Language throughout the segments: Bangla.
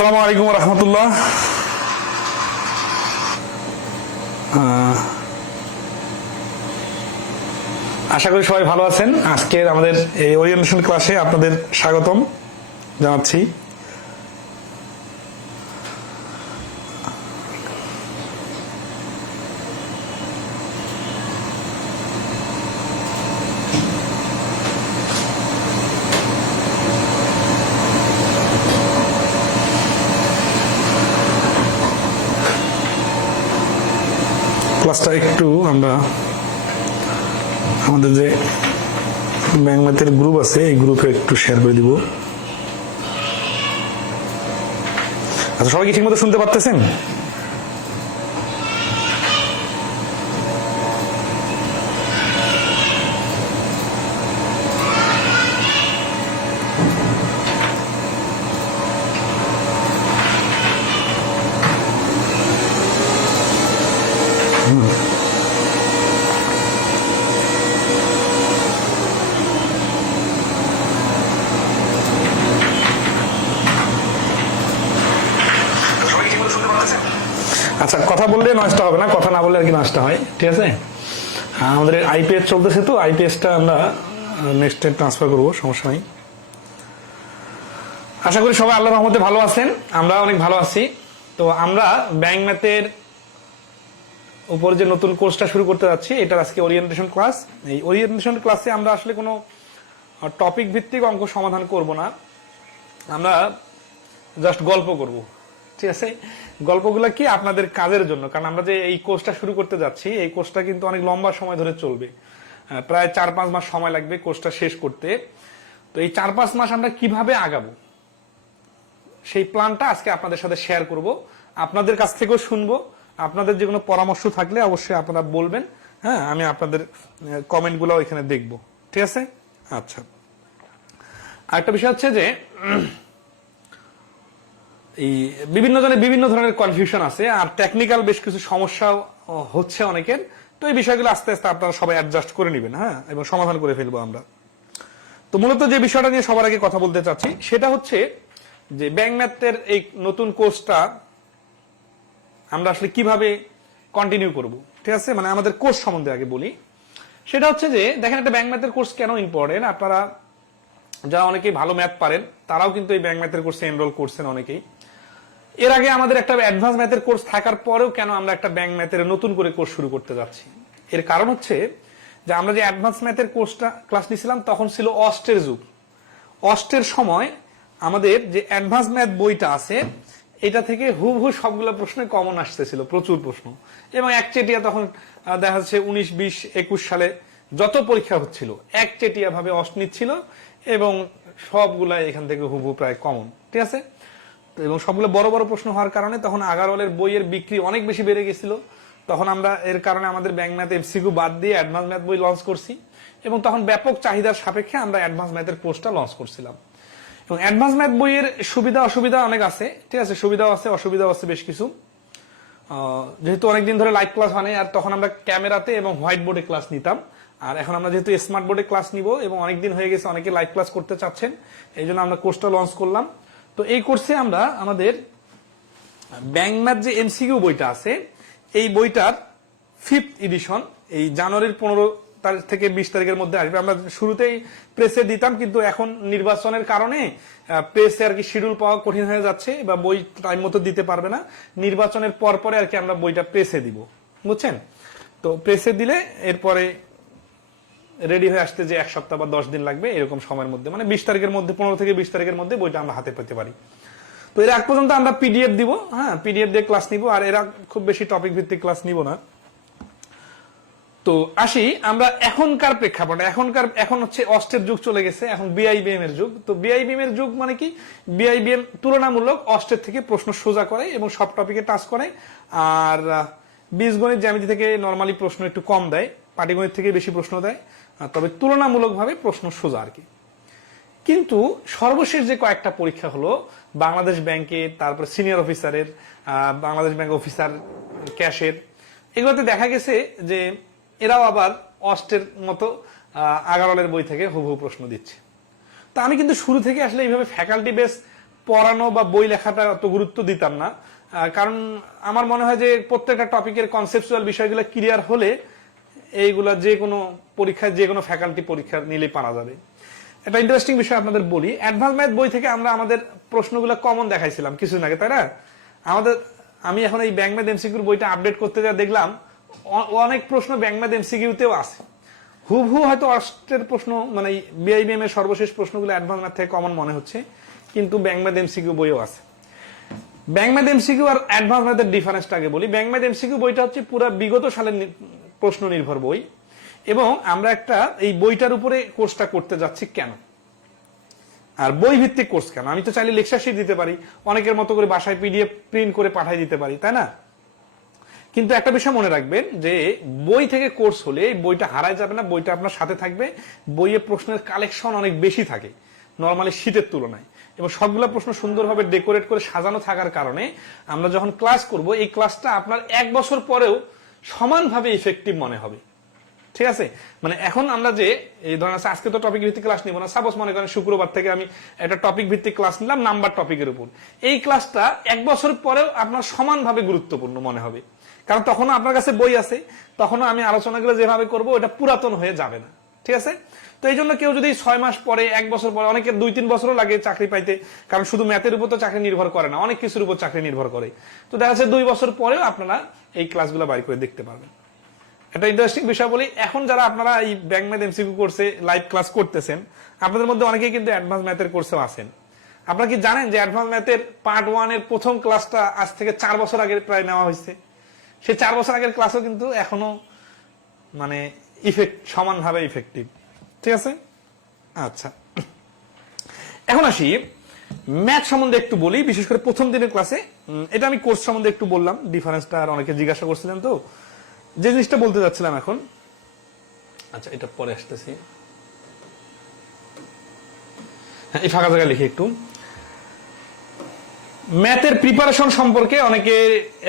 আসসালামু আলাইকুম রহমতুল্লাহ। আশা করি সবাই ভালো আছেন। আজকের আমাদের এই ওরিয়েন্টেশন ক্লাসে আপনাদের স্বাগতম জানাচ্ছি। ক্লাসটা একটু আমরা আমাদের যে ব্যাংক ম্যাথের গ্রুপ আছে এই গ্রুপে একটু শেয়ার করে দিব। আচ্ছা, সবাই কি ঠিক মতো শুনতে পারতেছেন? আচ্ছা, কথা বললে নষ্ট হবে না, কথা না বললে আর কি নষ্ট হয়, ঠিক আছে? আমাদের আইপিএস চলতেছে, তো আইপিএসটা আমরা নেক্সট ট্রান্সফার করবো, সমস্যা নেই। আশা করি সবাই আল্লাহর রহমতে ভালো আছেন, আমরা অনেক ভালো আছি। তো আমরা ব্যাংক ম্যাথের উপর যে নতুন কোর্সটা শুরু করতে যাচ্ছি, এটা আজকে ওরিয়েন্টেশন ক্লাস। এই ওরিয়েন্টেশন ক্লাসে আমরা আসলে কোনো টপিক ভিত্তিক অঙ্ক সমাধান করব না, আমরা জাস্ট গল্প করব, ঠিক আছে? গল্পগুলো কি আপনাদের কাজের জন্য, কারণ আমরা যে এই কোর্সটা শুরু করতে যাচ্ছি এই কোর্সটা কিন্তু অনেক লম্বা সময় ধরে চলবে, প্রায় 4-5 মাস সময় লাগবে কোর্সটা শেষ করতে। তো এই 4-5 মাস আমরা কিভাবে আগাবো সেই প্ল্যানটা আজকে আপনাদের সাথে শেয়ার করব, আপনাদের কাছ থেকেও শুনবো। আপনাদের যে কোনো পরামর্শ থাকলে অবশ্যই আপনারা বলবেন, হ্যাঁ, আমি আপনাদের কমেন্টগুলো এখানে দেখব, ঠিক আছে? আচ্ছা, আরেকটা বিষয় হচ্ছে যে এই বিভিন্ন জনের বিভিন্ন ধরনের কনফিউশন আছে, আর টেকনিক্যাল বেশ কিছু সমস্যা হচ্ছে অনেকের। তো এই বিষয়গুলো আস্তে আস্তে আপনারা সবাই অ্যাডজাস্ট করে নেবেন, হ্যাঁ, এবং সমাধান করে ফেলবো আমরা। তো মূলত যে বিষয়টা নিয়ে সবার আগে কথা বলতে চাচ্ছি সেটা হচ্ছে যে ব্যাংক ম্যাথের এই নতুন কোর্সটা আমরা আসলে কিভাবে কন্টিনিউ করব, ঠিক আছে? মানে আমাদের কোর্স সম্বন্ধে আগে বলি। সেটা হচ্ছে যে দেখেন, একটা ব্যাংক ম্যাথের কোর্স কেন ইম্পর্টেন্ট। আপনারা যারা অনেকেই ভালো ম্যাথ পারেন তারাও কিন্তু এই ব্যাংক ম্যাথের কোর্সে এনরোল করছেন অনেকেই। এর আগে আমাদের একটা অ্যাডভান্স ম্যাথের কোর্স থাকার পরেও কেন আমরা একটা ব্যাংক ম্যাথের নতুন করে কোর্স শুরু করতে যাচ্ছি, এর কারণ হচ্ছে যে আমরা যে অ্যাডভান্স ম্যাথের কোর্সটা ক্লাস নিয়েছিলাম তখন ছিল অস্টের যুগ। অস্টের সময় আমাদের যে অ্যাডভান্স ম্যাথ বইটা আছে এটা থেকে হুবহু সবগুলো প্রশ্নে কমন আসতেছিল, প্রচুর প্রশ্ন, এবং একচেটিয়া তখন দেখা যাচ্ছে 19, 20, 21 সালে যত পরীক্ষা হচ্ছিল একচেটিয়া ভাবে অস্ট নিচ্ছিল এবং সবগুলা এখান থেকে হুবহু প্রায় কমন, ঠিক আছে? এবং সবগুলো বড় বড় প্রশ্ন হওয়ার কারণে তখন আগারওয়ালের বইয়ের বিক্রি অনেক বেশি বেড়ে গেছিল। তখন আমরা এর কারণে আমাদের ব্যাংক ম্যাথ এমসিকিউ বাদ দিয়ে অ্যাডভান্স ম্যাথ বই লঞ্চ করছি, এবং তখন ব্যাপক চাহিদার সাপেক্ষে আমরা অ্যাডভান্স ম্যাথের কোর্সটা লঞ্চ করছিলাম। এবং অ্যাডভান্স ম্যাথ বইয়ের সুবিধা অসুবিধা অনেক আছে, ঠিক আছে? সুবিধাও আছে, অসুবিধাও আছে বেশ কিছু। যেহেতু অনেকদিন ধরে লাইভ ক্লাস হয়, আর তখন আমরা ক্যামেরাতে এবং হোয়াইট বোর্ডে ক্লাস নিতাম, আর এখন আমরা যেহেতু স্মার্ট বোর্ডে ক্লাস নিব এবং অনেকদিন হয়ে গেছে অনেকে লাইভ ক্লাস করতে চাচ্ছেন, এই জন্য আমরা কোর্সটা লঞ্চ করলাম। তো এই কোর্সে আমরা আমাদের ব্যাংক ম্যাথ যে এমসিকিউ বইটা আছে এই বইটার 5th এডিশন এই জানুয়ারির 15 তারিখ থেকে 20 তারিখের মধ্যে আসবে। আমরা শুরুতেই প্রেসে দিতাম, কিন্তু এখন নির্বাচনের কারণে প্রেসে আর কি শিডিউল পাওয়া কঠিন হয়ে যাচ্ছে, বা বই টাইম মতো দিতে পারবে না। নির্বাচনের পরে আর কি আমরা বইটা প্রেসে দিব, বুঝছেন? তো প্রেসে দিলে এরপরে রেডি হয়ে আসতে যে 1 সপ্তাহ বা 10 দিন লাগবে, এরকম সময়ের মধ্যে, মানে 20 তারিখের মধ্যে, 15 থেকে 20 তারিখের মধ্যে বইটা আমরা হাতে পেতে পারি। তো এর আগ পর্যন্ত আমরা পিডিএফ দিব, হ্যাঁ, পিডিএফ দিয়ে ক্লাস নিব, আর এরা খুব বেশি টপিক ভিত্তিক ক্লাস নিব না। তো আসি আমরা এখনকার প্রেক্ষাপটে। এখন হচ্ছে অস্টের যুগ চলে গেছে, এখন বিআইবিএম এর যুগ। তো বিআইবিএম এর যুগ মানে কি? বিআইবিএম তুলনামূলক অস্টের থেকে প্রশ্ন সোজা করে এবং সব টপিকে টাচ করে, আর বীজগণিত জ্যামিতি থেকে নরমালি প্রশ্ন একটু কম দেয়, পাটিগণিত থেকে বেশি প্রশ্ন দেয়, তবে তুলনামূলকভাবে প্রশ্ন সোজা আর কি। কিন্তু সর্বশেষ যে কয়েকটা পরীক্ষা হলো বাংলাদেশ ব্যাংকের, তারপর সিনিয়র অফিসারের, বাংলাদেশ ব্যাংক অফিসার, ক্যাশের, এগুলোতে দেখা গেছে যে এরাও আবার অস্টের মতো আগারওয়ালের বই থেকে হুবহু প্রশ্ন দিচ্ছে। তা আমি কিন্তু শুরু থেকে আসলে এইভাবে ফ্যাকাল্টি বেস পড়ানো বা বই লেখাটা অত গুরুত্ব দিতাম না, কারণ আমার মনে হয় যে প্রত্যেকটা টপিকের কনসেপচুয়াল বিষয়গুলো ক্লিয়ার হলে এইগুলা যে কোনো পরীক্ষায় যে কোনো ফ্যাকাল্টি পরীক্ষা নিলেই পারা যাবে। একটা ইন্টারেস্টিং বিষয় আপনাদের বলি, অ্যাডভান্স ম্যাথ বই থেকে আমরা আমাদের প্রশ্নগুলো কমন দেখাইছিলাম কিছুদিন আগে, তাই না? আমি এখন এই ব্যাংক ম্যাথ এমসিকিউর বইটা আপডেট করতে যা দেখলাম অনেক প্রশ্ন ব্যাংক ম্যাথ এমসিকিউতেও আছে। হুবহু হয়তো অস্টের প্রশ্ন মানে বিআইবিএম এর সর্বশেষ প্রশ্নগুলো অ্যাডভান্স ম্যাথ থেকে কমন মনে হচ্ছে, কিন্তু ব্যাংক ম্যাথ এমসিকিউ বইও আছে। ব্যাংক ম্যাথ এমসিকিউ আর অ্যাডভান্স ম্যাথের ডিফারেন্সটা আগে বলি। ব্যাংক ম্যাথ এমসিকিউ বইটা হচ্ছে পুরো বিগত সালের প্রশ্ন নির্ভর বই, এবং আমরা একটা এই বইটার উপরে কোর্সটা করতে যাচ্ছি কেন, আর বই ভিত্তিক কোর্স কেন? আমি তো চাইলে লেকচার শিট দিতে পারি, অনেকের মতো করে বাসায় পিডিএফ প্রিন্ট করে পাঠিয়ে দিতে পারি, তাই না? কিন্তু একটা বিষয় মনে রাখবেন যে বই থেকে কোর্স হলে বইটা হারায় যাবে না, বইটা আপনার সাথে থাকবে। বইয়ে প্রশ্নের কালেকশন অনেক বেশি থাকে নর্মালি শীটের তুলনায়, এবং সবগুলো প্রশ্ন সুন্দরভাবে ডেকোরেট করে সাজানো থাকার কারণে আমরা যখন ক্লাস করব এই ক্লাসটা আপনার 1 বছর পরেও সমানভাবে ইফেক্টিভ মনে হবে। ঠিক আছে? মানে এখন আমরা যে এই ধরেন আজকে তো টপিক ভিত্তিক ক্লাস নিব না, সাপোজ মনে করেন শুক্রবার থেকে আমি একটা টপিক ভিত্তিক ক্লাস নিলাম নাম্বার টপিকের উপর, এই ক্লাসটা 1 বছর পরেও আপনার সমানভাবে গুরুত্বপূর্ণ মনে হবে, কারণ তখনও আপনার কাছে বই আছে, তখনও আমি আলোচনাগুলো যেভাবে করব ওটা পুরাতন হয়ে যাবে না। ঠিক আছে? তো এই জন্য কেউ যদি 6 মাস পরে 1 বছর পরে, অনেকের 2-3 বছরও লাগে চাকরি পাইতে, কারণ শুধু ম্যাথের উপর তো চাকরি নির্ভর করে না, অনেক কিছুর উপর চাকরি নির্ভর করে। তো দেখা যাচ্ছে 2 বছর পরেও আপনারা এই ক্লাসগুলো বাড়ি করে দেখতে পারবেন। একটা ইন্টারেস্টিং বিষয় বলি, এখন যারা আপনারা এই ব্যাংক ম্যাথ এমসিকিউ কোর্সে লাইভ ক্লাস করতেছেন, আপনাদের মধ্যে অনেকেই কিন্তু অ্যাডভান্স ম্যাথের কোর্সেও আছেন। আপনারা কি জানেন যে অ্যাডভান্স ম্যাথের পার্ট 1 এর প্রথম ক্লাসটা আজ থেকে 4 বছর আগে প্রায় নেওয়া হয়েছে? সেই 4 বছর আগের ক্লাসও কিন্তু এখনো মানে সমানভাবে ইফেক্টিভ। ঠিক আছে? আচ্ছা, এখন আসি ম্যাথ সম্বন্ধে একটু বলি, বিশেষ করে প্রথম দিনের ক্লাসে। এটা আমি কোর্স সম্বন্ধে একটু বললাম, ডিফারেন্সটা আর অনেকে জিজ্ঞাসা করছিলেন, তো যে জিনিসটা বলতে যাচ্ছিলাম এখন। আচ্ছা, এটা পরে আসতেছি। হ্যাঁ, এই ফাঁকা জায়গায় লিখি একটু। ম্যাথের প্রিপারেশন সম্পর্কে অনেকে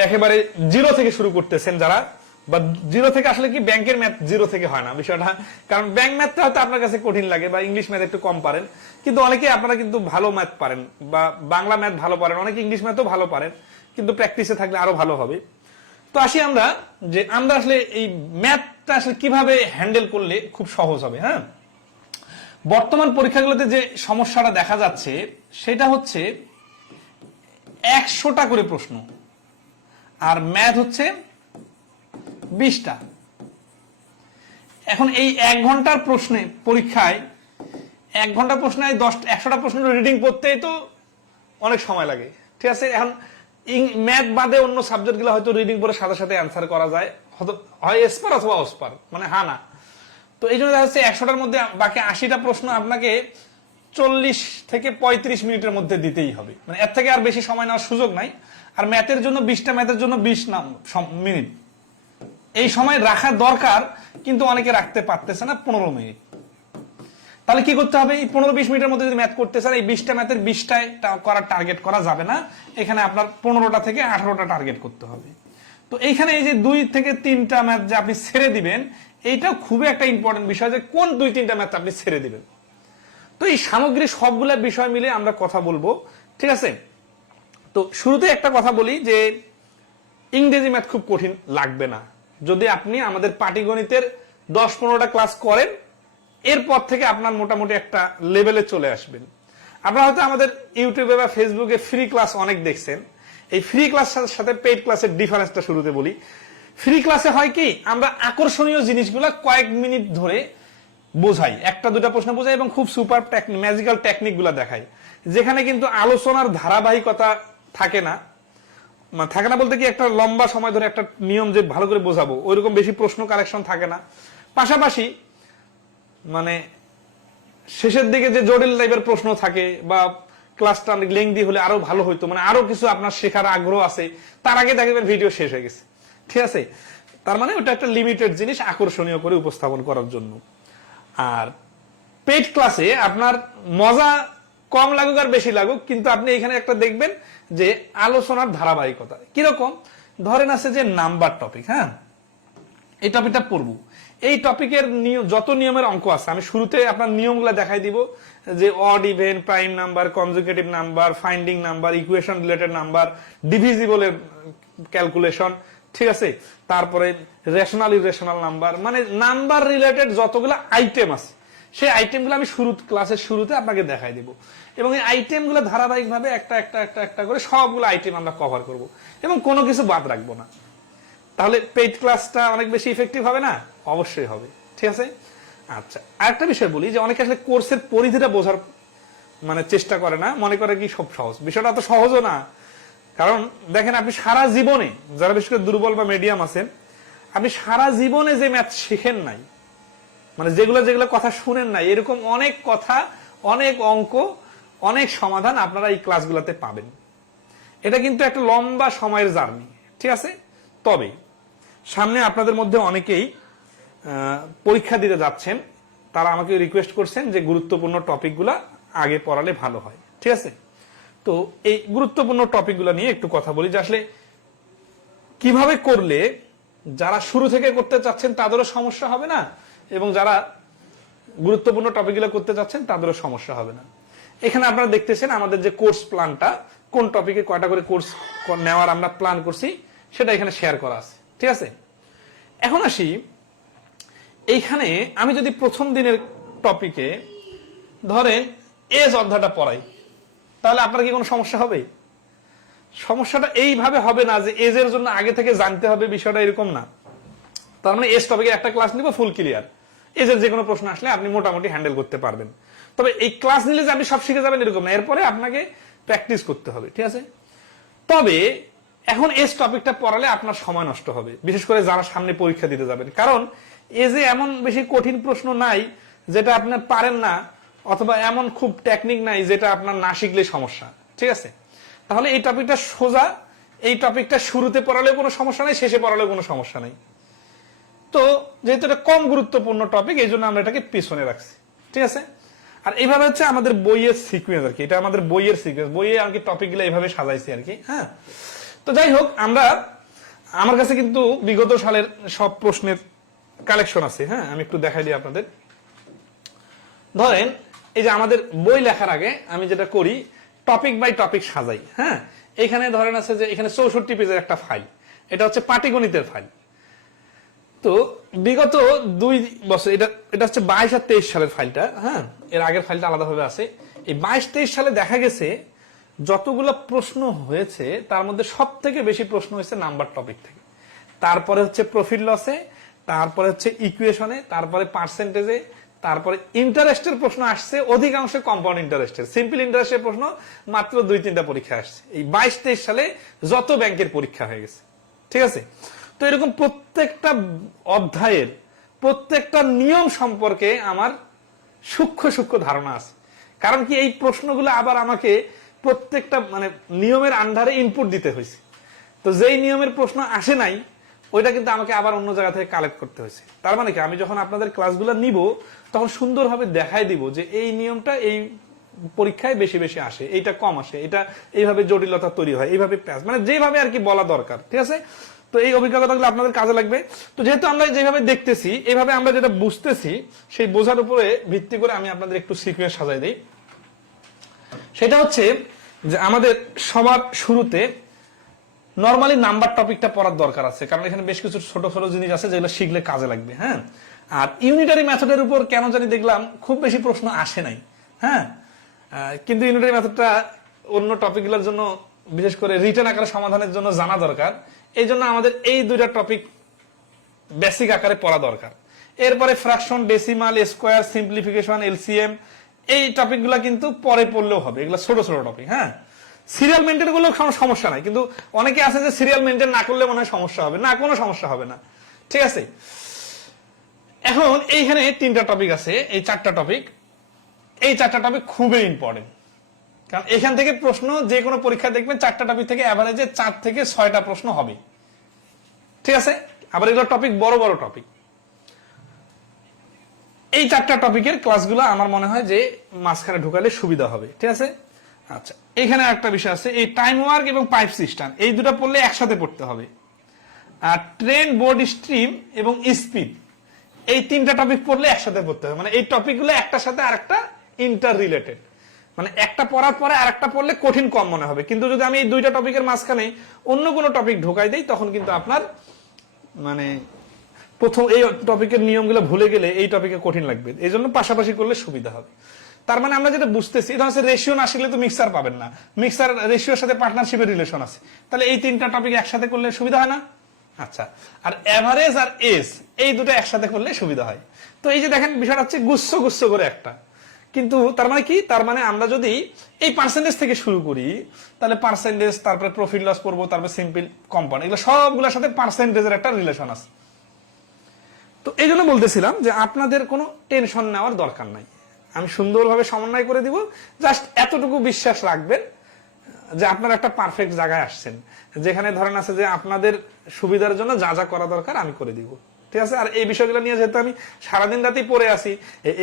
একেবারে জিরো থেকে শুরু করতেছেন যারা, বা জিরো থেকে আসলে কি ব্যাংকের ম্যাথ জিরো থেকে হয় না বিষয়টা, কারণ ব্যাংক ম্যাথটা হয়তো আপনার কাছে কঠিন লাগে, বা ইংলিশ ম্যাথ একটু কম পারেন, কিন্তু অনেকে আপনারা কিন্তু ভালো ম্যাথ পারেন, বা বাংলা ম্যাথ ভালো পারেন, অনেকে ইংলিশ ম্যাথও ভালো পারেন, কিন্তু প্র্যাকটিসে থাকলে আরো ভালো হবে। তো আসি আমরা যে আমরা আসলে এই ম্যাথটা আসলে কিভাবে হ্যান্ডেল করলে খুব সহজ হবে। হ্যাঁ, বর্তমান পরীক্ষাগুলোতে যে সমস্যাটা দেখা যাচ্ছে সেটা হচ্ছে 100টা করে প্রশ্ন, আর ম্যাথ হচ্ছে 20টা। এখন এই 1 ঘন্টার প্রশ্নে পরীক্ষায় 1 ঘন্টা প্রশ্নে 100টা প্রশ্ন রিডিং পড়তেই তো অনেক সময় লাগে। ঠিক আছে? এখন ম্যাথ বাদে অন্য সাবজেক্ট গুলো হয়তো রিডিং পড়ে সাথে সাথে অ্যান্সার করা যায়, হয় এসপার অথবা অসপার, মানে হা না। তো এই জন্য দেখা যাচ্ছে 100টার মধ্যে বাকি 80টা প্রশ্ন আপনাকে 40 থেকে 35 মিনিটের মধ্যে দিতেই হবে, মানে এর থেকে আর বেশি সময় নেওয়ার সুযোগ নাই। আর ম্যাথের জন্য 20টা ম্যাথের জন্য 20 মিনিট এই সময় রাখা দরকার, কিন্তু অনেকে রাখতে পারতেছে না 15 মিনিট। তাহলে কি করতে হবে? এই 15-20 মিনিটের মধ্যে যদি ম্যাথ করতে চান, এই 20টা ম্যাথের 20টায় করার টার্গেট করা যাবে না, এখানে আপনার 15টা থেকে 18টা টার্গেট করতে হবে। তো এইখানে এই যে 2 থেকে 3টা ম্যাথ যে আপনি ছেড়ে দিবেন, এইটাও খুবই একটা ইম্পর্টেন্ট বিষয়, যে কোন 2-3টা ম্যাথ আপনি ছেড়ে দিবেন। তো এই সামগ্রিক সবগুলা বিষয় মিলে আমরা কথা বলবো। ঠিক আছে? তো শুরুতে একটা কথা বলি যে ইংরেজি ম্যাথ খুব কঠিন লাগবে না যদি আপনি আমাদের পাটিগণিতের 10-15টা ক্লাস করেন, এরপর থেকে আপনার মোটামুটি একটা লেভেলে চলে আসবেন। আপনারা হয়তো আমাদের ইউটিউবে বা ফেসবুকে ফ্রি ক্লাস অনেক দেখছেন। এই ফ্রি ক্লাসের সাথে পেইড ক্লাসের ডিফারেন্সটা শুরুতে বলি। ফ্রি ক্লাসে হয় কি, আমরা আকর্ষণীয় জিনিসগুলো কয়েক মিনিট ধরে বোঝাই, 1-2টা প্রশ্ন বোঝাই, এবং খুব সুপার ম্যাজিক্যাল টেকনিক গুলা দেখাই, যেখানে কিন্তু আলোচনার ধারাবাহিকতা থাকে না। থাকে না বলতে কি, একটা লম্বা সময় ধরে একটা নিয়ম যে ভালো করে বোঝাবো ওইরকম বেশি প্রশ্ন কালেকশন থাকে না। পাশাপাশি মানে শেষের দিকে যে জটিল টাইপের প্রশ্ন থাকে, বা ক্লাসটা অনেক লেংদি হলে আরো ভালো হইতো, মানে আরো কিছু আপনার শেখার আগ্রহ আছে, তার আগে দেখবেন ভিডিও শেষ হয়ে গেছে। ঠিক আছে? তার মানে ওটা একটা লিমিটেড জিনিস আকর্ষণীয় করে উপস্থাপন করার জন্য। আর পেইড ক্লাসে আপনার মজা কম লাগুক আর বেশি লাগুক, কিন্তু আপনি এখানে একটা দেখবেন যে আলোচনার ধারাবাহিকতা কিরকম। ধরেন আছে যে নাম্বার টপিক, হ্যাঁ, এই টপিকটা পড়বো, এই টপিকের যত নিয়মের অঙ্ক আছে আমি শুরুতে আপনার নিয়মগুলো দেখাই দিব, যে odd even, prime number, conjugative number, finding number, equation related number, ডিভিজিবলের ক্যালকুলেশন, ঠিক আছে, তারপরে রেশনাল ইরেশনাল নাম্বার, মানে নাম্বার রিলেটেড যতগুলো আইটেম আছে সেই আইটেমগুলো আমি ক্লাসের শুরুতে আপনাকে দেখাই দিব, এবং এই আইটেমগুলো ধারাবাহিকভাবে একটা একটা একটা একটা করে সবগুলো আইটেম আমরা কভার করব এবং কোনো কিছু বাদ রাখবো না। তাহলে পেইড ক্লাসটা অনেক বেশি ইফেক্টিভ হবে না? অবশ্যই হবে, ঠিক আছে। আচ্ছা, আরেকটা বিষয় বলি, যে অনেকে আসলে কোর্সের পরিধিটা বোঝার মানে চেষ্টা করে না, মনে করে কি সব সহজ। বিষয়টা তো সহজও না, কারণ দেখেন আপনি সারা জীবনে, যারা বিশেষ করে দুর্বল বা মিডিয়াম আছেন, আপনি সারা জীবনে যে ম্যাথ শিখেন নাই, মানে যেগুলো যেগুলো কথা শুনেন নাই, এরকম অনেক কথা, অনেক অঙ্ক, অনেক সমাধান আপনারা এই ক্লাসগুলোতে পাবেন। এটা কিন্তু একটা লম্বা সময়ের জার্নি, ঠিক আছে। তবে সামনে আপনাদের মধ্যে অনেকেই পরীক্ষা দিতে যাচ্ছেন, তারা আমাকে রিকোয়েস্ট করছেন যে গুরুত্বপূর্ণ টপিকগুলা আগে পড়ালে ভালো হয়, ঠিক আছে। তো এই গুরুত্বপূর্ণ টপিকগুলো নিয়ে একটু কথা বলি, যে আসলে কিভাবে করলে যারা শুরু থেকে করতে চাচ্ছেন তাদেরও সমস্যা হবে না, এবং যারা গুরুত্বপূর্ণ টপিকগুলো করতে চাচ্ছেন তাদেরও সমস্যা হবে না। এখানে আপনারা দেখতেছেন আমাদের যে কোর্স প্ল্যানটা, কোন টপিকে কয়টা করে কোর্স নেওয়ার আমরা প্ল্যান করছি সেটা এখানে শেয়ার করা আছে, ঠিক আছে। এখন আসি, এইখানে আমি যদি প্রথম দিনের টপিকে ধরেন এজ অধ্যায়টা পড়াই, তাহলে আপনার কি কোনো সমস্যা হবে? সমস্যাটা এইভাবে হবে না যে এজের জন্য আগে থেকে জানতে হবে, বিষয়টা এরকম না। তার মানে এজ টপিকে একটা ক্লাস নিব ফুল ক্লিয়ার, এজের যে কোনো প্রশ্ন আসলে আপনি মোটামুটি হ্যান্ডেল করতে পারবেন। তবে এই ক্লাস নিলে যে আপনি সব শিখে যাবেন এরকম না, এরপরে আপনাকে প্র্যাকটিস করতে হবে, ঠিক আছে। তবে এখন এজ টপিকটা পড়ালে আপনার সময় নষ্ট হবে, বিশেষ করে যারা সামনে পরীক্ষা দিতে যাবেন, কারণ এজে এমন বেশি কঠিন প্রশ্ন নাই যেটা আপনার পারেন না, অথবা এমন খুব টেকনিক নাই যেটা আপনার না শিখলে সমস্যা, ঠিক আছে। তাহলে এই টপিকটা সোজা, এই টপিকটা শুরুতে পড়ালেও কোনো সমস্যা নাই, শেষে পড়ালেও কোনো সমস্যা নাই। তো যেহেতু এটা কম গুরুত্বপূর্ণ টপিক, এই জন্য আমরা এটাকে পিছনে রাখছি, ঠিক আছে। আর এইভাবে হচ্ছে আমাদের বইয়ের সিকুয়েন্স আর কি, এটা আমাদের বইয়ের সিকুয়েন্স, বইয়ে আর কি টপিকগুলো এইভাবে সাজাইছি আর কি, হ্যাঁ। তো যাই হোক, আমার কাছে কিন্তু বিগত সালের সব প্রশ্নের কালেকশন আছে, হ্যাঁ, আমি একটু দেখাই দিই আপনাদের। ধরেন এই যে আমাদের বই লেখার আগে আমি যেটা করি, টপিক বাই টপিক সাজাই, হ্যাঁ। এখানে ধরেন আছে যে এখানে 64 পেজের একটা ফাইল, এটা হচ্ছে পাটিগণিতের ফাইল। তো বিগত 2 বছর, এটা হচ্ছে 22 আর 23 সালের ফাইলটা, হ্যাঁ, এর আগের ফাইলটা আলাদাভাবে আছে। এই 22-23 সালে দেখা গেছে যতগুলো প্রশ্ন হয়েছে তার মধ্যে সব থেকে বেশি প্রশ্ন হয়েছে নাম্বার টপিক থেকে, তারপরে হচ্ছে প্রফিট লসে, তারপরে হচ্ছে ইকুয়েশনে, তারপরে পার্সেন্টেজে, তারপরে ইন্টারেস্টের প্রশ্ন আসছে অধিকাংশ, কম্পাউন্ড ইন্টারেস্টের, সিম্পল ইন্টারেস্টের প্রশ্ন মাত্র 2-3টা পরীক্ষা আসছে। এই 22-23 সালে যত ব্যাংকের পরীক্ষা হয়ে গেছে, ঠিক আছে। তো এরকম প্রত্যেকটা অধ্যায়ের প্রত্যেকটা নিয়ম সম্পর্কে আমার সূক্ষ্ম সূক্ষ্ম ধারণা আছে, কারণ কি এই প্রশ্নগুলো আবার আমাকে প্রত্যেকটা মানে নিয়মের আন্ডারে ইনপুট দিতে হয়েছে। তো যেই নিয়মের প্রশ্ন আসে নাই ওইটা কিন্তু আমাকে আবার অন্য জায়গা থেকে কালেক্ট করতে হয়েছে। তার মানে কি, আমি যখন আপনাদের ক্লাসগুলো নিব তখন সুন্দরভাবে দেখাই দিব যে এই নিয়মটা এই পরীক্ষায় বেশি বেশি আসে, এইটা কম আসে, এটা এইভাবে জটিলতা তৈরি হয়, এইভাবে প্যাচ, মানে যেভাবে আর কি বলা দরকার, ঠিক আছে। তো এই অভিজ্ঞতাগুলো আপনাদের কাজে লাগবে। তো যেহেতু আমরা যেভাবে দেখতেছি, এইভাবে আমরা যেটা বুঝতেছি, সেই বোঝার উপরে ভিত্তি করে আমি আপনাদের একটু সিকুয়েন্স সাজাই দিই। সেটা হচ্ছে যে আমাদের সবার শুরুতে নরমালি নাম্বার টপিকটা পড়ার দরকার আছে, কারণ এখানে বেশ কিছু ছোট ছোট জিনিস আছে যেগুলো শিখলে কাজে লাগবে, হ্যাঁ। আর ইউনিটারি মেথডের উপর কেন জানি দেখলাম খুব বেশি প্রশ্ন আসে নাই, হ্যাঁ। কিন্তু ইউনিটারি মেথডটা অন্য টপিকগুলোর জন্য, বিশেষ করে রিটেন আকারে সমাধানের জন্য জানা দরকার। এই জন্য আমাদের এই 2টা টপিক বেসিক আকারে পড়া দরকার। এরপরে fraction, decimal, square, simplification, LCM, এই টপিকগুলো কিন্তু পরে পড়লেও হবে, এগুলো ছোট ছোট টপিক, হ্যাঁ। সিরিয়াল মেনটেন করলেও সমস্যা নাই, কিন্তু অনেকে আছে যে সিরিয়াল মেনটেন না করলে মনে হয় সমস্যা হবে, না, কোনো সমস্যা হবে না, ঠিক আছে। এখন এইখানে 3টা টপিক আছে, এই 4টা টপিক, এই 4টা টপিক খুবই ইম্পর্টেন্ট, কারণ এখান থেকে প্রশ্ন যে কোনো পরীক্ষা দেখবেন 4টা টপিক থেকে অ্যাভারেজে 4 থেকে 6টা প্রশ্ন হবে, ঠিক আছে। আবার এগুলো টপিক বড় বড় টপিক। এই 4টা টপিকের ক্লাসগুলো আমার মনে হয় যে মাঝখানে ঢুকালে সুবিধা হবে, ঠিক আছে। আচ্ছা, এখানে একটা বিষয় আছে, এই টাইম ওয়ার্ক এবং পাইপ সিস্টেম, এই দুটো পড়লে একসাথে পড়তে হবে। আর ট্রেন, বোর্ড স্ট্রিম এবং স্পিড, এই 3টা টপিক পড়লে একসাথে পড়তে হবে, মানে এই টপিকগুলো একটার সাথে আরেকটা ইন্টার রিলেটেড, মানে একটা পড়ার পরে আরেকটা পড়লে কঠিন কম মনে হবে। কিন্তু যদি আমি এই 2টা টপিকের মাঝখানে অন্য কোনো টপিক ঢোকাই দেই তখন কিন্তু আপনার মানে প্রথম এই টপিকের নিয়মগুলো ভুলে গেলে এই টপিকে কঠিন লাগবে। এই জন্য পাশাপাশি করলে সুবিধা হবে। তার মানে আমরা যেটা বুঝতেছি, এটা হচ্ছে রেশিও না শিখলে তো মিক্সার পাবেন না, মিক্সার রেশিওর সাথে পার্টনারশিপের রিলেশন আছে, তাহলে এই 3টা টপিক একসাথে করলে সুবিধা হয় না? আচ্ছা, আর এভারেজ আর এস এই দুটো একসাথে করলে সুবিধা হয়। তো এই যে দেখেন বিষয়টা হচ্ছে গুচ্ছ গুচ্ছ করে একটা, কিন্তু তার মানে কি, তার মানে আমরা যদি এই পার্সেন্টেজ থেকে শুরু করি তাহলে পার্সেন্টেজ, তারপরে প্রফিট লস করবো, তারপরে সিম্পল কম্পাউন্ড, এগুলো সবগুলোর সাথে পার্সেন্টেজের একটা রিলেশন আছে। তো এই জন্য বলতেছিলাম যে আপনাদের কোনো টেনশন নেওয়ার দরকার নাই, আমি সুন্দরভাবে সমন্বয় করে দিব। জাস্ট এতটুকু বিশ্বাস রাখবেন যে আপনারা একটা পারফেক্ট জায়গায় আসছেন, যেখানে ধরেন আছে যে আপনাদের সুবিধার জন্য যা যা করা দরকার আমি করে দিব, ঠিক আছে? আর এই বিষয়গুলো নিয়ে যেহেতু আমি সারাদিন রাতেই পড়ে আসি,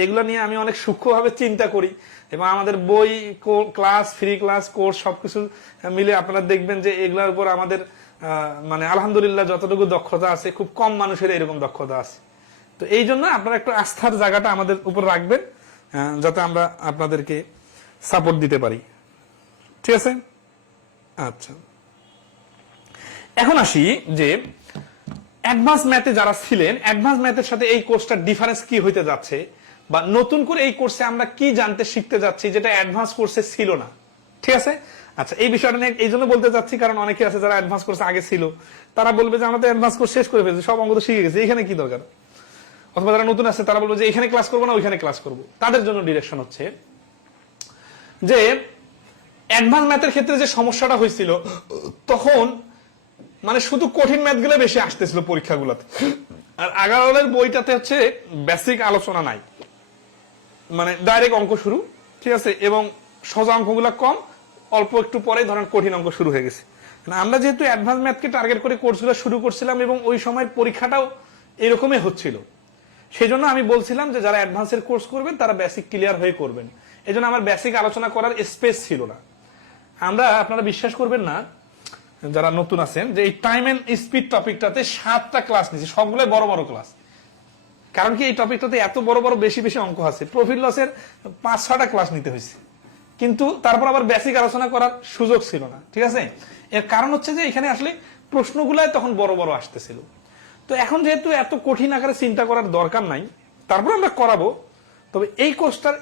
এগুলো নিয়ে আমি অনেক সূক্ষ্মভাবে চিন্তা করি, এবং আমাদের বই, ক্লাস, ফ্রি ক্লাস, কোর্স সবকিছু মিলে আপনারা দেখবেন যে এগুলোর উপর আমাদের মানে আলহামদুলিল্লাহ যতটুকু দক্ষতা আছে, খুব কম মানুষের এরকম দক্ষতা আছে। তো এই জন্য আপনারা একটু আস্থার জায়গাটা আমাদের উপর রাখবেন, যাতে আমরা আপনাদেরকে সাপোর্ট দিতে পারি, ঠিক আছে? আচ্ছা, এখন আসি যে অ্যাডভান্স ম্যাথে যারা ছিলেন, অ্যাডভান্স ম্যাথের সাথে এই কোর্সটার ডিফারেন্স কি হইতে যাচ্ছে, বা নতুন করে এই কোর্সে আমরা কি জানতে শিখতে যাচ্ছি যেটা অ্যাডভান্স কোর্সে ছিল না, ঠিক আছে? আচ্ছা, এই বিষয়টা নিয়ে এই জন্য বলতে চাচ্ছি কারণ অনেকে আছে যারা অ্যাডভান্স কোর্স আগে ছিল, তারা বলবে যে আমরা তো অ্যাডভান্স কোর্স শেষ করে ফেলেছি, সব অঙ্ক তো শিখে গেছে, এখানে কি দরকার? অথবা যারা নতুন আছে তারা বলবে যে এখানে ক্লাস করবো না ওইখানে ক্লাস করবো। তাদের জন্য ডিরেকশন হচ্ছে যে অ্যাডভান্স ম্যাথের ক্ষেত্রে যে সমস্যাটা হয়েছিল, তখন মানে শুধু কঠিন ম্যাথ গুলো বেশি আসতেছিল পরীক্ষাগুলোতে, আর আগারওয়ালের বইটাতে হচ্ছে বেসিক আলোচনা নাই, মানে ডাইরেক্ট অঙ্ক শুরু, ঠিক আছে? এবং সোজা অঙ্কগুলো কম, অল্প একটু পরে ধরেন কঠিন অঙ্ক শুরু হয়ে গেছে। আমরা যেহেতু অ্যাডভান্স ম্যাথকে টার্গেট করে কোর্সগুলো শুরু করছিলাম এবং ওই সময়ের পরীক্ষাটাও এরকমই হচ্ছিল, সেই জন্য আমি বলছিলাম যে যারা অ্যাডভান্সের কোর্স করবেন তারা বেসিক ক্লিয়ার হয়ে করবেন। এই জন্য আমার বেসিক আলোচনা করার স্পেস ছিল না। আমরা, আপনারা বিশ্বাস করবেন না যারা নতুন আছেন, যে এই টাইম এন্ড স্পিড টপিকটাতে 7টা ক্লাস নিয়েছি, সবগুলো বড় বড় ক্লাস। কারণ কি, এই টপিকটাতে এত বড় বড় বেশি বেশি অঙ্ক আছে, প্রফিট লসের 5-6টা ক্লাস নিতে হয়েছে, কিন্তু তারপর আবার বেসিক আলোচনা করার সুযোগ ছিল না, ঠিক আছে? এর কারণ হচ্ছে যে এখানে আসলে প্রশ্নগুলাই তখন বড় বড় আসতেছিল। তো এখন যেহেতু এত কঠিন আকারে চিন্তা করার দরকার নাই, তারপর আমরা করাবো। তবে এই কোর্সটার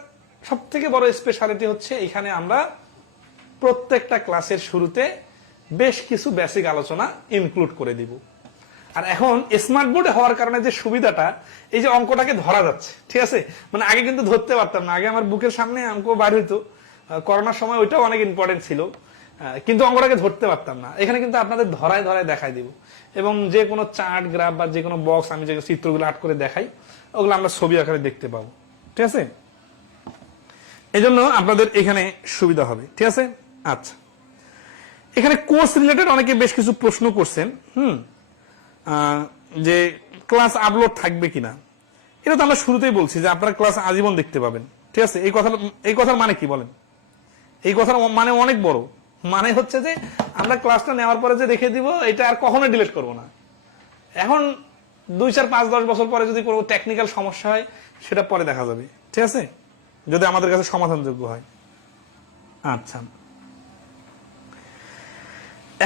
সব থেকে বড় স্পেশালিটি হচ্ছে এখানে আমরা প্রত্যেকটা ক্লাসের শুরুতে বেশ কিছু বেসিক আলোচনা ইনক্লুড করে দিব। আর এখন স্মার্ট বোর্ড হওয়ার কারণে যে সুবিধাটা, এই যে অঙ্কটাকে ধরা যাচ্ছে, ঠিক আছে? মানে আগে কিন্তু ধরতে পারতাম না, আগে আমার বুকের সামনে অঙ্ক বার হইতো, করোনার সময় ওইটাও অনেক ইম্পর্টেন্ট ছিল, কিন্তু অঙ্কটাকে ধরতে পারতাম না। এখানে কিন্তু আপনাদের ধরায় ধরায় দেখাই দিব, এবং যে কোনো চার্ট, গ্রাফ বা যে কোনো বক্স আমি যে চিত্রগুলো আর্ট করে দেখাই, ওগুলো আমরা ছবি আকারে দেখতে পাবো, ঠিক আছে? এই জন্য আপনাদের এখানে সুবিধা হবে, ঠিক আছে? আচ্ছা, এখানে কোর্স রিলেটেড অনেকে বেশ কিছু প্রশ্ন করছেন, যে ক্লাস আপলোড থাকবে কিনা। এটা তো আমরা শুরুতেই বলছি যে আপনারা ক্লাস আজীবন দেখতে পাবেন, ঠিক আছে? এই কথার মানে কি বলেন? এই কথার মানে অনেক বড়, মানে হচ্ছে যে আমরা ক্লাসটা নেওয়ার পরে যে রেখে দিব, এটা আর কখনো ডিলিট করব না। এখন 2, 4, 5, 10 বছর পরে যদি কোনো টেকনিক্যাল সমস্যা হয় সেটা পরে দেখা যাবে, ঠিক আছে? যদি আমাদের কাছে সমাধানযোগ্য হয়। আচ্ছা,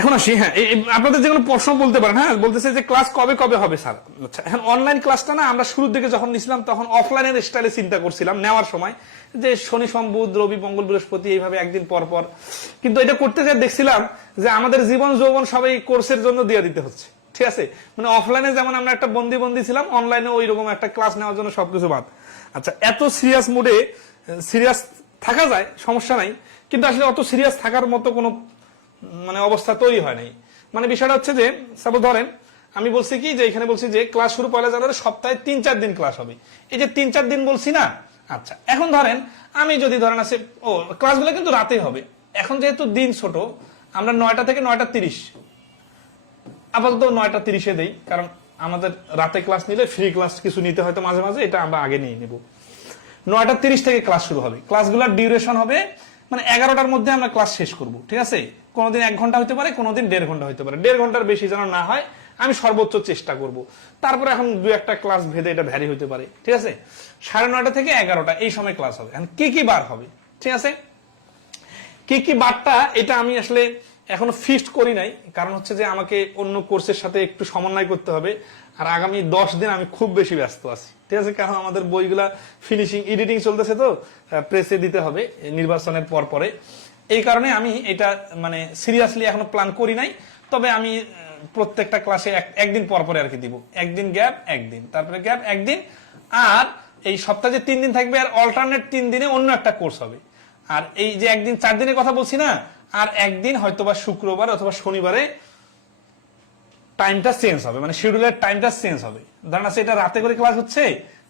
এখন আসি, হ্যাঁ, আপনাদের যেগুলো প্রশ্ন বলতে পারেন। হ্যাঁ, বলতেছে যে ক্লাস কবে কবে হবে স্যার? আচ্ছা, এখন অনলাইন ক্লাসটা না আমরা শুরুর দিকে যখন নিছিলাম তখন অফলাইনের স্টাইলে চিন্তা করছিলাম নেওয়ার সময়, যে শনি, সোম, বুধ, রবি, মঙ্গল, বৃহস্পতি এইভাবে একদিন পর পর। কিন্তু এটা করতে গিয়ে দেখছিলাম যে আমাদের জীবন যৌবন সবাই কোর্সের জন্য দিয়ে দিতে হচ্ছে, ঠিক আছে? মানে অফলাইনে যেমন আমরা একটা বন্দি ছিলাম, অনলাইনে ওই রকম একটা ক্লাস নেওয়ার জন্য সবকিছু বাদ। আচ্ছা, এত সিরিয়াস মুডে সিরিয়াস থাকা যায়, সমস্যা নাই, কিন্তু আসলে অত সিরিয়াস থাকার মতো কোনো মানে অবস্থা তৈরি হয় নাই। মানে বিষয়টা হচ্ছে যে সাপোজ ধরেন আমি বলছি কি যে এখানে বলছি যে ক্লাস শুরু 1 জানুয়ারি, সপ্তাহে 3-4 দিন ক্লাস হবে। এই যে 3-4 দিন বলছি না, আচ্ছা, এখন ধরেন আমি যদি ধরেন আছে ক্লাসগুলো কিন্তু রাতেই হবে। এখন যেহেতু দিন ছোট, আমরা 9টা থেকে 9টা 30, আপাতত 9টা 30-এ দেই, কারণ আমাদের রাতে ক্লাস নিলে ফ্রি ক্লাস কিছু নিতে হয়তো মাঝে মাঝে, এটা আমরা আগে নিয়ে নিব। 9টা 30 থেকে ক্লাস শুরু হবে, ক্লাসগুলোর ডিউরেশন হবে মানে 11টার মধ্যে আমরা ক্লাস শেষ করব, ঠিক আছে? কোনোদিন 1 ঘন্টা হতে পারে, কোনোদিন 1.5 ঘন্টা হতে পারে, 1.5 ঘন্টার বেশি যেন না হয়, আমি সর্বোচ্চ চেষ্টা করব। তারপরে এখন 2-1টা ক্লাস ভেদে এটা ভ্যারি হতে পারে, ঠিক আছে। 9:30 থেকে 11টা এই সময় ক্লাস হবে। এখন কি বার হবে, ঠিক আছে। কি বারটা এটা আমি আসলে এখনো ফিক্সড করি নাই, কারণ হচ্ছে যে আমাকে অন্য কোর্সের সাথে একটু সমন্বয় করতে হবে। আর আগামী 10 দিন আমি খুব বেশি ব্যস্ত আছি, ঠিক আছে, কারণ আমাদের বইগুলা ফিনিশিং এডিটিং চলতেছে, তো প্রেসে দিতে হবে নির্বাচনের পরে। এই কারণে আমি এটা মানে সিরিয়াসলি এখনো প্ল্যান করি নাই। তবে আমি প্রত্যেকটা ক্লাসে একদিন পর আর কি দিব, একদিন গ্যাপ একদিন, তারপরে গ্যাপ একদিন, আর এই সপ্তাহে যে 3 দিন থাকবে আর অল্টারনেট 3 দিনে অন্য একটা কোর্স হবে। আর এই যে একদিন 4 দিনের কথা বলছি না, আর একদিন হয়তোবা শুক্রবার অথবা শনিবারে টাইমটা চেঞ্জ হবে, মানে শিডিউলের টাইমটা চেঞ্জ হবে। ধরেন আছে এটা রাতে করে ক্লাস হচ্ছে,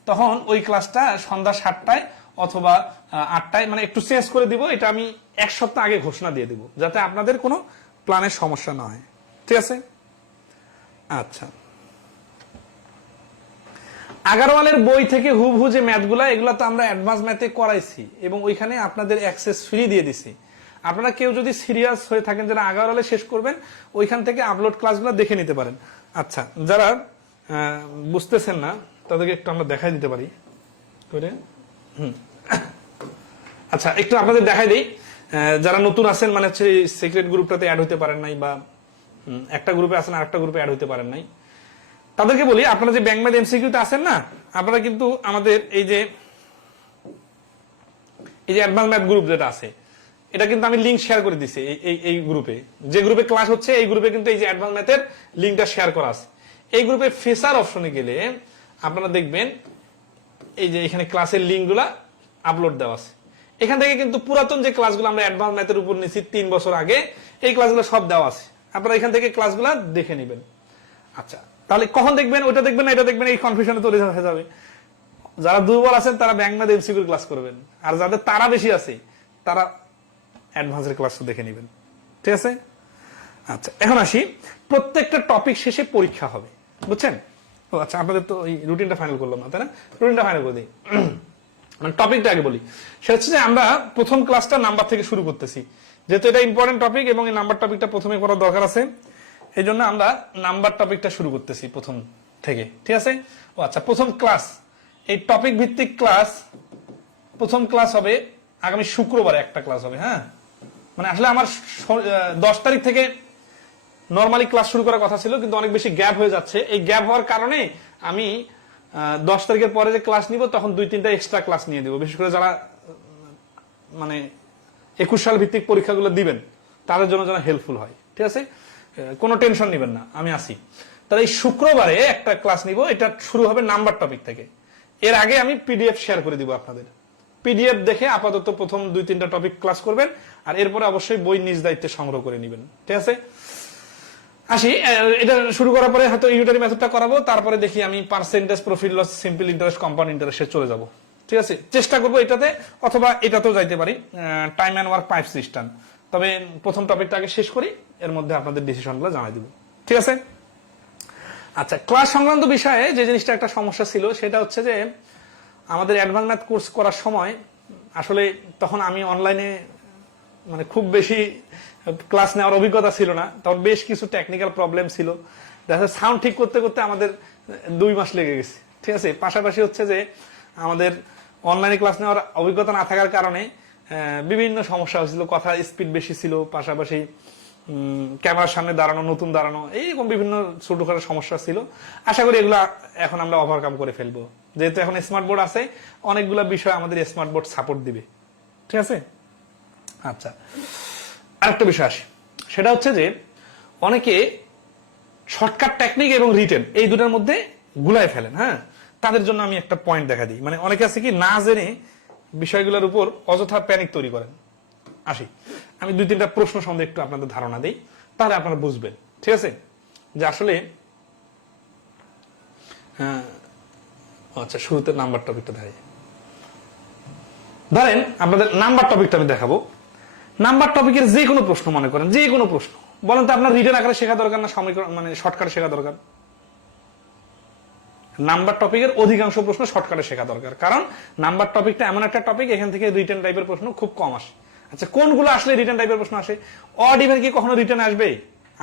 তখন ওই ক্লাসটা সন্ধ্যা 7টায় অথবা 8টায়, মানে একটু চেঞ্জ করে দিব। এটা আমি 1 সপ্তাহ আগে ঘোষণা দিয়ে দিব, যাতে আপনাদের কোনো প্ল্যানের সমস্যা না হয়, ঠিক আছে। আচ্ছা, আগারওয়ালের বই থেকে হুবহু যে ম্যাথগুলা, এগুলা তো আমরা অ্যাডভান্স ম্যাথে করাইছি এবং ওইখানে আপনাদের অ্যাক্সেস ফ্রি দিয়ে দিছি। আপনারা কেউ যদি সিরিয়াস হয়ে থাকেন যারা আগারওয়ালে শেষ করবেন, ওইখান থেকে আপলোড ক্লাসগুলো দেখে নিতে পারেন। আচ্ছা, যারা বুঝতেছেন না তাদেরকে একটু আমরা দেখাই দিতে পারি করে। আচ্ছা, একটু আপনাদের দেখাই দিই। যারা নতুন আছেন, মানে হচ্ছে সিক্রেট গ্রুপটাতে অ্যাড হতে পারেন নাই, বা একটা গ্রুপে আছেন আর একটা গ্রুপে অ্যাড হতে পারেন নাই, তাদেরকে বলি, আপনারা যে ব্যাংক ম্যাথ এমসিকিউতে আছেন না, আপনারা কিন্তু আমাদের এই যে অ্যাডভান্স ম্যাথ গ্রুপ যেটা আছে, এটা কিন্তু আমি লিংক শেয়ার করে দিছি এই গ্রুপে। যে গ্রুপে ক্লাস হচ্ছে এই গ্রুপে কিন্তু এই যে অ্যাডভান্স ম্যাথের লিংকটা শেয়ার করা আছে। এই গ্রুপে ফেসার অপশনে গেলে আপনারা দেখবেন এই যে এখানে ক্লাসের লিঙ্কগুলা আপলোড দেওয়া আছে। এখান থেকে কিন্তু পুরাতন যে ক্লাসগুলো আমরা অ্যাডভান্স ম্যাথের উপর নিয়েছি 3 বছর আগে, এই ক্লাসগুলো সব দেওয়া আছে। আপনারা এখান থেকে ক্লাসগুলো দেখে নেবেন। আচ্ছা, তাহলে কখন দেখবেন, ওইটা দেখবেন না এটা দেখবেন, এই কনফিউশনে তৈরি হয়ে যাবে। যারা দুর্বল আছেন তারা ব্যাংক ম্যাথ এমসিকিউর ক্লাস করবেন, আর যাদের তারা বেশি আছে তারা অ্যাডভান্সের ক্লাস দেখে নেবেন, ঠিক আছে। আচ্ছা, এখন আসি, প্রত্যেকটা টপিক শেষে পরীক্ষা হবে, বুঝছেন। ও আচ্ছা, আপনাদের তো এই রুটিনটা ফাইনাল করলাম না, তাই না? রুটিনটা ফাইনাল করে দিই, মানে টপিকটা আগে বলি। সেটা হচ্ছে যে আমরা প্রথম ক্লাসটা নাম্বার থেকে শুরু করতেছি, যেহেতু এটা ইম্পর্টেন্ট টপিক এবং এই নাম্বার টপিকটা প্রথমে করার দরকার আছে, এই জন্য আমরা নাম্বার টপিকটা শুরু করতেছি প্রথম থেকে, ঠিক আছে। ও আচ্ছা, প্রথম ক্লাস, এই টপিক ভিত্তিক ক্লাস, প্রথম ক্লাস হবে আগামী শুক্রবারে, একটা ক্লাস হবে। হ্যাঁ, মানে আসলে আমার 10 তারিখ থেকে নর্মালি ক্লাস শুরু করার কথা ছিল, কিন্তু অনেক বেশি গ্যাপ হয়ে যাচ্ছে। এই গ্যাপ হওয়ার কারণে আমি 10 তারিখের পরে যে ক্লাস নিব, তখন 2-3টা এক্সট্রা ক্লাস নিয়ে দিব, বিশেষ করে যারা মানে 21 সাল ভিত্তিক পরীক্ষাগুলো দিবেন তাদের জন্য যেন হেল্পফুল হয়, ঠিক আছে। কোনো টেনশন নেবেন না, আমি আসি। তাহলে এই শুক্রবারে একটা ক্লাস নিব, এটা শুরু হবে নাম্বার টপিক থেকে। এর আগে আমি পিডিএফ শেয়ার করে দিব আপনাদের, পিডিএফ দেখে আপাতত প্রথম 2-3টা টপিক ক্লাস করবেন, আর এরপরে অবশ্যই বই নিজ দায়িত্বে সংগ্রহ করে নেবেন, ঠিক আছে। আসি, এটা শুরু করার পরে হয়তো ইউনিটারি মেথডটা করাবো, তারপরে দেখি আমি percentage, profit loss, simple interest, compound ইন্টারেস্টে চলে যাব, ঠিক আছে। চেষ্টা করবো এটাতে, অথবা এটাতেও যাইতে পারি, time and work pipe system. তবে প্রথম টপিকটা আগে শেষ করি, এর মধ্যে আপনাদের ডিসিশনগুলো জানাই দিব, ঠিক আছে। আচ্ছা, ক্লাস সংক্রান্ত বিষয়ে যে জিনিসটা একটা সমস্যা ছিল, সেটা হচ্ছে যে আমাদের অ্যাডভান্স ম্যাথ কোর্স করার সময় আসলে তখন আমি অনলাইনে মানে খুব বেশি ক্লাস নেওয়ার অভিজ্ঞতা ছিল না, তখন বেশ কিছু টেকনিক্যাল প্রবলেম ছিল। দেখা যায় সাউন্ড ঠিক করতে করতে আমাদের 2 মাস লেগে গেছে, ঠিক আছে। পাশাপাশি হচ্ছে যে আমাদের অনলাইনে ক্লাস নেওয়ার অভিজ্ঞতা না থাকার কারণে বিভিন্ন সমস্যা হয়েছিল, কথা স্পিড বেশি ছিল, পাশাপাশি ক্যামেরার সামনে দাঁড়ানো, নতুন দাঁড়ানো, এইরকম বিভিন্ন ছোটখাটো সমস্যা ছিল। আশা করি এগুলা এখন আমরা ওভারকাম করে ফেলবো, যেহেতু এখন স্মার্ট বোর্ড আছে, অনেকগুলো বিষয় আমাদের স্মার্ট বোর্ড সাপোর্ট দিবে, ঠিক আছে। আচ্ছা, আরেকটা বিষয় আসে, সেটা হচ্ছে যে অনেকে শর্টকাট টেকনিক এবং রিটেন এই দুটার মধ্যে গুলাই ফেলেন। হ্যাঁ, তাদের জন্য আমি একটা পয়েন্ট দেখা দিই। মানে অনেকে আছে কি না জেনে বিষয়গুলোর উপর অযথা প্যানিক তৈরি করেন। আসি, আমি 2-3টা প্রশ্ন সম্বন্ধে একটু আপনাদের ধারণা দিই, তাহলে আপনারা বুঝবেন, ঠিক আছে, যে আসলে আচ্ছা, শুরুতে নাম্বার টপিকটা দেখাই। ধরেন আপনাদের নাম্বার টপিকটা আমি দেখাবো। নাম্বার টপিকের যে কোনো প্রশ্ন মনে করেন, যে কোনো প্রশ্ন বলেন তো, আপনার রিটেন আকারে শেখা দরকার না মানে শর্টকাটে শেখা দরকার? নাম্বার টপিকের অধিকাংশ প্রশ্ন শর্টকাটে শেখা দরকার, কারণ নাম্বার টপিকটা এমন একটা টপিক, এখান থেকে রিটেন টাইপের প্রশ্ন খুব কম আসে। আচ্ছা, কোনগুলো আসলে রিটেন টাইপের প্রশ্ন আসে? অড ইভেন কি কখনো রিটেন আসবে?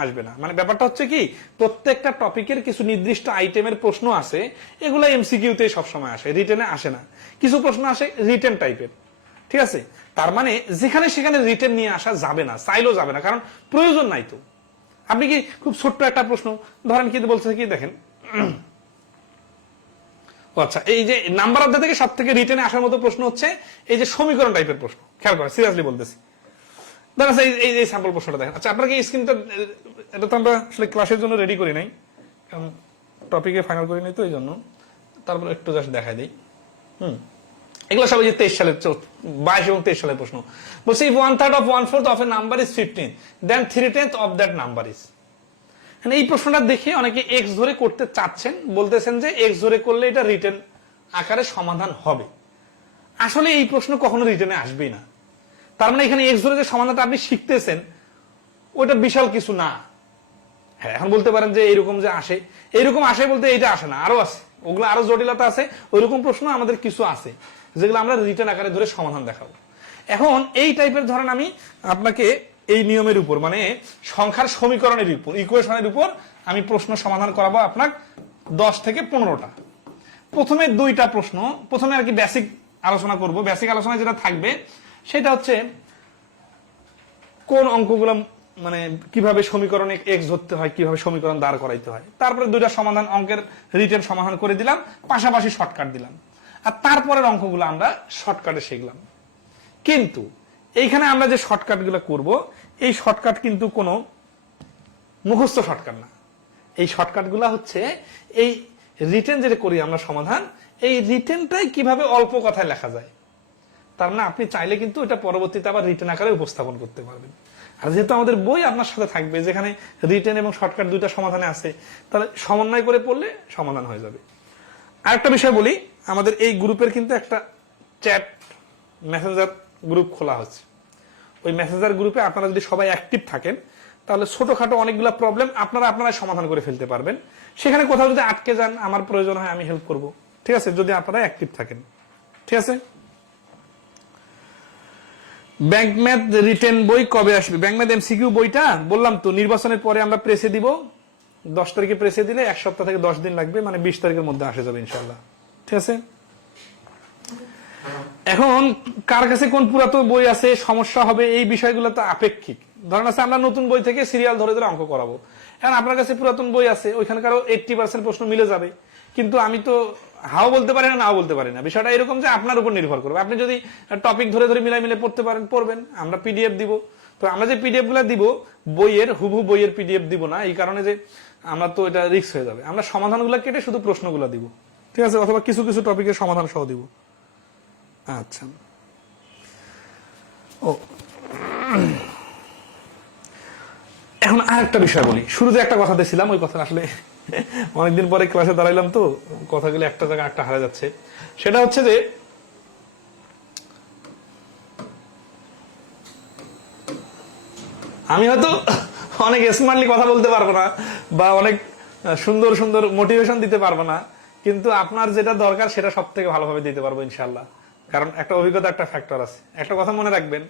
আসবে না। মানে ব্যাপারটা হচ্ছে কি, প্রত্যেকটা টপিকের কিছু নির্দিষ্ট আইটেমের প্রশ্ন আছে, এগুলো এমসিকিউতে সবসময় আসে, রিটেনে আসে না। কিছু প্রশ্ন আসে রিটেন টাইপের, ঠিক আছে? তার মানে যেখানে সেখানে রিটেন নিয়ে আসা যাবে না, চাইলেও যাবে না, কারণ প্রয়োজন নাই তো। আপনি কি খুব ছোট্ট একটা প্রশ্ন ধরেন, কিন্তু বলছে কি দেখেন, আচ্ছা এই যে নাম্বার অধ্যায় থেকে সব থেকে রিটেনে আসার মতো প্রশ্ন হচ্ছে এই যে সমীকরণ টাইপের প্রশ্ন। খেয়াল করেন, সিরিয়াসলি বলতেছি। ধরেন এই স্যাম্পল প্রশ্নটা দেখেন। আচ্ছা আপনাকে এই স্ক্রিনটা, এটা তো আমরা আসলে ক্লাসের জন্য রেডি করি নাই, কারণ টপিকে ফাইনাল করি নাই তো এই জন্য, তারপর একটু জাস্ট দেখাই দিই। এগুলো সব 23 সালের 22 এবং 23 সালের প্রশ্ন। বলছে if 1/3 of 1/4 of a number is 15 then 3/10 of that number is। এই প্রশ্নটা দেখে অনেকে এক্স ধরে করতে চাচ্ছেন, বলতেছেন যে এক্স ধরে করলে এটা রিটেন আকারে সমাধান হবে। আসলে এই প্রশ্ন কখনো রিটেনে আসবেই না। তার মানে এখানে এক্স ধরে যে সমাধানটা আপনি শিখতেছেন ওটা বিশাল কিছু না। হ্যাঁ, এখন বলতে পারেন যে এইরকম যে আসে, এইরকম আসে বলতে এইটা আসে না, আরো আছে, ওগুলো আরো জটিলতা আছে। ওইরকম প্রশ্ন আমাদের কিছু আছে যেগুলো আমরা রিটেন আকারে ধরে সমাধান দেখাবো। এখন এই টাইপের ধরেন আমি আপনাকে এই নিয়মের উপর, মানে সংখ্যার সমীকরণের উপর, ইকুয়েশনের উপর আমি প্রশ্ন সমাধান করাবো আপনার 10 থেকে 15টা। প্রথমে 2টা প্রশ্ন, প্রথমে আর কি বেসিক আলোচনা করব। বেসিক আলোচনা যেটা থাকবে সেটা হচ্ছে কোন অঙ্কগুলো, মানে কিভাবে সমীকরণে এক্স ধরতে হয়, কিভাবে সমীকরণ দাঁড় করাইতে হয়। তারপরে 2টা সমাধান অঙ্কের রিটেন সমাধান করে দিলাম, পাশাপাশি শর্টকাট দিলাম। আর তারপরের অঙ্কগুলো আমরা শর্টকাটে শিখলাম। কিন্তু এইখানে আমরা যে শর্টকাট গুলো করবো, এই শর্টকাট কিন্তু কোনো মুখস্থ শর্টকাট না। এই শর্টকাট গুলা হচ্ছে এই রিটেন যেটা করি আমরা সমাধান, এই রিটেনটাই কিভাবে অল্প কথায় লেখা যায়। তার মানে আপনি চাইলে কিন্তু এটা পরবর্তীতে আবার রিটেন আকারে উপস্থাপন করতে পারবেন। আর যেহেতু আমাদের বই আপনার সাথে থাকবে যেখানে রিটেন এবং শর্টকাট 2টা সমাধানে আছে, তাহলে সমন্বয় করে পড়লে সমাধান হয়ে যাবে। আরেকটা বিষয় বলি, আমাদের এই গ্রুপের কিন্তু একটা চ্যাট মেসেঞ্জার গ্রুপ খোলা হচ্ছে। ওই মেসেঞ্জার গ্রুপে আপনারা যদি সবাই অ্যাক্টিভ থাকেন, তাহলে ছোটখাটো অনেকগুলো প্রবলেম আপনারা সমাধান করে ফেলতে পারবেন। সেখানে কোথাও যদি আটকে যান, আমার প্রয়োজন হয়, আমি হেল্প করব, ঠিক আছে, যদি আপনারা অ্যাক্টিভ থাকেন, ঠিক আছে। ব্যাংক ম্যাথ রিটেন বই কবে আসবে? ব্যাংক ম্যাথ এমসিকিউ বইটা বললাম তো নির্বাচনের পরে আমরা প্রেসে দিব। 10 তারিখে প্রেসে দিলে 1 সপ্তাহ থেকে 10 দিন লাগবে, মানে 20 তারিখের মধ্যে আসে যাবে ইনশাল্লাহ, ঠিক আছে। এখন কার কাছে কোন পুরাতন বই আছে, সমস্যা হবে, এই বিষয়গুলো তো আপেক্ষিক। ধরেন আছে আমরা নতুন বই থেকে সিরিয়াল ধরে ধরে অঙ্ক করাবো। এখন আপনার কাছে পুরাতন বই আছে, ওইখানকারও 80% প্রশ্ন মিলে যাবে, কিন্তু আমি তো হাও বলতে পারি না, নাও বলতে পারি না। বিষয়টা এরকম যে আপনার উপর নির্ভর করবে। আপনি যদি টপিক ধরে ধরে মিলাই মিলে পড়তে পারেন, পড়বেন। আমরা পিডিএফ দিব, তো আমরা যে পিডিএফ গুলা দিব, বইয়ের হুবহু বইয়ের পিডিএফ দিব না, এই কারণে যে আমরা তো এটা রিস্ক হয়ে যাবে। আমরা সমাধানগুলো কেটে শুধু প্রশ্নগুলো দিব, ঠিক আছে, অথবা কিছু কিছু টপিকের সমাধান সহ দিব। আচ্ছা, ও এখন আর একটা বিষয় বলি। শুরুতে একটা কথা দিয়েছিলাম, ওই কথা আসলে অনেকদিন পরে ক্লাসে দাঁড়াইলাম তো কথাগুলো একটা জায়গায় একটা হারা যাচ্ছে। সেটা হচ্ছে যে আমি হয়তো অনেক স্মার্টলি কথা বলতে পারবো না, বা অনেক সুন্দর সুন্দর মোটিভেশন দিতে পারবো না, কিন্তু আপনার যেটা দরকার সেটা সব থেকে ভালোভাবে দিতে পারবো ইনশাল্লাহ। কারণ একটা অভিজ্ঞতা, একটা ফ্যাক্টর আছে। একটা কথা মনে রাখবেন,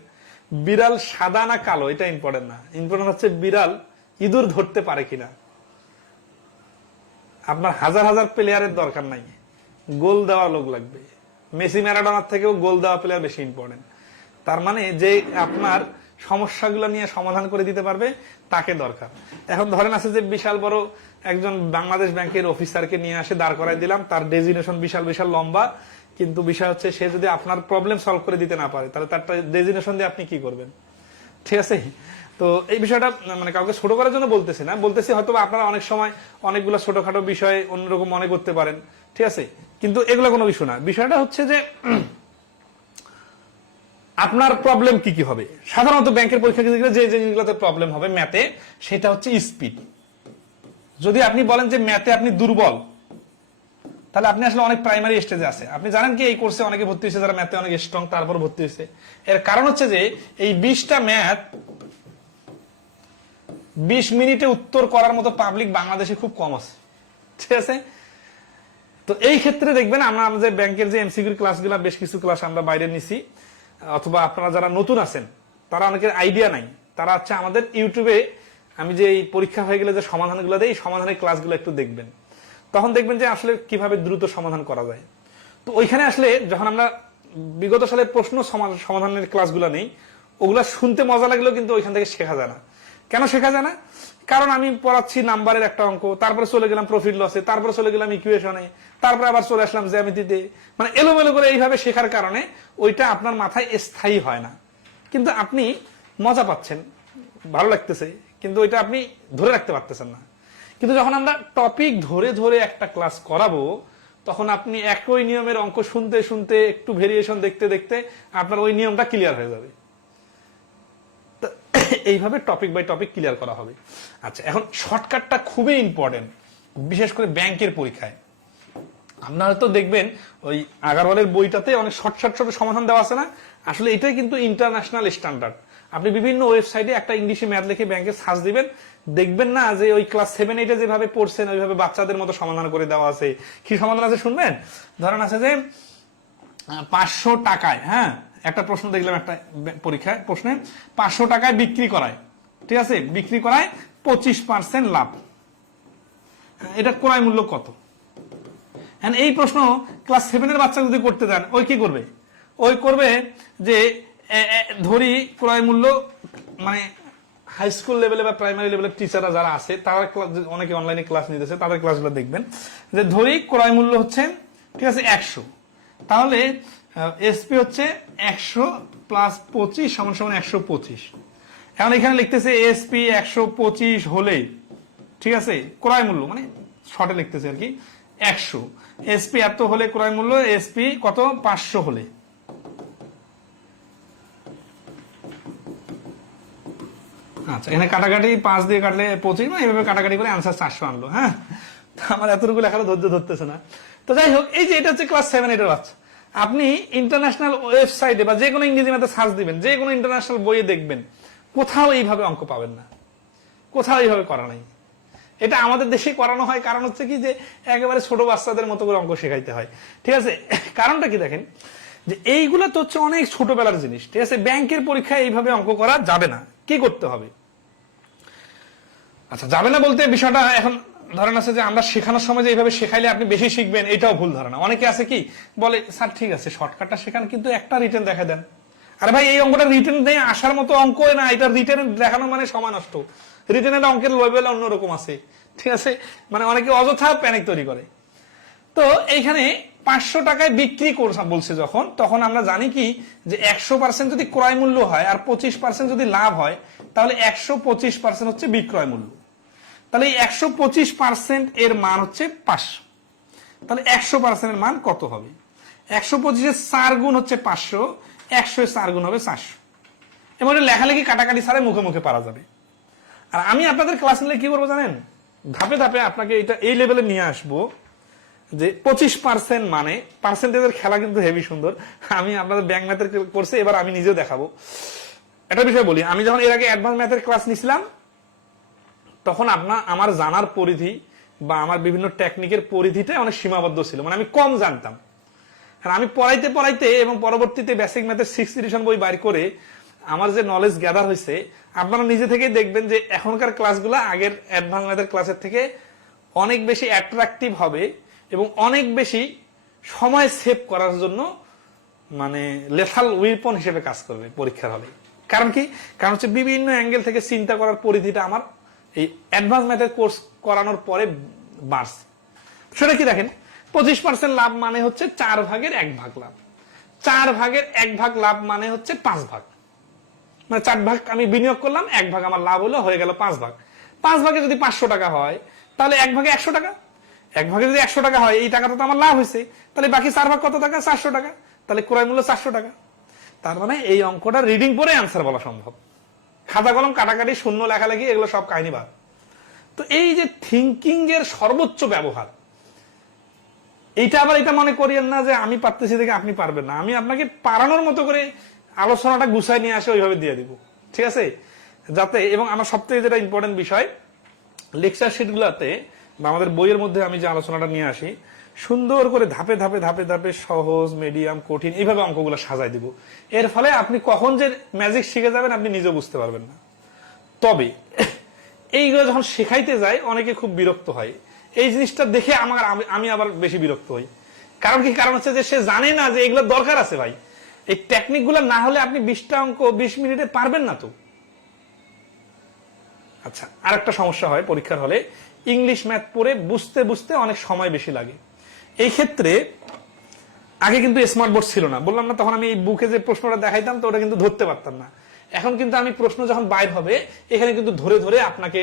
বিড়াল সাদা না কালো এটা ইম্পর্টেন্ট না, ইম্পর্টেন্ট হচ্ছে বিড়াল ইঁদুর ধরতে পারে কিনা। আপনার হাজার হাজার প্লেয়ারের দরকার নাই, গোল দেওয়া লোক লাগবে। মেসি ম্যারাডোনার থেকেও গোল দেওয়া প্লেয়ার বেশি ইম্পর্টেন্ট। তার মানে যে আপনার সমস্যাগুলো নিয়ে সমাধান করে দিতে পারবে তাকে দরকার। এখন ধরেন আছে যে বিশাল বড় একজন বাংলাদেশ ব্যাংকের অফিসারকে নিয়ে আসে দাঁড় করাই দিলাম, তার ডেজিনেশন বিশাল বিশাল লম্বা, কিন্তু বিষয় হচ্ছে সে যদি আপনার প্রবলেম সলভ করে দিতে না পারে, তাহলে তার ডেজিনেশন দিয়ে আপনি কি করবেন, ঠিক আছে। তো এই বিষয়টা মানে কাউকে ছোট করার জন্য বলতেছি না, বলতেছি হয়তো আপনারা অনেক সময় অনেকগুলো ছোটখাটো বিষয়ে অন্যরকম মনে করতে পারেন, ঠিক আছে, কিন্তু এগুলো কোনো বিষয় না। বিষয়টা হচ্ছে যে আপনার প্রবলেম কি কি হবে। সাধারণত ব্যাংকের পরীক্ষা যে জিনিসগুলোতে প্রবলেম হবে ম্যাথে, সেটা হচ্ছে স্পিড। যদি আপনি বলেন যে ম্যাথে আপনি দুর্বল, তাহলে আপনি আসলে অনেক প্রাইমারি স্টেজে আছে। আপনি জানেন কি এই কোর্সে অনেকে ভর্তি হয়েছে যারা ম্যাথে অনেক স্ট্রং, তারপর ভর্তি হয়েছে। এর কারণ হচ্ছে যে এই 20টা ম্যাথ 20 মিনিটে উত্তর করার মতো পাবলিক বাংলাদেশে খুব কম আছে, ঠিক আছে। তো এই ক্ষেত্রে দেখবেন আমরা আমাদের ব্যাংকের যে এমসিকিউর ক্লাসগুলো, বেশ কিছু ক্লাস আমরা বাইরে নিছি, অথবা আপনারা যারা নতুন আছেন তারা অনেকের আইডিয়া নাই, তারা হচ্ছে আমাদের ইউটিউবে আমি যে এই পরীক্ষা হয়ে গেলে যে সমাধানগুলো দেই, এই সমাধানের ক্লাসগুলো একটু দেখবেন, তখন দেখবেন যে আসলে কিভাবে দ্রুত সমাধান করা যায়। তো ওইখানে আসলে যখন আমরা বিগত সালের প্রশ্ন সমাধানের ক্লাসগুলো নেই, ওগুলা শুনতে মজা লাগলেও কিন্তু ওইখান থেকে শেখা যায় না। কেন শেখা যায় না? কারণ আমি পড়াচ্ছি নাম্বারের একটা অঙ্ক, তারপরে চলে গেলাম প্রফিট লসে, তারপরে চলে গেলাম ইকুয়েশনে, তারপরে আবার চলে আসলাম জ্যামিতিতে, মানে এলোমেলো করে এইভাবে শেখার কারণে ওইটা আপনার মাথায় স্থায়ী হয় না। কিন্তু আপনি মজা পাচ্ছেন, ভালো লাগতেছে, কিন্তু ওইটা আপনি ধরে রাখতে পারতেছেন না। কিন্তু যখন আমরা টপিক ধরে ধরে একটা ক্লাস করাবো, তখন আপনি একই নিয়মের অঙ্ক শুনতে শুনতে একটু ভেরিয়েশন দেখতে দেখতে আপনার ওই নিয়মটা ক্লিয়ার হয়ে যাবে। এইভাবে টপিক বাই টপিক ক্লিয়ার করা হবে। আচ্ছা, এখন শর্টকাটটা খুবই ইম্পর্টেন্ট, বিশেষ করে ব্যাংকের পরীক্ষায়। আপনারা তো দেখবেন ওই আগারওয়ালের বইটাতে অনেক শর্ট সমাধান দেওয়া আছে না? আসলে এটাই কিন্তু ইন্টারন্যাশনাল স্ট্যান্ডার্ড। আপনি বিভিন্ন ওয়েবসাইটে একটা ইংলিশে ম্যাথ লিখে ব্যাংকে সার্চ দিবেন, দেখবেন না যে ওই ক্লাস 7-8 যেভাবে পড়ছেন ওইভাবে বাচ্চাদের মতো সমাধান করে দেওয়া আছে। কি সমাধান আছে শুনবেন? ধরেন আছে যে 500 টাকায়, হ্যাঁ, একটা প্রশ্ন দেখলাম একটা পরীক্ষায়, প্রশ্নে 500 টাকায় বিক্রি করায়, ঠিক আছে, বিক্রি করায় 25% লাভ, এটা ক্রয় মূল্য কত? এই প্রশ্ন ক্লাস 7 বাচ্চা যদি করতে দেন, ওই কি করবে? ওই করবে যে ধরি ক্রয় মূল্য, মানে হাই স্কুল লেভেলে বা প্রাইমারি লেভেলের টিচাররা যারা আছে তারা অনেকে অনলাইনে ক্লাস নিতেছে, তাদের ক্লাসগুলো দেখবেন যে ধরি ক্রয় মূল্য হচ্ছে, ঠিক আছে, 100, তাহলে এসপি হচ্ছে 100 প্লাস 25 সমান সমান 125। এখন এখানে লিখতেছে এসপি 125 হলে, ঠিক আছে, ক্রয় মূল্য মানে শর্টে লিখতেছে আর কি 100, এসপি এত হলে ক্রয় মূল্য, এসপি কত, 500 হলে। আচ্ছা, এখানে কাটাকাটি 5 দিয়ে কাটলে 25, না এইভাবে কাটাকাটি করে আনসার 400 আনলো। হ্যাঁ, আমার এতটুকু লেখারও ধৈর্য ধরতেছে না। তো যাই হোক, এই যে এটা হচ্ছে ক্লাস 7-8 বাচ্চা। আপনি ইন্টারন্যাশনাল ওয়েবসাইটে বা যে কোনো ইংরেজি ম্যাথে সার্চ দিবেন, যে কোনো ইন্টারন্যাশনাল বইয়ে দেখবেন, কোথাও এইভাবে অঙ্ক পাবেন না, কোথাও এইভাবে করা নাই। এটা আমাদের দেশে করানো হয়, কারণ হচ্ছে কি যে একেবারে ছোট বাচ্চাদের মতো করে অঙ্ক শেখাইতে হয়, ঠিক আছে। কারণটা কি দেখেন, যে এইগুলো তো হচ্ছে অনেক ছোটবেলার জিনিস, ঠিক আছে। ব্যাংকের পরীক্ষায় এইভাবে অঙ্ক করা যাবে না। কি করতে হবে? আচ্ছা, যাবে না বলতে বিষয়টা এখন ধরেন আছে যে আমরা শেখানোর সময় যে এইভাবে শেখাইলে আপনি বেশি শিখবেন, এটাও ভুল ধারণা। অনেকে আছে কি বলে, স্যার ঠিক আছে শর্টকাটটা শেখান, কিন্তু একটা রিটেন দেখা দেন। আরে ভাই, এই অঙ্কটা রিটেন নেই আসার মতো অঙ্ক না, এটা রিটেন দেখানো মানে সময় নষ্ট। রিটেনের অঙ্কের লেভেল অন্যরকম আছে, ঠিক আছে। মানে অনেকে অযথা প্যানিক তৈরি করে। তো এইখানে 500 টাকায় বিক্রি বলছে যখন, তখন আমরা জানি কি যে 100% যদি ক্রয় মূল্য হয় আর 25% যদি লাভ হয়, তাহলে 125% হচ্ছে বিক্রয় মূল্য। তাহলে এই 125% এর মান হচ্ছে 500। তাহলে 100% এর মান কত হবে? 125-এর 4 গুণ হচ্ছে 500, 100-এর 4 গুণ হবে 400। এবং লেখালেখি কাটাকাটি ছাড়া মুখে মুখে পারা যাবে। আর আমি আপনাদের ক্লাস নিলে কি করবো জানেন? ধাপে ধাপে আপনাকে এটা এই লেভেলে নিয়ে আসবো যে 25% মানে পার্সেন্টেজের খেলা কিন্তু হেভি সুন্দর। আমি আপনাদের ব্যাংক ম্যাথের কোর্সে এবার আমি নিজেও দেখাবো। একটা বিষয় বলি, আমি যখন এর আগে অ্যাডভান্স ম্যাথের ক্লাস নিছিলাম, তখন আমার জানার পরিধি বা আমার বিভিন্ন টেকনিকের পরিধিটা অনেক সীমাবদ্ধ ছিল, মানে আমি কম জানতাম। আর আমি পড়াইতে পড়াইতে এবং পরবর্তীতে বেসিক ম্যাথের 6th এডিশন বই বাইর করে আমার যে নলেজ গ্যাদার হয়েছে, আপনারা নিজে থেকেই দেখবেন যে এখনকার ক্লাসগুলো আগের অ্যাডভান্স ম্যাথের ক্লাসের থেকে অনেক বেশি অ্যাট্রাকটিভ হবে এবং অনেক বেশি সময় সেভ করার জন্য মানে লেথাল উইপন হিসেবে কাজ করবে পরীক্ষার হলে। কারণ কি? কারণ হচ্ছে বিভিন্ন অ্যাঙ্গেল থেকে চিন্তা করার পরিধিটা আমার এই অ্যাডভান্স ম্যাথের কোর্স করানোর পরে বাড়ছে। সেটা কি দেখেন, 25% লাভ মানে হচ্ছে 4 ভাগের 1 ভাগ লাভ। 4 ভাগের 1 ভাগ লাভ মানে হচ্ছে 5 ভাগ। মানে 4 ভাগ আমি বিনিয়োগ করলাম, 1 ভাগ আমার লাভ হলো, হয়ে গেল 5 ভাগ। 5 ভাগে যদি 500 টাকা হয়, তাহলে 1 ভাগে 100 টাকা। 1 ভাগে যদি 100 টাকা হয়, এই টাকাটা তো আমার লাভ হয়েছে, তাহলে বাকি 4 ভাগ কত টাকা? 400 টাকা। তাহলে ক্রয় মূল্য 400 টাকা। তার মানে এই অঙ্কটা রিডিং পরে আনসার বলা সম্ভব। খাতা কলম কাটাকাটি, শূন্য লেখালেখি, এগুলো সব কাহিনী বাদ। তো এই যে থিঙ্কিং এর সর্বোচ্চ ব্যবহার, এইটা আবার এটা মনে করিয়েন না যে আমি পারতেছি দেখে আপনি পারবেন না। আমি আপনাকে পারানোর মতো করে আলোচনাটা গুছাই নিয়ে আসে ওইভাবে দিয়ে দিব, ঠিক আছে, যাতে। এবং আমার সবথেকে যেটা ইম্পর্টেন্ট বিষয়, লেকচার শিট গুলাতে বা আমাদের বইয়ের মধ্যে আমি যে আলোচনাটা নিয়ে আসি, সুন্দর করে ধাপে ধাপে ধাপে ধাপে সহজ, মিডিয়াম, কঠিন এইভাবে অঙ্কগুলো সাজাই দিব। এর ফলে আপনি কখন যে ম্যাজিক শিখে যাবেন আপনি নিজেও বুঝতে পারবেন না। তবে এইগুলো যখন শেখাইতে যায় অনেকে খুব বিরক্ত হয়। এই জিনিসটা দেখে আমি আবার বেশি বিরক্ত হই। কারণ হচ্ছে যে সে জানে না যে এগুলো দরকার আছে ভাই। এই টেকনিক গুলো না হলে আপনি 20টা অঙ্ক 20 মিনিটে পারবেন না তো। আচ্ছা, আর একটা সমস্যা হয় পরীক্ষার হলে, ইংলিশ ম্যাথ পড়ে বুঝতে বুঝতে অনেক সময় বেশি লাগে। এই ক্ষেত্রে আগে কিন্তু স্মার্ট বোর্ড ছিল না, বললাম না, তখন আমি এই বুকে যে প্রশ্নটা দেখাইতাম তো ওটা কিন্তু ধরতে পারতাম না। এখন কিন্তু আমি প্রশ্ন যখন বাইর হবে এখানে কিন্তু ধরে ধরে আপনাকে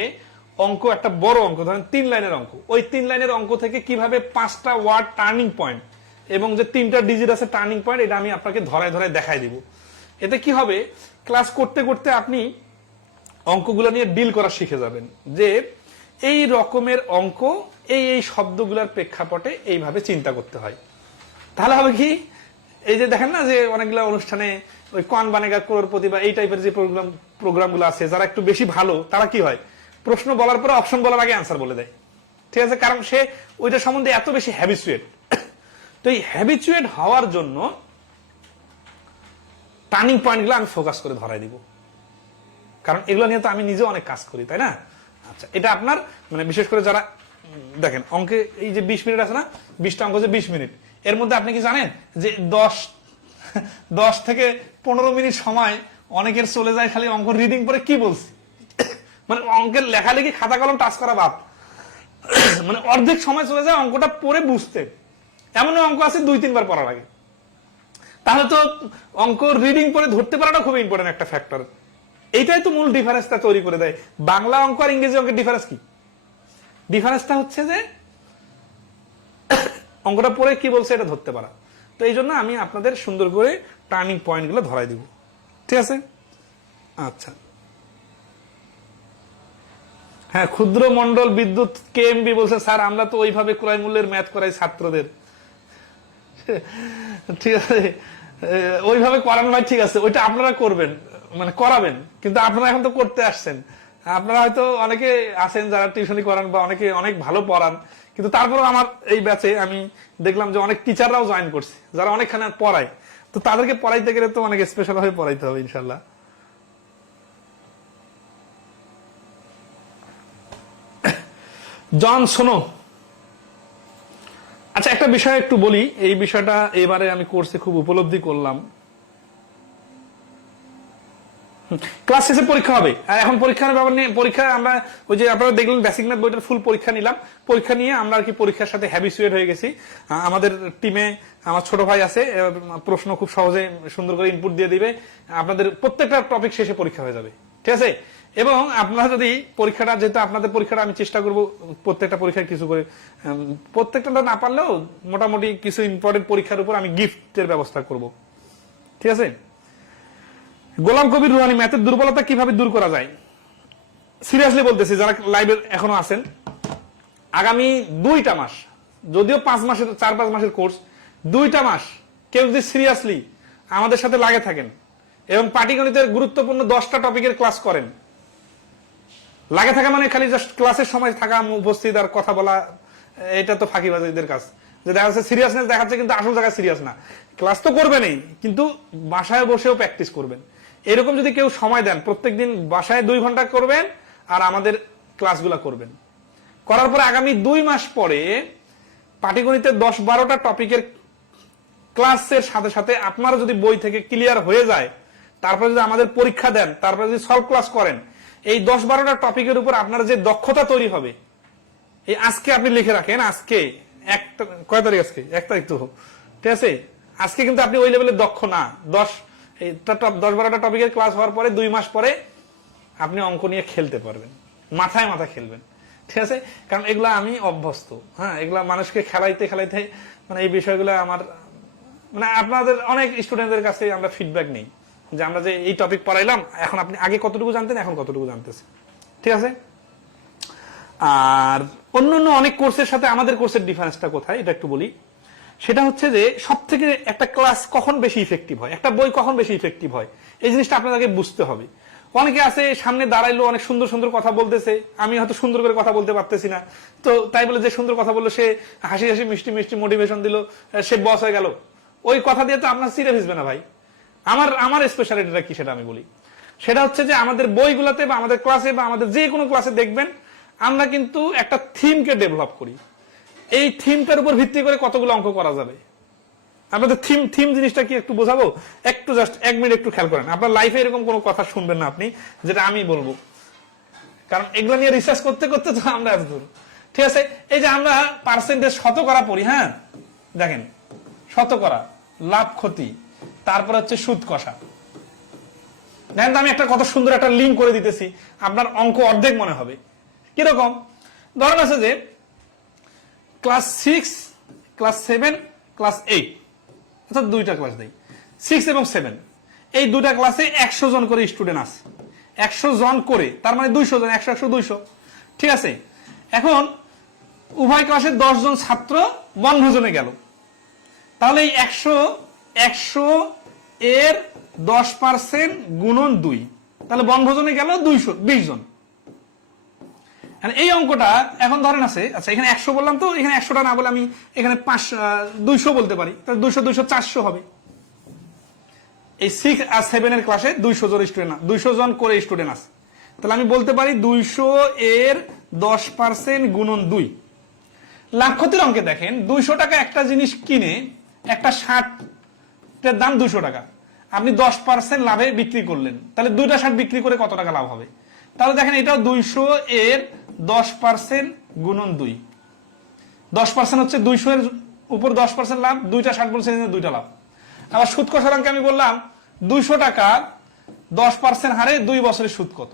অঙ্ক, একটা বড় অঙ্ক ধরেন 3 লাইনের অঙ্ক, ওই 3 লাইনের অঙ্ক থেকে কিভাবে 5টা ওয়ার্ড টার্নিং পয়েন্ট এবং যে 3টা ডিজিট আছে টার্নিং পয়েন্ট, এটা আমি আপনাকে ধরায় ধরায় দেখাই দিব। এতে কি হবে, ক্লাস করতে করতে আপনি অঙ্কগুলো নিয়ে ডিল করা শিখে যাবেন, যে এই রকমের অঙ্ক এই শব্দগুলোর প্রেক্ষাপটে এইভাবে চিন্তা করতে হয়। তাহলে হবে কি, এই যে দেখেন না যে অনেকগুলো অনুষ্ঠানে ওই কন বানেগা করোড়পতি বা এই টাইপের যে প্রোগ্রামগুলো আছে, যারা একটু বেশি ভালো তারা কি হয়, প্রশ্ন বলার পরে অপশন বলার আগে অ্যান্সার বলে দেয়। ঠিক আছে, কারণ সে ওইটা সম্বন্ধে এত বেশি হ্যাবিচুয়েট। তো এই হ্যাবিচুয়েট হওয়ার জন্য টার্নিং পয়েন্টগুলো আমি ফোকাস করে ধরাই দিব, কারণ এগুলো নিয়ে তো আমি নিজে অনেক কাজ করি, তাই না? আচ্ছা, এটা আপনার মানে বিশেষ করে যারা দেখেন অঙ্কে এই যে 20 মিনিট আছে না, 20টা অঙ্ক যে 20 মিনিট, এর মধ্যে আপনি কি জানেন যে 10 থেকে 15 মিনিট সময় অনেকের চলে যায় খালি অঙ্ক রিডিং পরে কি বলছি, মানে অঙ্কের লেখালেখি খাতা কলম টাচ করা বাদ, মানে অর্ধেক সময় চলে যায় অঙ্কটা পড়ে বুঝতে। এমন অঙ্ক আছে 2-3 বার পড়ার আগে। তাহলে তো অঙ্ক রিডিং পরে ধরতে পারাটা খুব ইম্পর্টেন্ট একটা ফ্যাক্টর। এইটাই তো মূল ডিফারেন্সটা তৈরি করে দেয়। বাংলা অঙ্ক আর ইংরেজি অঙ্কের ডিফারেন্স কি? ডিফারেন্সটা হচ্ছে যে অঙ্কটা পড়ে কি বলছে এটা ধরতে পারা। তো এই জন্য আমি আপনাদের সুন্দর করে টার্নিং পয়েন্ট গুলো ধরাই দিব, ঠিক আছে? আচ্ছা, হ্যাঁ, ক্ষুদ্র মন্ডল বিদ্যুৎ কেএমবি বলছে, স্যার আমরা তো ওইভাবে ক্রয় মূল্যের ম্যাথ করাই ছাত্রদের। ঠিক আছে, ওইভাবে করান ভাই, ঠিক আছে, ওইটা আপনারা করবেন, মানে করাবেন, কিন্তু আপনারা এখন তো করতে আসছেন। আপনারা হয়তো অনেকে আছেন যারা টিউশনি করান বা অনেকে অনেক ভালো পড়ান, কিন্তু তারপরেও আমার এই ব্যাচে আমি দেখলাম যে অনেক টিচাররাও জয়েন করছে যারা অনেকখানে পড়ায়। তো তাদেরকে পড়াইতে গেলে তো অনেক স্পেশাল ভাবে পড়াইতে হবে ইনশাল্লাহ। জন শোনো, আচ্ছা একটা বিষয় একটু বলি, এই বিষয়টা এবারে আমি কোর্সে খুব উপলব্ধি করলাম। ক্লাস শেষে পরীক্ষা হবে, আর এখন পরীক্ষার ব্যাপার নিয়ে পরীক্ষা আমরা ওই যে আপনারা দেখলেন বেসিক ম্যাথ বইটার ফুল পরীক্ষা নিলাম। পরীক্ষা নিয়ে আমরা আর কি পরীক্ষার সাথে হ্যাবিচুয়েট হয়ে গেছি। আমাদের টিমে আমার ছোট ভাই আছে, প্রশ্ন খুব সহজে সুন্দর করে ইনপুট দিয়ে দিবে। আপনাদের প্রত্যেকটা টপিক শেষে পরীক্ষা হয়ে যাবে, ঠিক আছে? এবং আপনারা যদি পরীক্ষাটা, যেহেতু আপনাদের পরীক্ষাটা আমি চেষ্টা করব প্রত্যেকটা পরীক্ষায় কিছু করে, প্রত্যেকটা না পারলেও মোটামুটি কিছু ইম্পর্টেন্ট পরীক্ষার উপর আমি গিফটের ব্যবস্থা করব, ঠিক আছে? গোলাম কবির রুহানি, ম্যাথের দুর্বলতা কিভাবে দূর করা যায়? সিরিয়াসলি বলতেছি, যারা লাইভে এখনো আছেন, আগামী 2টা মাস, যদিও 5 মাসের 4-5 মাসের কোর্স, 2টা মাস কেউ যদি সিরিয়াসলি আমাদের সাথে লাগে থাকেন এবং পাটিগণিতের গুরুত্বপূর্ণ 10টা টপিকের ক্লাস করেন, লাগে থাকা মানে খালি জাস্ট ক্লাসের সময় থাকা, উপস্থিত আর কথা বলা, এটা তো ফাঁকিবাজীদের কাজ। যে দেখা যাচ্ছে সিরিয়াসনেস দেখাচ্ছে কিন্তু আসল জায়গায় সিরিয়াস না। ক্লাস তো করবেনই, কিন্তু বাসায় বসেও প্র্যাকটিস করবেন। এরকম যদি কেউ সময় দেন, প্রত্যেকদিন বাসায় 2 ঘন্টা করবেন আর আমাদের ক্লাসগুলো করবেন, করার পরে আগামী 2 মাস পরে পাটিগণিতের 10-12টা টপিকের ক্লাসের সাথে সাথে আপনারা যদি বই থেকে ক্লিয়ার হয়ে যায়, তারপরে যদি আমাদের পরীক্ষা দেন, তারপরে যদি সলভ ক্লাস করেন, এই 10-12টা টপিকের উপর আপনার যে দক্ষতা তৈরি হবে, এই আজকে আপনি লিখে রাখেন, আজকে কয় তারিখ, আজকে 1 তারিখ তো, ঠিক আছে? আজকে কিন্তু আপনি ওই লেভেলে দক্ষ না। 10-12টা টপিকের ক্লাস হওয়ার পরে 2 মাস পরে আপনি অঙ্ক নিয়ে খেলতে পারবেন, মাথায় মাথা খেলবেন, ঠিক আছে? কারণ এগুলা আমি অভ্যস্ত, হ্যাঁ, এগুলা মানুষকে খেলাইতে খেলাইতে, মানে এই বিষয়গুলো আমার, মানে আপনাদের অনেক স্টুডেন্টদের কাছে আমরা ফিডব্যাক নেই যে আমরা যে এই টপিক পড়াইলাম, এখন আপনি আগে কতটুকু জানতেন, এখন কতটুকু জানতেছেন, ঠিক আছে? আর অন্য অনেক কোর্সের সাথে আমাদের কোর্সের ডিফারেন্সটা কোথায় এটা একটু বলি। সেটা হচ্ছে যে সব থেকে একটা ক্লাস কখন বেশি ইফেক্টিভ হয়, একটা বই কখন বেশি ইফেক্টিভ হয়, এই জিনিসটা আপনাদেরকে বুঝতে হবে। অনেকে আছে সামনে দাঁড়াইলো, অনেক সুন্দর সুন্দর কথা বলতেছে, আমি হয়তো সুন্দর করে কথা বলতে পারতেছি না, তো তাই বলে যে সুন্দর কথা বললো সে হাসি হাসি মিষ্টি মিষ্টি মোটিভেশন দিল, সে বস হয়ে গেল, ওই কথা দিয়ে তো আপনার সিরে ভিজবে না ভাই। আমার স্পেশালিটিটা কি সেটা আমি বলি। সেটা হচ্ছে যে আমাদের বইগুলোতে বা আমাদের ক্লাসে বা আমাদের যে কোনো ক্লাসে দেখবেন আমরা কিন্তু একটা থিমকে ডেভেলপ করি। এই থিমটার উপর ভিত্তি করে কতগুলো অঙ্ক করা যাবে। আপনাদের থিম থিম জিনিসটা কি একটু বোঝাবো, একটু জাস্ট 1 মিনিট একটু খেয়াল করেন। আপনার লাইফে এরকম কোনো কথা শুনবেন না আপনি যেটা আমি বলবো, কারণ এগুলো নিয়ে রিসার্চ করতে করতে তো আমরা এত দূর। ঠিক আছে, এই যে আমরা পার্সেন্টেজ শতকরা পড়ি, হ্যাঁ দেখেন শতকরা, লাভ ক্ষতি, তারপর হচ্ছে সুদ কষা। দেখেন তো আমি একটা কত সুন্দর একটা লিঙ্ক করে দিতেছি, আপনার অঙ্ক অর্ধেক মনে হবে। কিরকম, ধরেন আছে যে ক্লাস 6, ক্লাস 7, ক্লাস 8, অর্থাৎ 2টা ক্লাস দেই, 6 এবং 7, এই 2টা ক্লাসে 100 জন করে স্টুডেন্ট আছে। 100 জন করে তার মানে 200 জন, 100 100 200। ঠিক আছে, এখন উভয় ক্লাসে 10 জন ছাত্র বনভোজনে গেল, তাহলে এই 100 এর 10% গুণন 2, তাহলে বনভোজনে গেল 220 জন। এই অঙ্কটা এখন ধরেন আছে, আচ্ছা এখানে 100 বললাম, তো এখানে 100টা না বলে আমি এখানে 200 বলতে পারি, তাহলে 200 200 400 হবে। এই 6 আর 7 এর ক্লাসে 200 জন স্টুডেন্ট, 200 জন করে স্টুডেন্ট আছে, তাহলে আমি বলতে পারি 200 এর 10% গুণন 2। লাভ ক্ষতির অঙ্কে দেখেন 200 টাকা একটা জিনিস কিনে একটা শার্টের দাম 200 টাকা, আপনি 10% লাভে বিক্রি করলেন, তাহলে 2টা শার্ট বিক্রি করে কত টাকা লাভ হবে। তাহলে দেখেন এটাও 200 এর 10% গুণন 2, 10% হচ্ছে 200 এর উপর 10% লাভ, 2টা শার্ট বলছে 2টা লাভ। আবার সুদ কষার অঙ্কে আমি বললাম 200 টাকা 10% হারে 2 বছরের সুদ কত,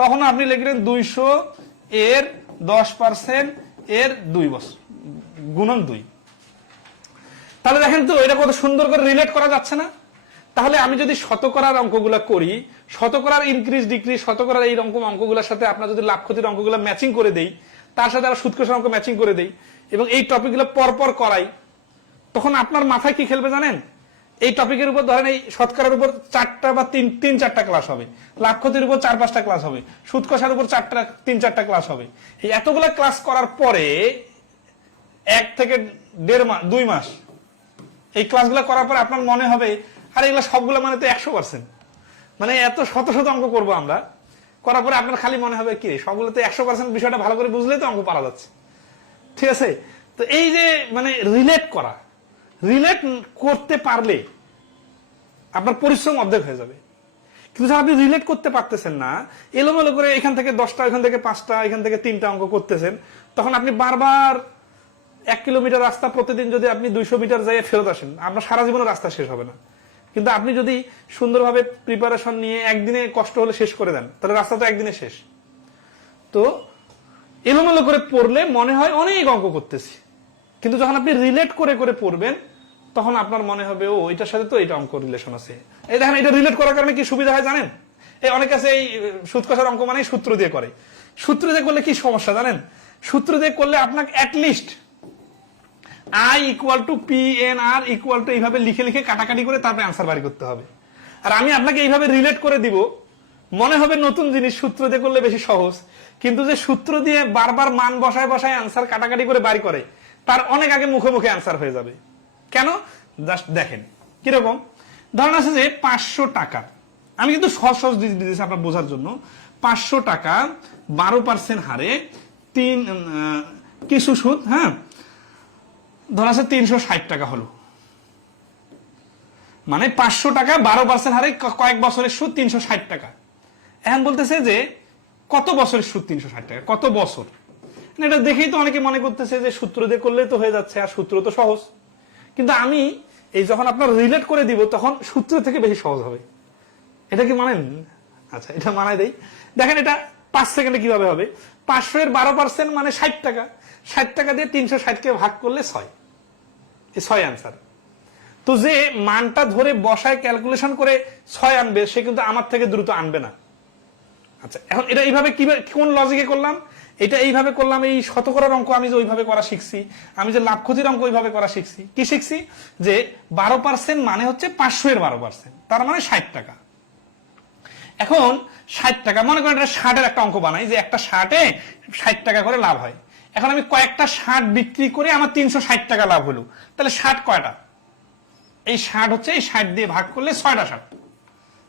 তখন আপনি লিখলেন 200 এর 10% এর 2 বছর গুণন 2। তাহলে দেখেন তো এটা কত সুন্দর করে রিলেট করা যাচ্ছে না। তাহলে আমি যদি শতকরার অঙ্কগুলো করি, শতকরার ইনক্রিজ ডিক্রিজ, শতকরার এই রকম অঙ্কগুলোর সাথে আপনার যদি লাভ ক্ষতির অঙ্কগুলো ম্যাচিং করে দেই, তার সাথে আবার সুদ কষার অঙ্ক ম্যাচিং করে দেই এবং এই টপিকগুলো পরপর করাই, তখন আপনার মাথায় কি খেলবে জানেন, এই টপিকের উপর ধরেন এই শতকরার উপর 4টা বা 3-4টা ক্লাস হবে, লাভ ক্ষতির উপর 4-5টা ক্লাস হবে, সুদ কষার উপর 3-4টা ক্লাস হবে। এই এতগুলা ক্লাস করার পরে 1 থেকে 1.5 মাস 2 মাস এই ক্লাসগুলো করার পরে আপনার মনে হবে আর এগুলো সবগুলো মানে তো 100%, মানে এত শত শত অঙ্ক করবো আমরা, করার পরে আপনার খালি মনে হবে কি সবগুলো তো 100% বিষয়টা ভালো করে বুঝলেই তো অঙ্ক পারা যাচ্ছে। ঠিক আছে, তো এই যে মানে রিলেট করা, রিলেট করতে পারলে আপনার পরিশ্রম অর্ধেক হয়ে যাবে। কিন্তু যখন আপনি রিলেট করতে পারতেছেন না, এলোমেলো করে এখান থেকে 10টা, এখান থেকে 5টা, এখান থেকে 3টা অঙ্ক করতেছেন, তখন আপনি বারবার 1 কিলোমিটার রাস্তা প্রতিদিন যদি আপনি 200 মিটার যাই ফেরত আসেন, আপনার সারা জীবনের রাস্তা শেষ হবে না। কিন্তু আপনি যদি সুন্দরভাবে প্রিপারেশন নিয়ে একদিনে কষ্ট হলে শেষ করে দেন, তাহলে রাস্তা তো একদিনে শেষ। তো এলোমেলো করে পড়লে মনে হয় অনেক অঙ্ক করতেছি, কিন্তু যখন আপনি রিলেট করে করে পড়বেন তখন আপনার মনে হবে ও এটার সাথে তো এটা অঙ্ক রিলেশন আছে। এই দেখেন এটা রিলেট করার কারণে কি সুবিধা হয় জানেন, এই অনেক আছে এই সুদ কষার অঙ্ক মানে সূত্র দিয়ে করে, সূত্র দিয়ে করলে কি সমস্যা জানেন, সূত্র দিয়ে করলে আপনাকে অ্যাটলিস্ট I = PNR = এইভাবে লিখে লিখে কাটাকাটি করে তারপরে আনসার বাড়ি করতে হবে। আর আমি আপনাকে এইভাবে রিলেট করে দিব, মনে হবে নতুন জিনিস, সূত্র দিয়ে করলে বেশি সহজ, কিন্তু যে সূত্র দিয়ে বারবার মান বসায় বসায় আনসার কাটাকাটি করে বাড়ি করে তার অনেক আগে মুখে মুখে আনসার হয়ে যাবে। কেন, জাস্ট দেখেন কিরকম, ধরেন আছে যে 500 টাকা, আমি কিন্তু সহজ সহজ দিয়েছি আপনার বোঝার জন্য, 500 টাকা 12% হারে 3 কিছু সুদ, হ্যাঁ ধরা আছে 360 টাকা হলো, মানে 500 টাকা 12% হারে কয়েক বছরের সুদ 360 টাকা। এখন বলতেছে যে কত বছরের সুদ 360 টাকা, কত বছর, এটা দেখেই তো অনেকে মনে করতেছে যে সূত্র দিয়ে করলে তো হয়ে যাচ্ছে, আর সূত্র তো সহজ। কিন্তু আমি এই যখন আপনার রিলেট করে দিব তখন সূত্র থেকে বেশি সহজ হবে। এটা কি মানেন? আচ্ছা এটা মানাই দেই, দেখেন এটা 5 সেকেন্ডে কিভাবে হবে। 500 এর 12% মানে 60 টাকা, 60 টাকা দিয়ে 360 কে ভাগ করলে 6, 6 আনসার। তো যে মানটা ধরে বসায় ক্যালকুলেশন করে 6 আনবে সে কিন্তু আমার থেকে দ্রুত আনবে না। আচ্ছা এখন এটা এইভাবে কোন লজিকে করলাম, এটা এইভাবে করলাম, এই শতকরার অঙ্ক আমি যে ওইভাবে করা শিখছি, আমি যে লাভ ক্ষতির অঙ্ক ওইভাবে করা শিখছি। কি শিখছি, যে 12% মানে হচ্ছে 500 এর 12%, তার মানে 60 টাকা। এখন 60 টাকা, মনে করেন এটা 60 এর একটা অঙ্ক বানাই যে একটা শার্টে 60 টাকা করে লাভ হয়। এখন আমি কয়েকটা শার্ট বিক্রি করে আমার 360 টাকা লাভ হলো, তাহলে শার্ট কয়টা, এই 60 হচ্ছে এই 60 দিয়ে ভাগ করলে 6টা শার্ট,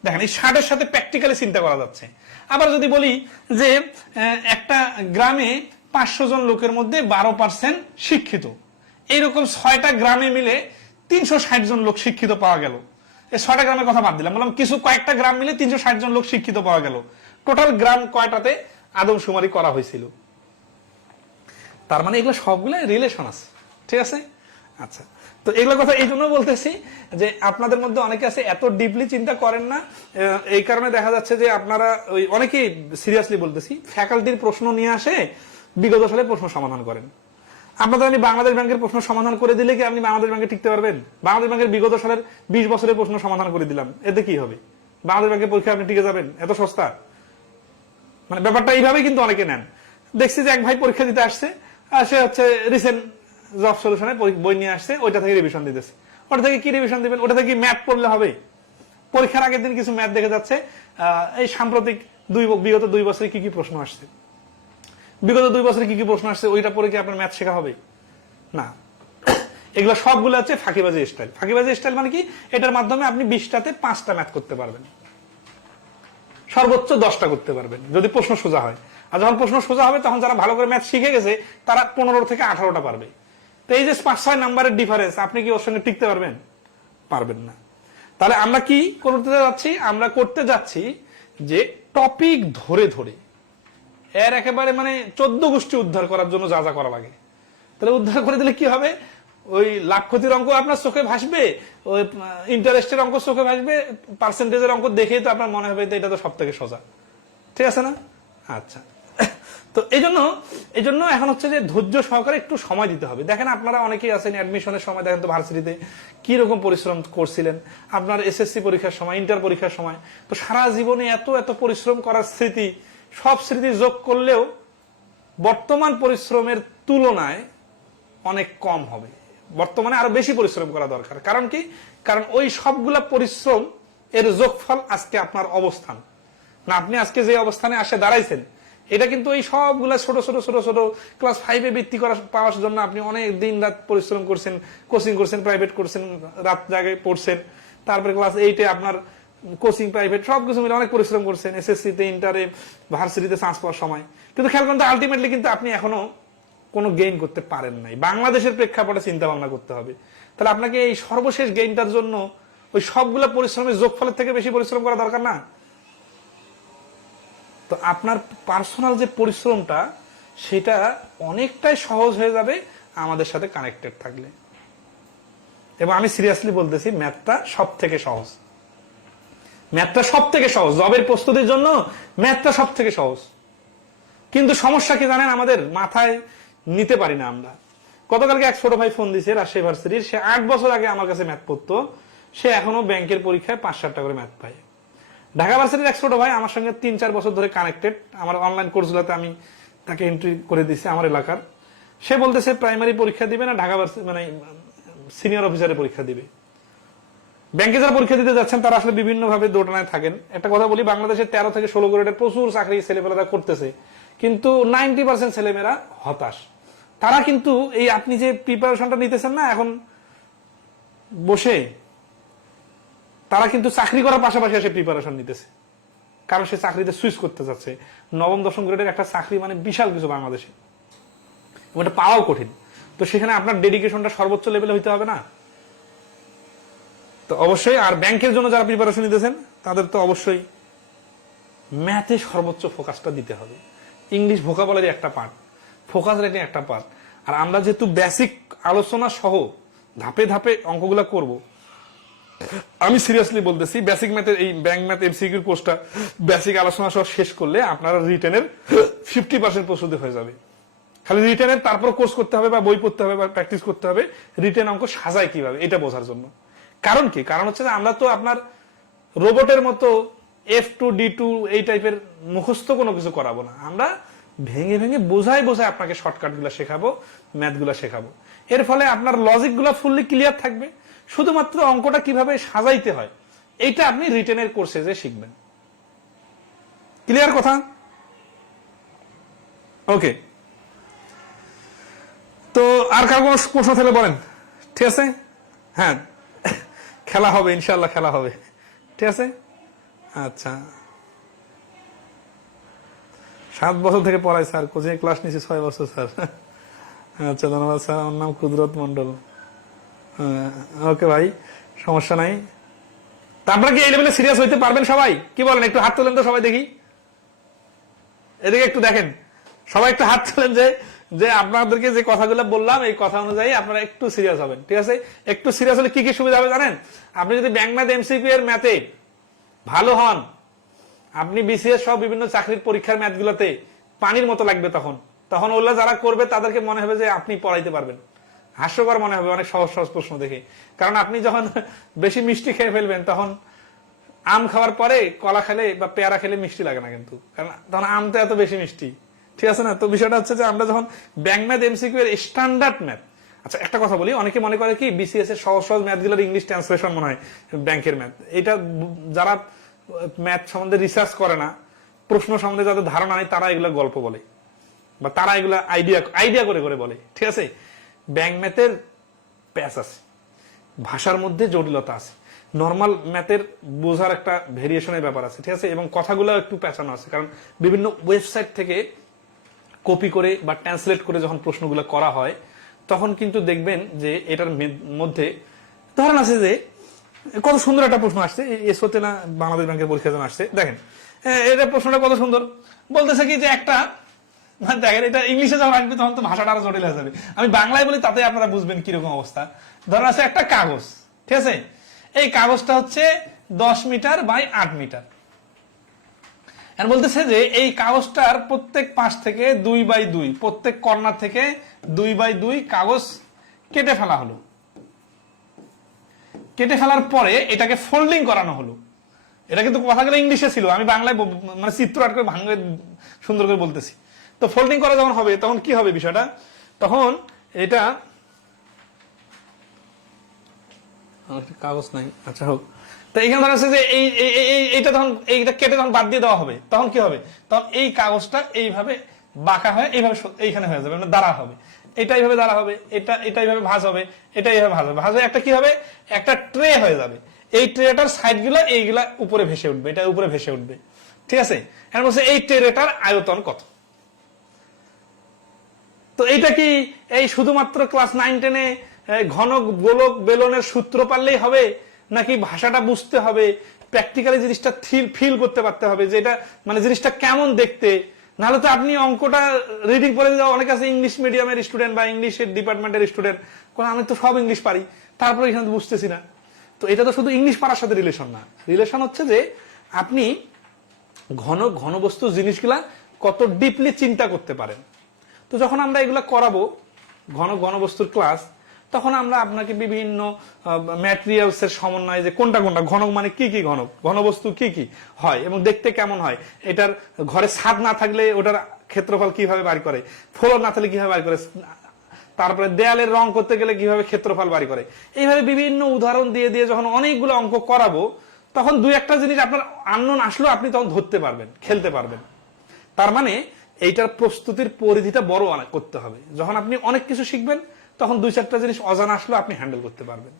দেখেন এই 60-এর সাথে প্র্যাকটিক্যালি চিন্তা করা যাচ্ছে। আবার যদি বলি যে একটা গ্রামে 500 জন লোকের মধ্যে 12% শিক্ষিত, এইরকম 6টা গ্রামে মিলে 360 জন লোক শিক্ষিত পাওয়া গেল। এই 6টা গ্রামের কথা বাদ দিলাম, বললাম কিছু কয়েকটা গ্রাম মিলে 360 জন লোক শিক্ষিত পাওয়া গেল। টোটাল গ্রাম কয়টাতে আদমশুমারি করা হয়েছিল? তার মানে এগুলো সবগুলো রিলেশন আছে, ঠিক আছে? আচ্ছা, তো এগুলো কথা এই জন্য বলতেছি যে আপনাদের মধ্যে অনেকে আছে এত ডিপলি চিন্তা করেন না, এই কারণে দেখা যাচ্ছে যে আপনারা ওই অনেকেই সিরিয়াসলি বলতেছি ফ্যাকাল্টির প্রশ্ন নিয়ে আসে, বিগত সালে প্রশ্ন সমাধান করেন। আপনাদের আমি বাংলাদেশ ব্যাংকের প্রশ্ন সমাধান করে দিলে কি আপনি বাংলাদেশ ব্যাংকে টিকতে পারবেন? বাংলাদেশ ব্যাংকের বিগত সালের 20 বছরের প্রশ্ন সমাধান করে দিলাম, এতে কি হবে? বাংলাদেশ ব্যাংকের পরীক্ষা আপনি টিকে যাবেন? এত সস্তা? মানে ব্যাপারটা এইভাবেই কিন্তু অনেকে নেন। দেখছি যে এক ভাই পরীক্ষা দিতে আসছে, সে হচ্ছে রিসেন্ট জব সলিউশনে বই নিয়ে আসছে, ওইটা থেকে রিভিশন দিতেছে। ওটা থেকে কি রিভিশন দিবেন? ওটা থেকে ম্যাথ পড়লে হবে? পরীক্ষার আগের দিন কিছু ম্যাথ দেখে যাচ্ছে, এই সাম্প্রতিক বিগত 2 বছরে কি কি প্রশ্ন আসছে, বিগত 2 বছরে কি কি প্রশ্ন আসছে, ওইটা পরে কি আপনার ম্যাথ শেখা হবে? না। এগুলো সবগুলো হচ্ছে ফাঁকিবাজি স্টাইল। ফাঁকিবাজি স্টাইল মানে কি? এটার মাধ্যমে আপনি 20টাতে 5টা ম্যাথ করতে পারবেন, সর্বোচ্চ 10টা করতে পারবেন যদি প্রশ্ন সোজা হয়। আর যখন প্রশ্ন সোজা হবে তখন যারা ভালো করে ম্যাথ শিখে গেছে তারা 15 থেকে 18টা পারবে। তো এই যে 5-6 নাম্বারের ডিফারেন্স, আপনি কি ওর সঙ্গে টিকতে পারবেন? পারবেন না। তাহলে আমরা কি করতে যাচ্ছি? আমরা করতে যাচ্ছি যে টপিক ধরে ধরে এর একেবারে মানে 14 গোষ্ঠী উদ্ধার করার জন্য যা যা করা লাগে, তাহলে উদ্ধার করে দিলে কি হবে? ওই লাখ ক্ষতির অঙ্ক আপনার চোখে ভাসবে, ওই ইন্টারেস্টের অঙ্ক চোখে ভাসবে, পার্সেন্টেজের অঙ্ক দেখেই তো আপনার মনে হবে এটা তো সব থেকে সোজা, ঠিক আছে না? আচ্ছা, তো এই জন্য এখন হচ্ছে যে ধৈর্য সহকারে একটু সময় দিতে হবে। দেখেন আপনারা অনেকেই আছেন অ্যাডমিশনের সময়, দেখেন তো ভার্সিটিতে কি রকম পরিশ্রম করছিলেন, আপনার এসএসসি পরীক্ষার সময়, ইন্টার পরীক্ষার সময়, তো সারা জীবনে এত এত পরিশ্রম করার স্মৃতি, সব স্মৃতি যোগ করলেও বর্তমান পরিশ্রমের তুলনায় অনেক কম হবে। বর্তমানে আরো বেশি পরিশ্রম করা দরকার। কারণ কি? কারণ ওই সবগুলা পরিশ্রম এর যোগফল আজকে আপনার অবস্থান। না, আপনি আজকে যে অবস্থানে আসে দাঁড়াইছেন, এটা কিন্তু এই সবগুলা ছোট ছোট ছোট ছোট ক্লাস 5-এ বৃত্তি করা পাওয়ার জন্য আপনি অনেক দিন রাত পরিশ্রম করছেন, কোচিং করছেন, প্রাইভেট করছেন, রাত জায়গায় পড়ছেন, তারপরে ক্লাস 8-এ আপনার কোচিং, প্রাইভেট সবকিছু মিলে অনেক পরিশ্রম করছেন, এসএসসিতে, ইন্টারে, ভার্সিটিতে চান্স পাওয়ার সময়। কিন্তু খেয়াল করেন, আলটিমেটলি কিন্তু আপনি এখনো কোনো গেইন করতে পারেন নাই। বাংলাদেশের প্রেক্ষাপটে চিন্তা ভাবনা করতে হবে। তাহলে আপনাকে এই সর্বশেষ গেইনটার জন্য ওই সবগুলা পরিশ্রমের যোগফলের থেকে বেশি পরিশ্রম করা দরকার না? তো আপনার পার্সোনাল যে পরিশ্রমটা, সেটা অনেকটাই সহজ হয়ে যাবে আমাদের সাথে কানেক্টেড থাকলে। এবং আমি সিরিয়াসলি বলতেছি, ম্যাথটা সব থেকে সহজ। ম্যাথটা সব থেকে সহজ জবের প্রস্তুতির জন্য, ম্যাথটা সব থেকে সহজ। কিন্তু সমস্যা কি জানেন? আমাদের মাথায় নিতে পারি না আমরা। গতকালকে এক ছোট ভাই ফোন দিছে, রাজশাহী ভার্সিটির, সে 8 বছর আগে আমার কাছে ম্যাথ পড়তো, সে এখনো ব্যাংকের পরীক্ষায় 5-7টা করে ম্যাথ পায়। ঢাকা ভার্সিটির এক ছোট ভাই আমার সঙ্গে 3-4 বছর ধরে কানেক্টেড, আমার অনলাইন কোর্সগুলোতে আমি তাকে এন্ট্রি করে দিচ্ছি আমার এলাকার। সে বলতেছে প্রাইমারি পরীক্ষা দিবে না, ঢাকা ভার্সিটি মানে সিনিয়র অফিসারের পরীক্ষা দিবে। ব্যাংকে যারা পরীক্ষা দিতে যাচ্ছেন তারা আসলে বিভিন্ন ভাবে দোটানায় থাকেন। একটা কথা বলি, বাংলাদেশে 13 থেকে 16 গ্রেডের প্রচুর চাকরি ছেলেমেয়েরা করতেছে, কিন্তু 90% ছেলেমেয়েরা হতাশ। তারা কিন্তু এই আপনি যে প্রিপারেশনটা নিতেছেন না এখন বসে, তারা কিন্তু চাকরি করার পাশাপাশি এসে প্রিপারেশন নিতেছে, কারণ সে চাকরিতে সুইচ করতে যাচ্ছে। 9ম-10ম গ্রেডের একটা চাকরি মানে বিশাল কিছু বাংলাদেশে, ওটা পাওয়াও কঠিন। তো সেখানে আপনার ডেডিকেশনটা সর্বোচ্চ লেভেলে হইতে হবে না? তো অবশ্যই, আর ব্যাংকের জন্য যারা প্রিপারেশন নিতেছেন তাদের তো অবশ্যই ম্যাথে সর্বোচ্চ ফোকাসটা দিতে হবে। ইংলিশ ভোকাবুলারি একটা পার্ট, ফোকাস রেটিং একটা পার্ট। আর আমরা যেহেতু বেসিক আলোচনা সহ ধাপে ধাপে অঙ্কগুলা করব, আমি সিরিয়াসলি বলতেছি বেসিক ম্যাথের এই ব্যাংক ম্যাথ এমসিকিউ কোর্সটা বেসিক আলোচনা সহ শেষ করলে আপনারা রিটেনের 50% প্রস্তুতি হয়ে যাবে। খালি রিটেনের তারপর কোর্স করতে হবে বা বই পড়তে হবে বা প্র্যাকটিস করতে হবে রিটেন অঙ্ক সাজায় কিভাবে এটা বোঝার জন্য। কারণ কি? কারণ হচ্ছে যে আমরা তো আপনার রোবটের মতো F2 D2 এই টাইপের মুখস্থ কোনো কিছু করাবো না। আমরা ভেঙে ভেঙে বোঝায় আপনাকে শর্টকাট গুলা শেখাবো, ম্যাথ গুলা শেখাবো। এর ফলে আপনার লজিক গুলা ফুললি ক্লিয়ার থাকবে। শুধুমাত্র অঙ্কটা কিভাবে সাজাইতে হয় এইটা আপনি রিটেনের কোর্সে যে শিখবেন। ক্লিয়ার কথা? ওকে, তো আর কার কোনো প্রশ্ন থাকলে বলেন। ঠিক আছে, হ্যাঁ খেলা হবে ইনশাল্লাহ, খেলা হবে। ঠিক আছে, আচ্ছা, 7 বছর থেকে পড়াই স্যার, কোচিং ক্লাস নিয়েছি 6 বছর স্যার। আচ্ছা ধন্যবাদ স্যার, আমার নাম কুদরত মন্ডল। ওকে ভাই, সমস্যা নাই। তা আপনারা কি এই লেভেলে সিরিয়াস হইতে পারবেন সবাই? কি বলেন, একটু হাত তোলেন তো সবাই দেখি, এদিকে একটু দেখেন সবাই, একটু হাত তোলেন যে যে আপনাদেরকে যে কথাগুলো বললাম এই কথা অনুযায়ী আপনারা একটু সিরিয়াস হবেন। ঠিক আছে, একটু সিরিয়াস হলে কি কি সুবিধা হবে জানেন? আপনি যদি ব্যাংক ম্যাথ এমসিকিউ এর ম্যাথে ভালো হন, আপনি বিসিএস সহ বিভিন্ন চাকরির পরীক্ষার ম্যাথ গুলোতে পানির মতো লাগবে। তখন তখন ওগুলা যারা করবে তাদেরকে মনে হবে যে আপনি পড়াইতে পারবেন, হাস্যকর মনে হবে অনেক সহজ সহজ প্রশ্ন দেখে। কারণ আপনি যখন বেশি মিষ্টি খেয়ে ফেলবেন, তখন আম খাওয়ার পরে কলা খেলে বা পেয়ারা খেলে মিষ্টি লাগে না কিন্তু, কারণ তখন আম তো এত বেশি মিষ্টি। ঠিক আছে না? তো বিষয়টা হচ্ছে যে আমরা যখন ব্যাংক ম্যাথ এমসিকিউ এর স্ট্যান্ডার্ড ম্যাথ, আচ্ছা একটা কথা বলি, অনেকে মনে করে কি বিসিএস এর সহজ সহজ ম্যাথ গুলোর ইংলিশ ট্রান্সলেশন মনে হয় ব্যাংকের ম্যাথ। এটা যারা ম্যাথ সম্বন্ধে রিসার্চ করে না, প্রশ্ন সম্বন্ধে যাদের ধারণা নেই, তারা এগুলো গল্প বলে বা তারা এগুলা আইডিয়া করে করে বলে। ঠিক আছে, ব্যাংক ম্যাথের প্যাচ আছে, ভাষার মধ্যে জটিলতা আছে, নর্মাল ম্যাথের বোঝার একটা ভেরিয়েশনের ব্যাপার আছে। ঠিক আছে, এবং কথাগুলো একটু পেঁচানো আছে, কারণ বিভিন্ন ওয়েবসাইট থেকে কপি করে বা ট্রান্সলেট করে যখন প্রশ্নগুলো করা হয়, তখন কিন্তু দেখবেন যে এটার মধ্যে ধরেন আছে যে কত সুন্দর একটা প্রশ্ন আসছে, এসোতে না বাংলাদেশ ব্যাংকের পরীক্ষা জন্য আসছে। দেখেন এটা প্রশ্নটা কত সুন্দর, বলতেছে কি যে একটা, দেখেন এটা ইংলিশে যখন আসবে তখন তো ভাষাটা আরো জটিল হয়ে যাবে, আমি বাংলায় বলি তাতে আপনারা বুঝবেন কিরকম অবস্থা। ধরেন আছে একটা কাগজ, ঠিক আছে, এই কাগজটা হচ্ছে 10 মিটার বাই 8 মিটার। আর বলতেছে যে এই কাগজটার প্রত্যেক পাশ থেকে 2/2, প্রত্যেক কর্নার থেকে 2/2 কাগজ কেটে ফেলা হলো। কেটে ফেলার পরে এটাকে ফোল্ডিং করানো হলো। এটা কিন্তু কথাগুলো ইংলিশে ছিল, আমি বাংলায় মানে চিত্র আট করে ভাঙে সুন্দর করে বলতেছি। তো ফোল্ডিং করা যখন হবে তখন কি হবে বিষয়টা, তখন এটা কাগজ নাই, আচ্ছা হোক, তো এখানে ধরা আছে যে এইটা তখন এইটা কেটে যখন বাদ দিয়ে দেওয়া হবে, তখন কি হবে, তখন এই কাগজটা এইভাবে বাঁকা হয়ে এইভাবে এইখানে হয়ে যাবে, মানে দাঁড়া হবে, এটা এইভাবে দাঁড়া হবে, এটা এইভাবে ভাঁজ হবে, এটা এইভাবে ভাঁজ হবে, ভাঁজ হয়ে একটা কি হবে, একটা ট্রে হয়ে যাবে। এই ট্রেটার সাইড গুলা এইগুলা উপরে ভেসে উঠবে, এটা উপরে ভেসে উঠবে। ঠিক আছে, এখন বলছে এই ট্রেটার আয়তন কত। তো এইটা কি এই শুধুমাত্র ক্লাস 9-10-এ ঘন গোলক বেলনের সূত্র পারলেই হবে, নাকি ভাষাটা বুঝতে হবে, প্র্যাকটিক্যালি জিনিসটা ফিল করতে পারতে হবে যে এটা মানে জিনিসটা কেমন দেখতে? নাহলে তো আপনি অঙ্কটা রিডিং পড়ে যাও, অনেক আছে ইংলিশ মিডিয়ামের স্টুডেন্ট বা ইংলিশের ডিপার্টমেন্টের স্টুডেন্ট, আমি তো সব ইংলিশ পারি, তারপরে এখানে বুঝতেছি না। তো এটা তো শুধু ইংলিশ পারার সাথে রিলেশন না, রিলেশন হচ্ছে যে আপনি ঘন ঘন বস্তু জিনিসগুলা কত ডিপলি চিন্তা করতে পারেন। তো যখন আমরা এগুলা করাবো ঘন ঘনবস্তুর ক্লাস, তখন আমরা আপনাকে বিভিন্ন ম্যাটেরিয়ালস এর সমন্বয়, যে কোনটা কোনটা ঘন, মানে কি কি ঘন ঘনবস্তু কি কি হয় এবং দেখতে কেমন হয়, এটার ঘরে ছাদ না থাকলে ওটার ক্ষেত্রফল কিভাবে বাড়ি করে, ফ্লোর না থাকলে কিভাবে বাড়ি করে, তারপরে দেয়ালের রং করতে গেলে কিভাবে ক্ষেত্রফল বাড়ি করে, এইভাবে বিভিন্ন উদাহরণ দিয়ে দিয়ে যখন অনেকগুলো অঙ্ক করাবো, তখন দুই একটা জিনিস আপনার আননোন আসলো আপনি তখন ধরতে পারবেন, খেলতে পারবেন। তার মানে এইটার প্রস্তুতির পরিধিটা বড় অনেক করতে হবে। যখন আপনি অনেক কিছু শিখবেন, তখন 2-4টা জিনিস অজানা আসলো আপনি হ্যান্ডেল করতে পারবেন।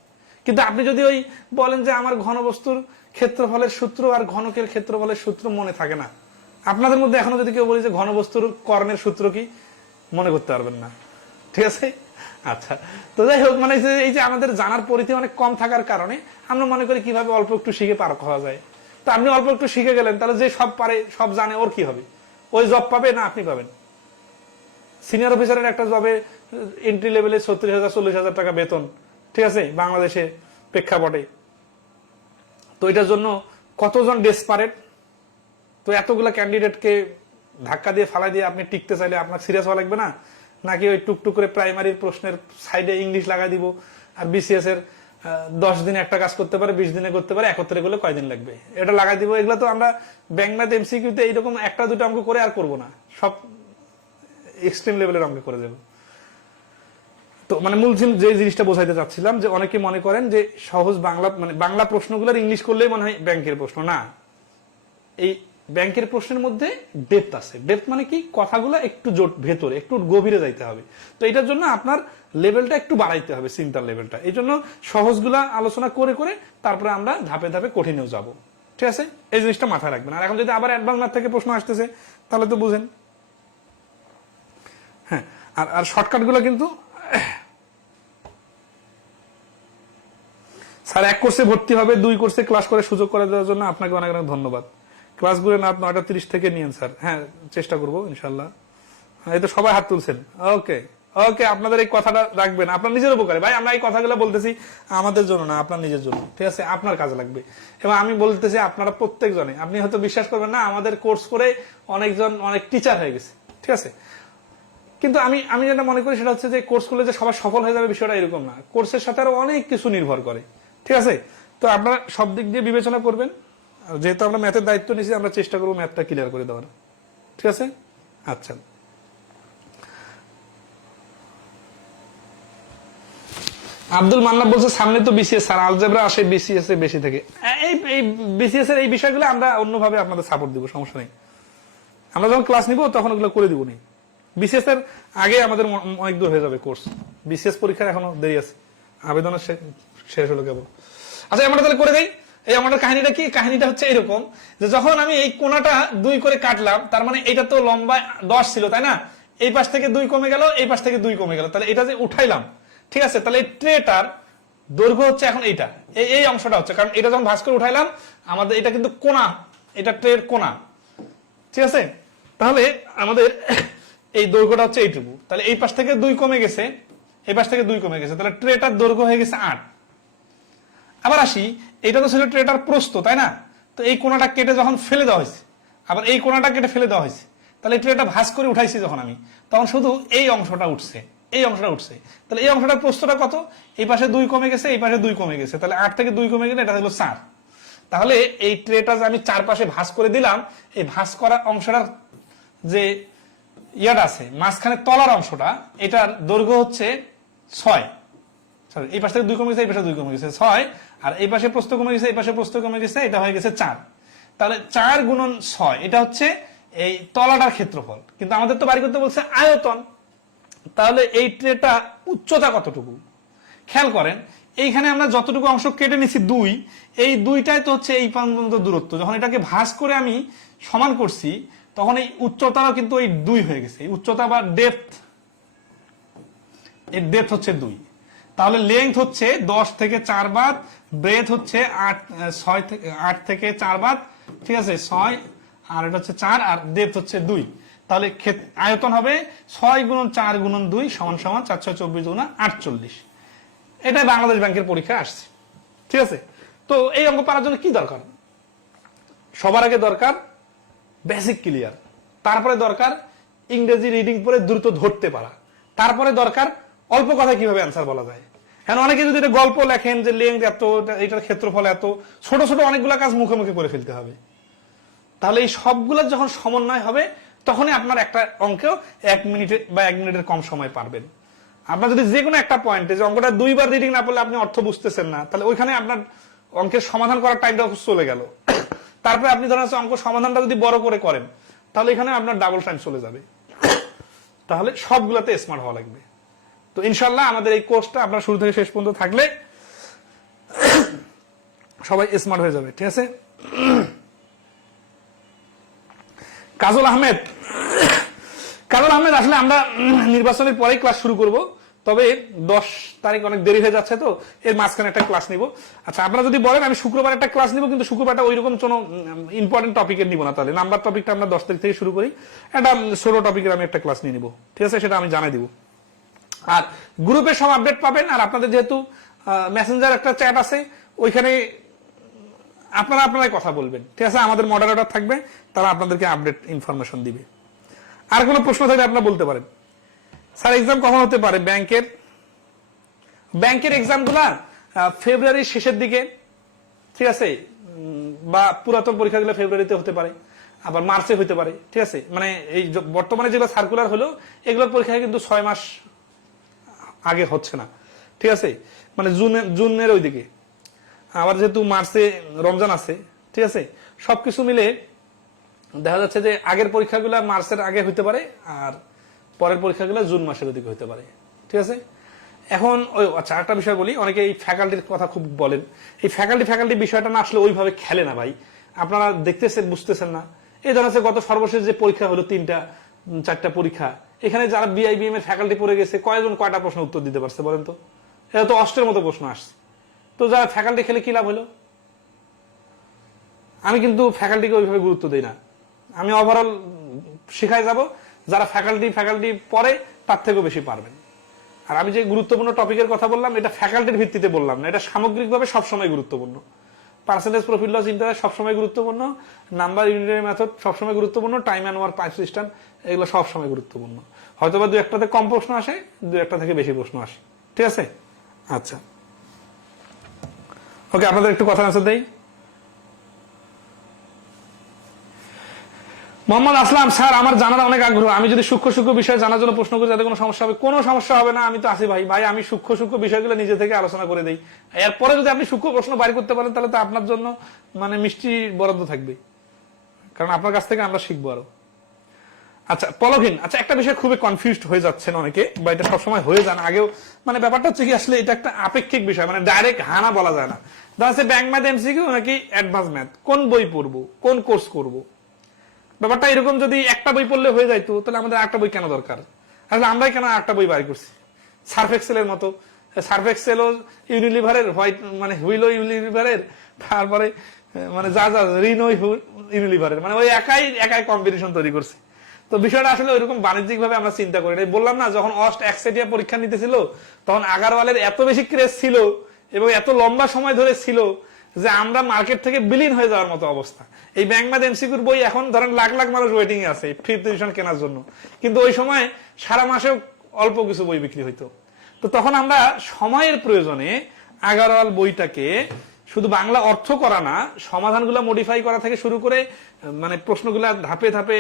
কিন্তু আপনি যদি ওই বলেন যে আমার ঘনবস্তুর ক্ষেত্রফলের সূত্র আর ঘনকের ক্ষেত্রফলের সূত্র মনে থাকে না, আপনাদের মধ্যে এখনো যদি কেউ বলি যে ঘনবস্তুর কর্ণের সূত্র কি, মনে করতে পারবেন না। ঠিক আছে, আচ্ছা, তো যাই হোক, মানে এই যে আমাদের জানার পরিধি অনেক কম থাকার কারণে আমরা মনে করি কিভাবে অল্প একটু শিখে পার করা যায়। তো আপনি অল্প একটু শিখে গেলেন, তাহলে যে সব পারে সব জানে ওর কি হবে, ওই জব পাবে না আপনি পাবেন। সিনিয়র অফিসারের একটা জবে এন্ট্রি লেভেলে 30,000-40,000 টাকা বেতন, ঠিক আছে, বাংলাদেশে প্রেক্ষাপটে। তো এটার জন্য কতজন ডেসপারেট, তো এতগুলা ক্যান্ডিডেটকে ধাক্কা দিয়ে ফালাই দিয়ে আপনি টিকতে চাইলে আপনার সিরিয়াস হওয়া লাগবে না, নাকি ওই টুকটুক করে প্রাইমারির প্রশ্নের সাইডে ইংলিশ লাগাই দিব, আর বিসিএস এর 10 দিনে একটা কাজ করতে পারে, 20 দিনে করতে পারে, একত্রে করলে কয়দিন লাগবে, এটা লাগাই দিব। এগুলো তো আমরা ব্যাংক ম্যাথ এমসিকিউতে এইরকম একটা দুটো অঙ্ক করে আর করবো না, সব এক্সট্রিম লেভেলের অঙ্ক করে দেবো। তো মানে মূল যে জিনিসটা বোঝাইতে চাচ্ছিলাম, যে অনেকে মনে করেন যে সহজ বাংলা, মানে বাংলা প্রশ্নগুলোর ইংলিশ করলেই মনে হয় ব্যাংকের প্রশ্ন। না, এই ব্যাংকের প্রশ্নের মধ্যে ডেপথ আছে। ডেপথ মানে কি, কথাগুলো একটু ভেতরে একটু গভীরে যাইতে হবে। তো এটার জন্য আপনার লেভেলটা একটু বাড়াইতে হবে, চিন্তার লেভেলটা। এই জন্য সহজগুলা আলোচনা করে করে তারপরে আমরা ধাপে ধাপে কঠিনেও যাব। ঠিক আছে, এই জিনিসটা মাথায় রাখবেন। আর এখন যদি আবার অ্যাডভান্স ম্যাথ থেকে প্রশ্ন আসতেছে তাহলে তো বুঝেন। হ্যাঁ, আর শর্টকাট গুলো কিন্তু স্যার 1 কোর্সে ভর্তি হবে, 2 কোর্সে ক্লাস করে সুযোগ করে দেওয়ার জন্য আপনাকে অনেক অনেক ধন্যবাদ। ক্লাসগুলো রাত 9:30 থেকে নিয়েন স্যার। হ্যাঁ, চেষ্টা করবো ইনশাল্লাহ। এই তো সবাই হাত তুলছেন। ওকে ওকে, আপনাদের এই কথাটা রাখবেন আপনার নিজের উপকারে ভাই। আমরা এই কথাগুলো বলতেছি আমাদের জন্য না, আপনার নিজের জন্য, ঠিক আছে? আপনার কাজে লাগবে। এবং আমি বলতেছি আপনারা প্রত্যেকজনে, আপনি হয়তো বিশ্বাস করবেন না, আমাদের কোর্স করে অনেকজন অনেক টিচার হয়ে গেছে, ঠিক আছে? কিন্তু আমি যেটা মনে করি সেটা হচ্ছে যে কোর্স করলে যে সবাই সফল হয়ে যাবে বিষয়টা এরকম না। কোর্সের সাথে আরো অনেক কিছু নির্ভর করে, ঠিক আছে? তো আপনারা সব দিক দিয়ে বিবেচনা করবেন। যেহেতু আমরা ম্যাথের দায়িত্ব নিয়েছি, আমরা চেষ্টা করবো ম্যাথটা ক্লিয়ার করে দেওয়ার, ঠিক আছে? আচ্ছা, আব্দুল মান্নাব বলছে সামনে তো বিসিএস স্যার, আলজেব্রা আসে বিসিএস এ বেশি থেকে। এই বিসিএস এর এই বিষয়গুলো আমরা অন্যভাবে আপনাদের সাপোর্ট দিব, সমস্যা নেই। আমরা যখন ক্লাস নিব তখন ওগুলো করে দিব নি। বিসিএস এর আগে আমাদের অনেক দূর হয়ে যাবে কোর্স। বিসিএস পরীক্ষার এখনো দেরি আছে, আবেদনের শেষ হলো কেবল। আচ্ছা, আমরা তাহলে করে দেই। এই আমাদের কাহিনীটা কি? কাহিনীটা হচ্ছে এরকম যে যখন আমি এই কোণাটা 2 করে কাটলাম, তার মানে এটা তো লম্বা 10 ছিল, তাই না? এই পাশ থেকে 2 কমে গেল, এই পাশ থেকে 2 কমে গেল, তাহলে এটা যে উঠাইলাম, ঠিক আছে? তাহলে এই ট্রেটার দৈর্ঘ্য হচ্ছে এখন এইটা, এই অংশটা হচ্ছে, কারণ এটা যখন ভাঁজ করে উঠাইলাম আমাদের এটা কিন্তু কোণা, এটা ট্রের কোণা, ঠিক আছে? তাহলে আমাদের এই দৈর্ঘ্যটা হচ্ছে এইটুকু। তাহলে এই পাশ থেকে 2 কমে গেছে, এই পাশ থেকে 2 কমে গেছে, তাহলে ট্রেটার দৈর্ঘ্য হয়ে গেছে 8। আবার আসি, এটা তো ছিল ট্রেটার প্রস্থ, তাই না? তো এই কোণাটা কেটে যখন ফেলে দেওয়া হয়েছে, আবার এই কোণাটা কেটে ফেলে দেওয়া হয়েছে, তাহলে ট্রেটা ভাঁজ করে উঠাইছি যখন আমি, তখন শুধু এই অংশটা উঠছে, এই অংশটা উঠছে। তাহলে এই অংশটার প্রস্থটা কত? এই পাশে 2 কমে গেছে, এই পাশে 2 কমে গেছে, তাহলে 8 থেকে 2 কমে গেলে এটা হলো 4। তাহলে এই ট্রেটা যে আমি চারপাশে ভাঁজ করে দিলাম, এই ভাঁজ করা অংশটার যে ইয়াটা আছে মাঝখানে তলার অংশটা, এটার দৈর্ঘ্য হচ্ছে 6। সরি, এই পাশ থেকে 2 কমে গেছে, এই পাশে 2 কমে গেছে 6, আর এই পাশে প্রস্থ কমে গেছে, এই পাশে প্রস্থ কমে গেছে, এটা হয়ে গেছে 4। তাহলে 4 গুণন 6, এটা হচ্ছে এই তলাটার ক্ষেত্রফল। কিন্তু আমাদের তো বাড়ি করতে বলছে আয়তন। তাহলে এই ট্রেটা উচ্চতা কতটুকু খেয়াল করেন। এইখানে আমরা যতটুকু অংশ কেটে নিছি 2, এই 2টাই তো হচ্ছে এই পর্যন্ত দূরত্ব। যখন এটাকে ভাঁজ করে আমি সমান করছি, তখন এই উচ্চতাও কিন্তু এই 2 হয়ে গেছে। এই উচ্চতা বা ডেপথ, এর ডেপথ হচ্ছে 2। তাহলে লেংথ হচ্ছে 10 থেকে 4 বাদ, ব্রেথ হচ্ছে 8 থেকে 4 বাদ, ঠিক আছে? 6, আর এটা হচ্ছে 4, আর ডেপথ হচ্ছে 2। তাহলে আয়তন হবে 6 গুণন 4 গুণন 2 সমান সমান 424 গুণা 48। এটা বাংলাদেশ ব্যাংকের পরীক্ষা আসছে, ঠিক আছে? তো এই অঙ্ক পারার জন্য কি দরকার? সবার আগে দরকার বেসিক ক্লিয়ার, তারপরে দরকার ইংরেজি রিডিং পড়ে দ্রুত ধরতে পারা, তারপরে দরকার অল্প কথায় কিভাবে অ্যান্সার বলা যায়। এখন অনেকে যদি এটা গল্প লেখেন যে লেংথ এত, এটার ক্ষেত্রফল এত, ছোট ছোট অনেকগুলো কাজ মুখে মুখে করে ফেলতে হবে। তাহলে এই সবগুলো যখন সমন্বয় হবে, তখনই আপনার একটা অঙ্কেও 1 মিনিটে বা 1 মিনিটের কম সময় পারবেন। আপনার যদি যে কোনো একটা পয়েন্টে যে অঙ্কটা 2 বার রিডিং না পড়লে আপনি অর্থ বুঝতেছেন না, তাহলে ওইখানে আপনার অঙ্কের সমাধান করার টাইমটা চলে গেল। তারপরে আপনি ধরেন অঙ্ক সমাধানটা যদি বড় করে করেন, তাহলে এখানে আপনার ডাবল টাইম চলে যাবে। তাহলে সবগুলাতে স্মার্ট হওয়া লাগবে। তো ইনশাল্লাহ আমাদের এই কোর্সটা আপনার শুরু থেকে শেষ পর্যন্ত থাকলে সবাই স্মার্ট হয়ে যাবে, ঠিক আছে? কাজল আহমেদ, আসলে আমরা নির্বাচনের পরেই ক্লাস শুরু করব, তবে 10 তারিখ অনেক দেরি হয়ে যাচ্ছে, তো এর মাঝখানে একটা ক্লাস নিব। আচ্ছা, আপনারা যদি বলেন আমি শুক্রবার একটা ক্লাস নিব, কিন্তু শুক্রবারটা ওইরকম কোনো ইম্পর্টেন্ট টপিকের নিব না। তাহলে নাম্বার টপিকটা আমরা 10 তারিখ থেকে শুরু করি, একটা ষোলো টপিকের আমি একটা ক্লাস নিয়ে নিব, ঠিক আছে? সেটা আমি জানাই দিব। আর গ্রুপে সব আপডেট পাবেন। আর আপনাদের যেহেতু মেসেঞ্জার একটা চ্যাট আছে, ওইখানে আপনারাই কথা বলবেন, ঠিক আছে? আমাদের মডারেটর থাকবে, তারা আপনাদেরকে আপডেট ইনফরমেশন দিবে। আর কোনো প্রশ্ন থাকলে আপনারা বলতে পারেন। স্যার এক্সাম কখন হতে পারে? ব্যাংকের এক্সাম গুলা ফেব্রুয়ারির শেষের দিকে, ঠিক আছে? বা পুরাতন পরীক্ষাগুলো ফেব্রুয়ারিতে হতে পারে, আবার মার্চে হতে পারে, ঠিক আছে? মানে এই বর্তমানে যেগুলো সার্কুলার হলো, এগুলোর পরীক্ষা কিন্তু 6 মাস আগে হচ্ছে না, ঠিক আছে? মানে জুনের ওই দিকে। আবার যেহেতু মার্চে রমজান আছে, ঠিক আছে? সবকিছু মিলে দেখা যাচ্ছে যে আগের পরীক্ষাগুলো মার্চের আগে হইতে পারে, আর পরের পরীক্ষাগুলো জুন মাসের ওদিকে হইতে পারে, ঠিক আছে? এখন ওই আচ্ছা, একটা বিষয় বলি, অনেকে এই ফ্যাকাল্টির কথা খুব বলেন। এই ফ্যাকাল্টি বিষয়টা না আসলে ওইভাবে খেলে না ভাই। আপনারা দেখতেছেন, বুঝতেছেন না। এই ধরনের গত সর্বশেষ যে পরীক্ষা হলো 3-4টা পরীক্ষা, এখানে যারা বিআইবিএম এর ফ্যাকাল্টি পড়ে গেছে কয়জন কয়টা প্রশ্ন উত্তর দিতে পারছে বলেন তো? এটা তো অষ্টের মতো প্রশ্ন আসছে। তো যারা ফ্যাকাল্টি খেলে কি লাভ হলো? আমি কিন্তু ফ্যাকাল্টিকে ওইভাবে গুরুত্ব দিই না। আমি ওভারঅল শিখাই যাব, যারা ফ্যাকাল্টি পড়ে তার থেকেও বেশি পারবেন। আর আমি যে গুরুত্বপূর্ণ টপিকের কথা বললাম, এটা ফ্যাকাল্টির ভিত্তিতে বললাম না, এটা সামগ্রিকভাবে সবসময় গুরুত্বপূর্ণ। পার্সেন্টেজ, প্রফিট লস, ইন্টারেস্ট সবসময় গুরুত্বপূর্ণ, নাম্বার, ইউনিটারি মেথড সবসময় গুরুত্বপূর্ণ, time and work price system এগুলো সবসময় গুরুত্বপূর্ণ। হয়তোবা 2-1টাতে কম প্রশ্ন আসে, 2-1টা থেকে বেশি প্রশ্ন আসে। ঠিক আছে, আচ্ছা ওকে, আপনাদের একটু কথা আনসার দেই। মোহাম্মদ আসলাম, স্যার আমার জানার অনেক আগ্রহ, আমি যদি সূক্ষ্ম বিষয় জানার জন্য প্রশ্ন করি তাতে কোনো সমস্যা হবে? কোনো সমস্যা হবে না, আমি তো আছি ভাই। আমি সূক্ষ্ম বিষয়গুলো নিজে থেকে আলোচনা করে দেই। এরপরে যদি আপনি সূক্ষ্ম প্রশ্ন বাড়ি করতে পারেন তাহলে তো আপনার জন্য মানে মিষ্টি বরাদ্দ থাকবে, কারণ আপনার কাছ থেকে আমরা শিখবো আরো। আচ্ছা পলভিন, আচ্ছা একটা বিষয় খুবই কনফিউজড হয়ে যাচ্ছেন অনেকে, বা এটা সবসময় হয়ে যান আগেও। মানে ব্যাপারটা হচ্ছে কি, আসলে এটা একটা আপেক্ষিক বিষয়, মানে ডাইরেক্ট হানা বলা যায় না। দেখা যাচ্ছে ব্যাংক ম্যাথ এমসিকিউ নাকি অ্যাডভান্স ম্যাথ, কোন বই পড়বো, কোন কোর্স করবো। ব্যাপারটা এরকম, যদি একটা বই পড়লে হয়ে যাইতো তাহলে আমাদের একটা বই কেন দরকার? আসলে আমরাই কেন একটা বই বাড়ি করছি? সার্ফ এক্সেলের মতো, সার্ফ এক্সেলও ইউনিলিভারের, হোয়াইট মানে হুইলো ইউনিলিভারের, তারপরে মানে যা রিনো ইউনিলিভারের, মানে ওই একাই কম্পিটিশন তৈরি করছে। তো বিষয়টা আসলে ওইরকম বাণিজ্যিক ভাবে আমরা চিন্তা করি না। বললাম না, যখন অস্ট একসেটিয়া পরীক্ষা নিতেছিল তখন আগারওয়ালের এত বেশি ক্রেজ ছিল এবং এত লম্বা সময় ধরে ছিল যে আমরা মার্কেট থেকে বিলীন হয়ে যাওয়ার মতো অবস্থা। এই ব্যাংক ম্যাথ এমসিকিউর বই এখন ধরেন লাখ লাখ মানুষ ওয়েটিং এ আছে ফিফথ এডিশন কেনার জন্য, কিন্তু ওই সময় সারা মাসেও অল্প কিছু বই বিক্রি হইতো। তো তখন আমরা সময়ের প্রয়োজনে আগারওয়াল বইটাকে শুধু বাংলা অর্থ করা না, সমাধানগুলো মডিফাই করা থেকে শুরু করে মানে প্রশ্নগুলা ধাপে ধাপে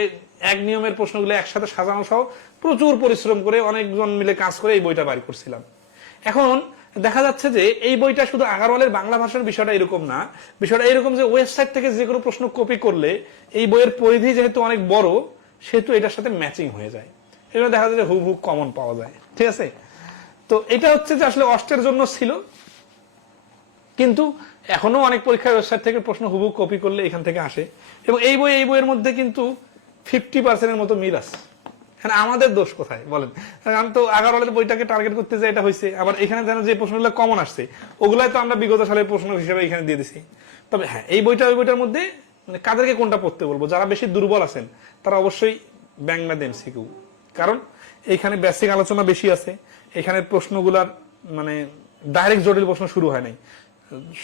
এক নিয়মের প্রশ্নগুলো একসাথে সাজানো সহ প্রচুর পরিশ্রম করে অনেকজন মিলে কাজ করে এই বইটা বাইর করছিলাম। এখন দেখা যাচ্ছে যে এই বইটা শুধু আগারওয়ালের বাংলা ভাষার বিষয়টা এরকম না, বিষয়টা এরকম যে ওয়েবসাইট থেকে যে কোনো প্রশ্ন কপি করলে এই বইয়ের পরিধি যেহেতু অনেক বড়, সেহেতু এটার সাথে ম্যাচিং হয়ে যায়, এগুলো দেখা যায় যে হুবহু কমন পাওয়া যায়। ঠিক আছে, তো এটা হচ্ছে যে আসলে অষ্টের জন্য ছিল, কিন্তু এখনো অনেক পরীক্ষার ওয়েবসাইট থেকে প্রশ্ন হুবহু কপি করলে এখান থেকে আসে। এবং এই বইয়ের মধ্যে কিন্তু 50% মতো মিল আছে। আমাদের দোষ কোথায় বলেন? আমি তো আগারওয়ালের বইটাকে টার্গেট করতে যে এটা হয়েছে, আবার এখানে যেন যে প্রশ্নগুলো কমন আসছে ওগুলাই তো আমরা বিগত সালের প্রশ্ন হিসেবে এখানে দিয়ে দিছি। তবে হ্যাঁ, এই বইটার মধ্যে মানে কাদেরকে কোনটা পড়তে বলবো, যারা বেশি দুর্বল আছেন তারা অবশ্যই ব্যাংক ম্যাথ এমসিকিউ, কারণ এইখানে বেসিক আলোচনা বেশি আছে। এখানে প্রশ্নগুলার মানে ডাইরেক্ট জটিল প্রশ্ন শুরু হয় নাই,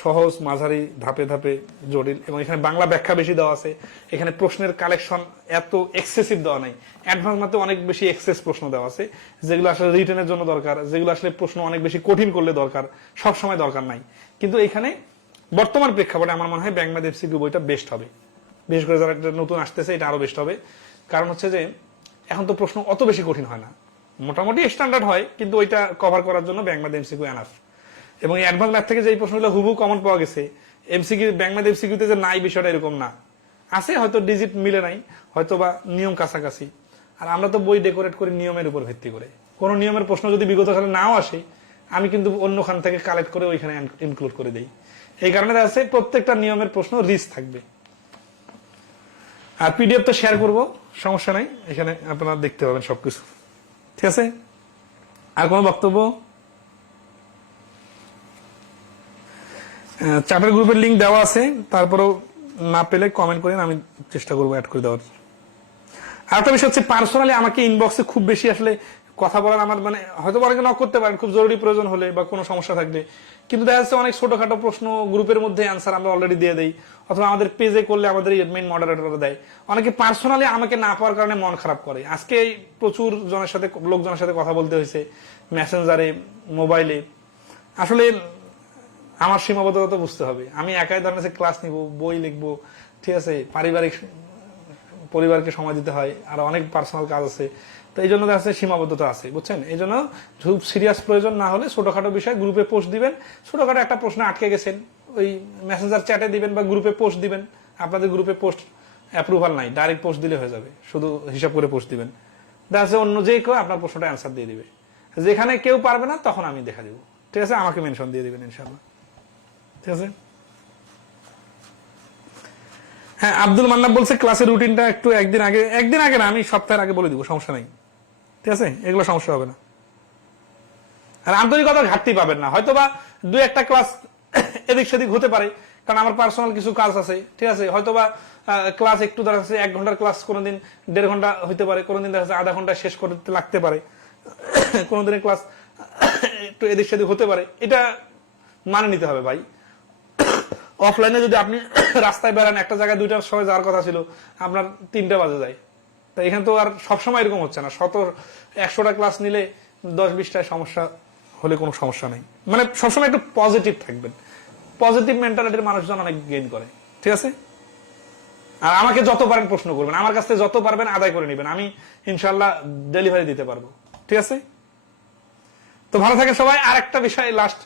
সহজ মাঝারি ধাপে ধাপে জটিল, এবং এখানে বাংলা ব্যাখ্যা বেশি দেওয়া আছে। এখানে প্রশ্নের কালেকশন এত এক্সেসিভ দেওয়া নাই, অ্যাডভান্স মাত্র অনেক বেশি এক্সেস প্রশ্ন দেওয়া আছে, যেগুলো আসলে রিটেনের জন্য দরকার, যেগুলো আসলে প্রশ্ন অনেক বেশি কঠিন করলে দরকার, সব সময় দরকার নাই। কিন্তু এখানে বর্তমান প্রেক্ষাপটে আমার মনে হয় ব্যাংক ম্যাথ এমসিকিউ বইটা বেস্ট হবে, বিশেষ করে যারা নতুন আসতেছে এটা আরো বেস্ট হবে। কারণ হচ্ছে যে এখন তো প্রশ্ন অত বেশি কঠিন হয় না, মোটামুটি স্ট্যান্ডার্ড হয়, কিন্তু ওইটা কভার করার জন্য ব্যাংক ম্যাথ এমসিকিউ এনাফ। এবং অ্যাডভান্স ম্যাথ থেকে যে প্রশ্নগুলো হুবহু কমন পাওয়া গেছে, এমসিকিউ ব্যাংক ম্যাথ এমসিকিউতে যে নাই বিষয়টা এরকম না, আছে হয়তো ডিজিট মিলে নাই, হয়তো বা নিয়ম কাছাকাছি। আর আমরা তো বই ডেকোরেট করি নিয়মের উপর ভিত্তি করে, কোন নিয়মের প্রশ্ন যদি বিগত সালে নাও আসে আমি কিন্তু অন্য খান থেকে কালেক্ট করে ওইখানে ইনক্লুড করে দেই। এই কারণে আছে প্রত্যেকটা নিয়মের প্রশ্ন রিস্ক থাকবে। আর পিডিএফ তো শেয়ার করবো, সমস্যা নাই, এখানে আপনারা দেখতে পাবেন সবকিছু। ঠিক আছে, আর কোনো বক্তব্য? চ্যাটের গ্রুপের লিঙ্ক দেওয়া আছে, তারপরেও না পেলে কমেন্ট করেন, আমি চেষ্টা করবো অ্যাড করে দেওয়ার। আরেকটা বিষয় হচ্ছে পার্সোনালি আমাকে ইনবক্সে খুব বেশি আসলে কথা বলার আমার মানে হয়তো অনেকে নক করতে পারেন খুব জরুরি প্রয়োজন হলে বা কোনো সমস্যা থাকলে, কিন্তু দেখা যাচ্ছে অনেক ছোটখাটো প্রশ্ন গ্রুপের মধ্যে অ্যান্সার আমরা অলরেডি দিয়ে দেই, অথবা আমাদের পেজে করলে আমাদের মেইন মডারেটর দেয়। অনেকে পার্সোনালি আমাকে না পাওয়ার কারণে মন খারাপ করে। আজকে প্রচুর লোকজনের সাথে কথা বলতে হয়েছে, মেসেঞ্জারে, মোবাইলে। আসলে আমার সীমাবদ্ধতা তো বুঝতে হবে, আমি একাই ধরনের ক্লাস নিব, বই লিখবো, ঠিক আছে, পরিবারকে সময় দিতে হয়, আর অনেক পার্সোনাল কাজ আছে। তো এই জন্য দেখা যাচ্ছে সীমাবদ্ধতা আছে, বুঝছেন? এই জন্য খুব সিরিয়াস প্রয়োজন না হলে ছোটখাটো বিষয় গ্রুপে পোস্ট দিবেন। ছোটখাটো একটা প্রশ্ন আটকে গেছেন, ওই মেসেঞ্জার চ্যাটে দিবেন বা গ্রুপে পোস্ট দিবেন। আপনাদের গ্রুপে পোস্ট অ্যাপ্রুভাল নাই, ডাইরেক্ট পোস্ট দিলে হয়ে যাবে, শুধু হিসাব করে পোস্ট দিবেন। দেখা যাচ্ছে অন্য যে কেউ আপনার প্রশ্নটা অ্যান্সার দিয়ে দিবে। যেখানে কেউ পারবে না তখন আমি দেখা দিব, ঠিক আছে, আমাকে মেনশন দিয়ে দিবেন ইনশাআল্লাহ। ঠিক আছে, হ্যাঁ, আব্দুল মান্নাব বলছে ক্লাসের রুটিনটা একটু একদিন আগে না, আমি সপ্তাহের আগে বলে দিব, সমস্যা নাই, ঠিক আছে, এগুলো সমস্যা হবে না। আর আন্তরিকতার ঘাটতি পাবেন না, হয়তোবা দুই একটা ক্লাস এদিক সেদিক হতে পারে, কারণ আমার পার্সোনাল কিছু কাজ আছে, ঠিক আছে, হয়তোবা ক্লাস একটু দেখা যাচ্ছে 1 ঘন্টার ক্লাস কোনোদিন 1.5 ঘন্টা হইতে পারে, কোনোদিন দেখা যাচ্ছে আধা ঘন্টা শেষ করতে লাগতে পারে, কোনোদিনের ক্লাস একটু এদিক সেদিক হতে পারে, এটা মানে নিতে হবে ভাই। অফলাইনে যদি আপনি রাস্তায় বেড়ান, একটা জায়গায় 2টার সময় যাওয়ার কথা ছিল, আপনার 3টা বাজে যায়, তো এখানে তো আর সবসময় এরকম হচ্ছে না। 100টা ক্লাস নিলে 10-20টায় সমস্যা হলে কোনো সমস্যা নেই, মানে সবসময় একটু পজিটিভ থাকবেন, পজিটিভ মেন্টালিটির মানুষজন অনেক গেইন করে, ঠিক আছে। আর আমাকে যত পারেন প্রশ্ন করবেন, আমার কাছ থেকে যত পারবেন আদায় করে নেবেন, আমি ইনশাল্লাহ ডেলিভারি দিতে পারবো, ঠিক আছে। তো ভালো থাকেন সবাই। আর একটা বিষয় লাস্ট,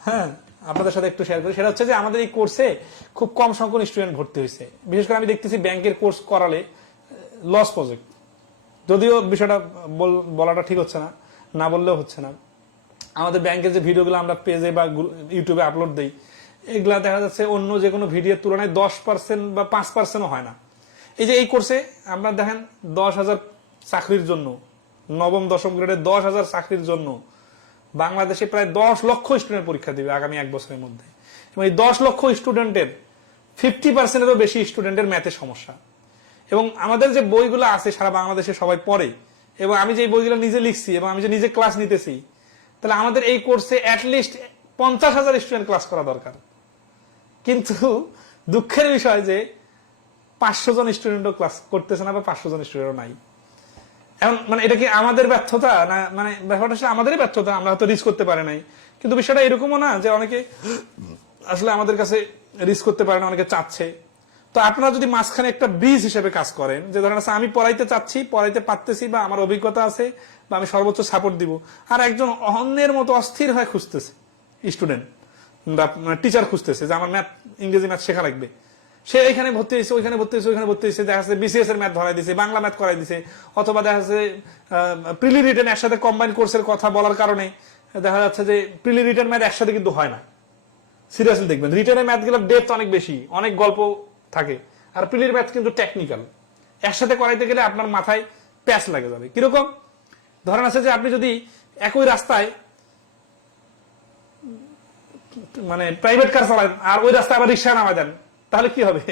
হ্যাঁ, আপনাদের সাথে একটু শেয়ার করি, সেটা হচ্ছে যে আমাদের এই কোর্সে খুব কম সংখ্যক স্টুডেন্ট ভর্তি হয়েছে। বিশেষ করে আমি দেখতেছি ব্যাংকের কোর্স করালে লস প্রজেক্ট, যদিও বিষয়টা বলাটা ঠিক হচ্ছে না, না বললেও হচ্ছে না। আমাদের ব্যাংকের যে ভিডিওগুলো আমরা পেজে বা ইউটিউবে আপলোড দিই, এগুলা দেখা যাচ্ছে অন্য যে কোনো ভিডিওর তুলনায় 10% বা 5%ও হয় না। এই যে এই কোর্সে আমরা দেখেন 10,000 চাকরির জন্য, নবম দশম গ্রেডের 10,000 চাকরির জন্য বাংলাদেশে প্রায় 10 লক্ষ স্টুডেন্ট পরীক্ষা দিবে আগামী 1 বছরের মধ্যে, এবং এই 10 লক্ষ স্টুডেন্টের 50%-এরও বেশি স্টুডেন্টের ম্যাথে সমস্যা। এবং আমাদের যে বইগুলো আছে সারা বাংলাদেশে সবাই পড়ে, এবং আমি যে বইগুলো নিজে লিখছি এবং আমি যে নিজে ক্লাস নিতেছি, তাহলে আমাদের এই কোর্সে অ্যাটলিস্ট 50,000 স্টুডেন্ট ক্লাস করা দরকার। কিন্তু দুঃখের বিষয় যে 500 জন স্টুডেন্টও ক্লাস করতেছে না, বা 500 জন স্টুডেন্টও নাই। এখন মানে এটা কি আমাদের ব্যর্থতা না, মানে ব্যাপারটা হচ্ছে আমাদেরই ব্যর্থতা, আমরা হয়তো রিস্ক করতে পারি নাই। কিন্তু বিষয়টা এরকমও না যে অনেকে আসলে আমাদের কাছে রিস্ক করতে পারে না, অনেকে চাচ্ছে। তো আপনারা যদি মাঝখানে একটা ব্রিজ হিসেবে কাজ করেন, যে ধরেন আমি পড়াইতে চাচ্ছি, পড়াইতে পারতেছি, বা আমার অভিজ্ঞতা আছে, বা আমি সর্বোচ্চ সাপোর্ট দিব, আর একজন অন্যের মতো অস্থির হয়ে খুঁজতেছে স্টুডেন্ট বা টিচার খুঁজতেছে যে আমার ম্যাথ, ইংরেজি ম্যাথ শেখা লাগবে, সে এখানে ভর্তি হয়েছে, ওইখানে ভর্তি হয়েছে, ওইখানে ভর্তি হয়েছে, দেখা যাচ্ছে বিসিএস এর ম্যাথ ধরাই দিছে, বাংলা ম্যাথ করাই দিছে, অথবা দেখা যাচ্ছে প্রিলি রিটেন একসাথে কম্বাইন কোর্সের কথা বলার কারণে দেখা যাচ্ছে যে প্রিলি রিটেন ম্যাথ একসাথে কিন্তু হয় না। সিরিয়াসলি দেখবেন, রিটেনের ম্যাথ গুলোর ডেপথ অনেক বেশি, অনেক গল্প থাকে, আর প্রিলির ম্যাথ কিন্তু টেকনিক্যাল। একসাথে করাইতে গেলে আপনার মাথায় প্যাচ লাগে যাবে। কিরকম ধরেন আছে যে আপনি যদি একই রাস্তায় মানে প্রাইভেট কার চালান, আর ওই রাস্তায় আবার রিক্সা নামা দেন, তাহলে কি হবে?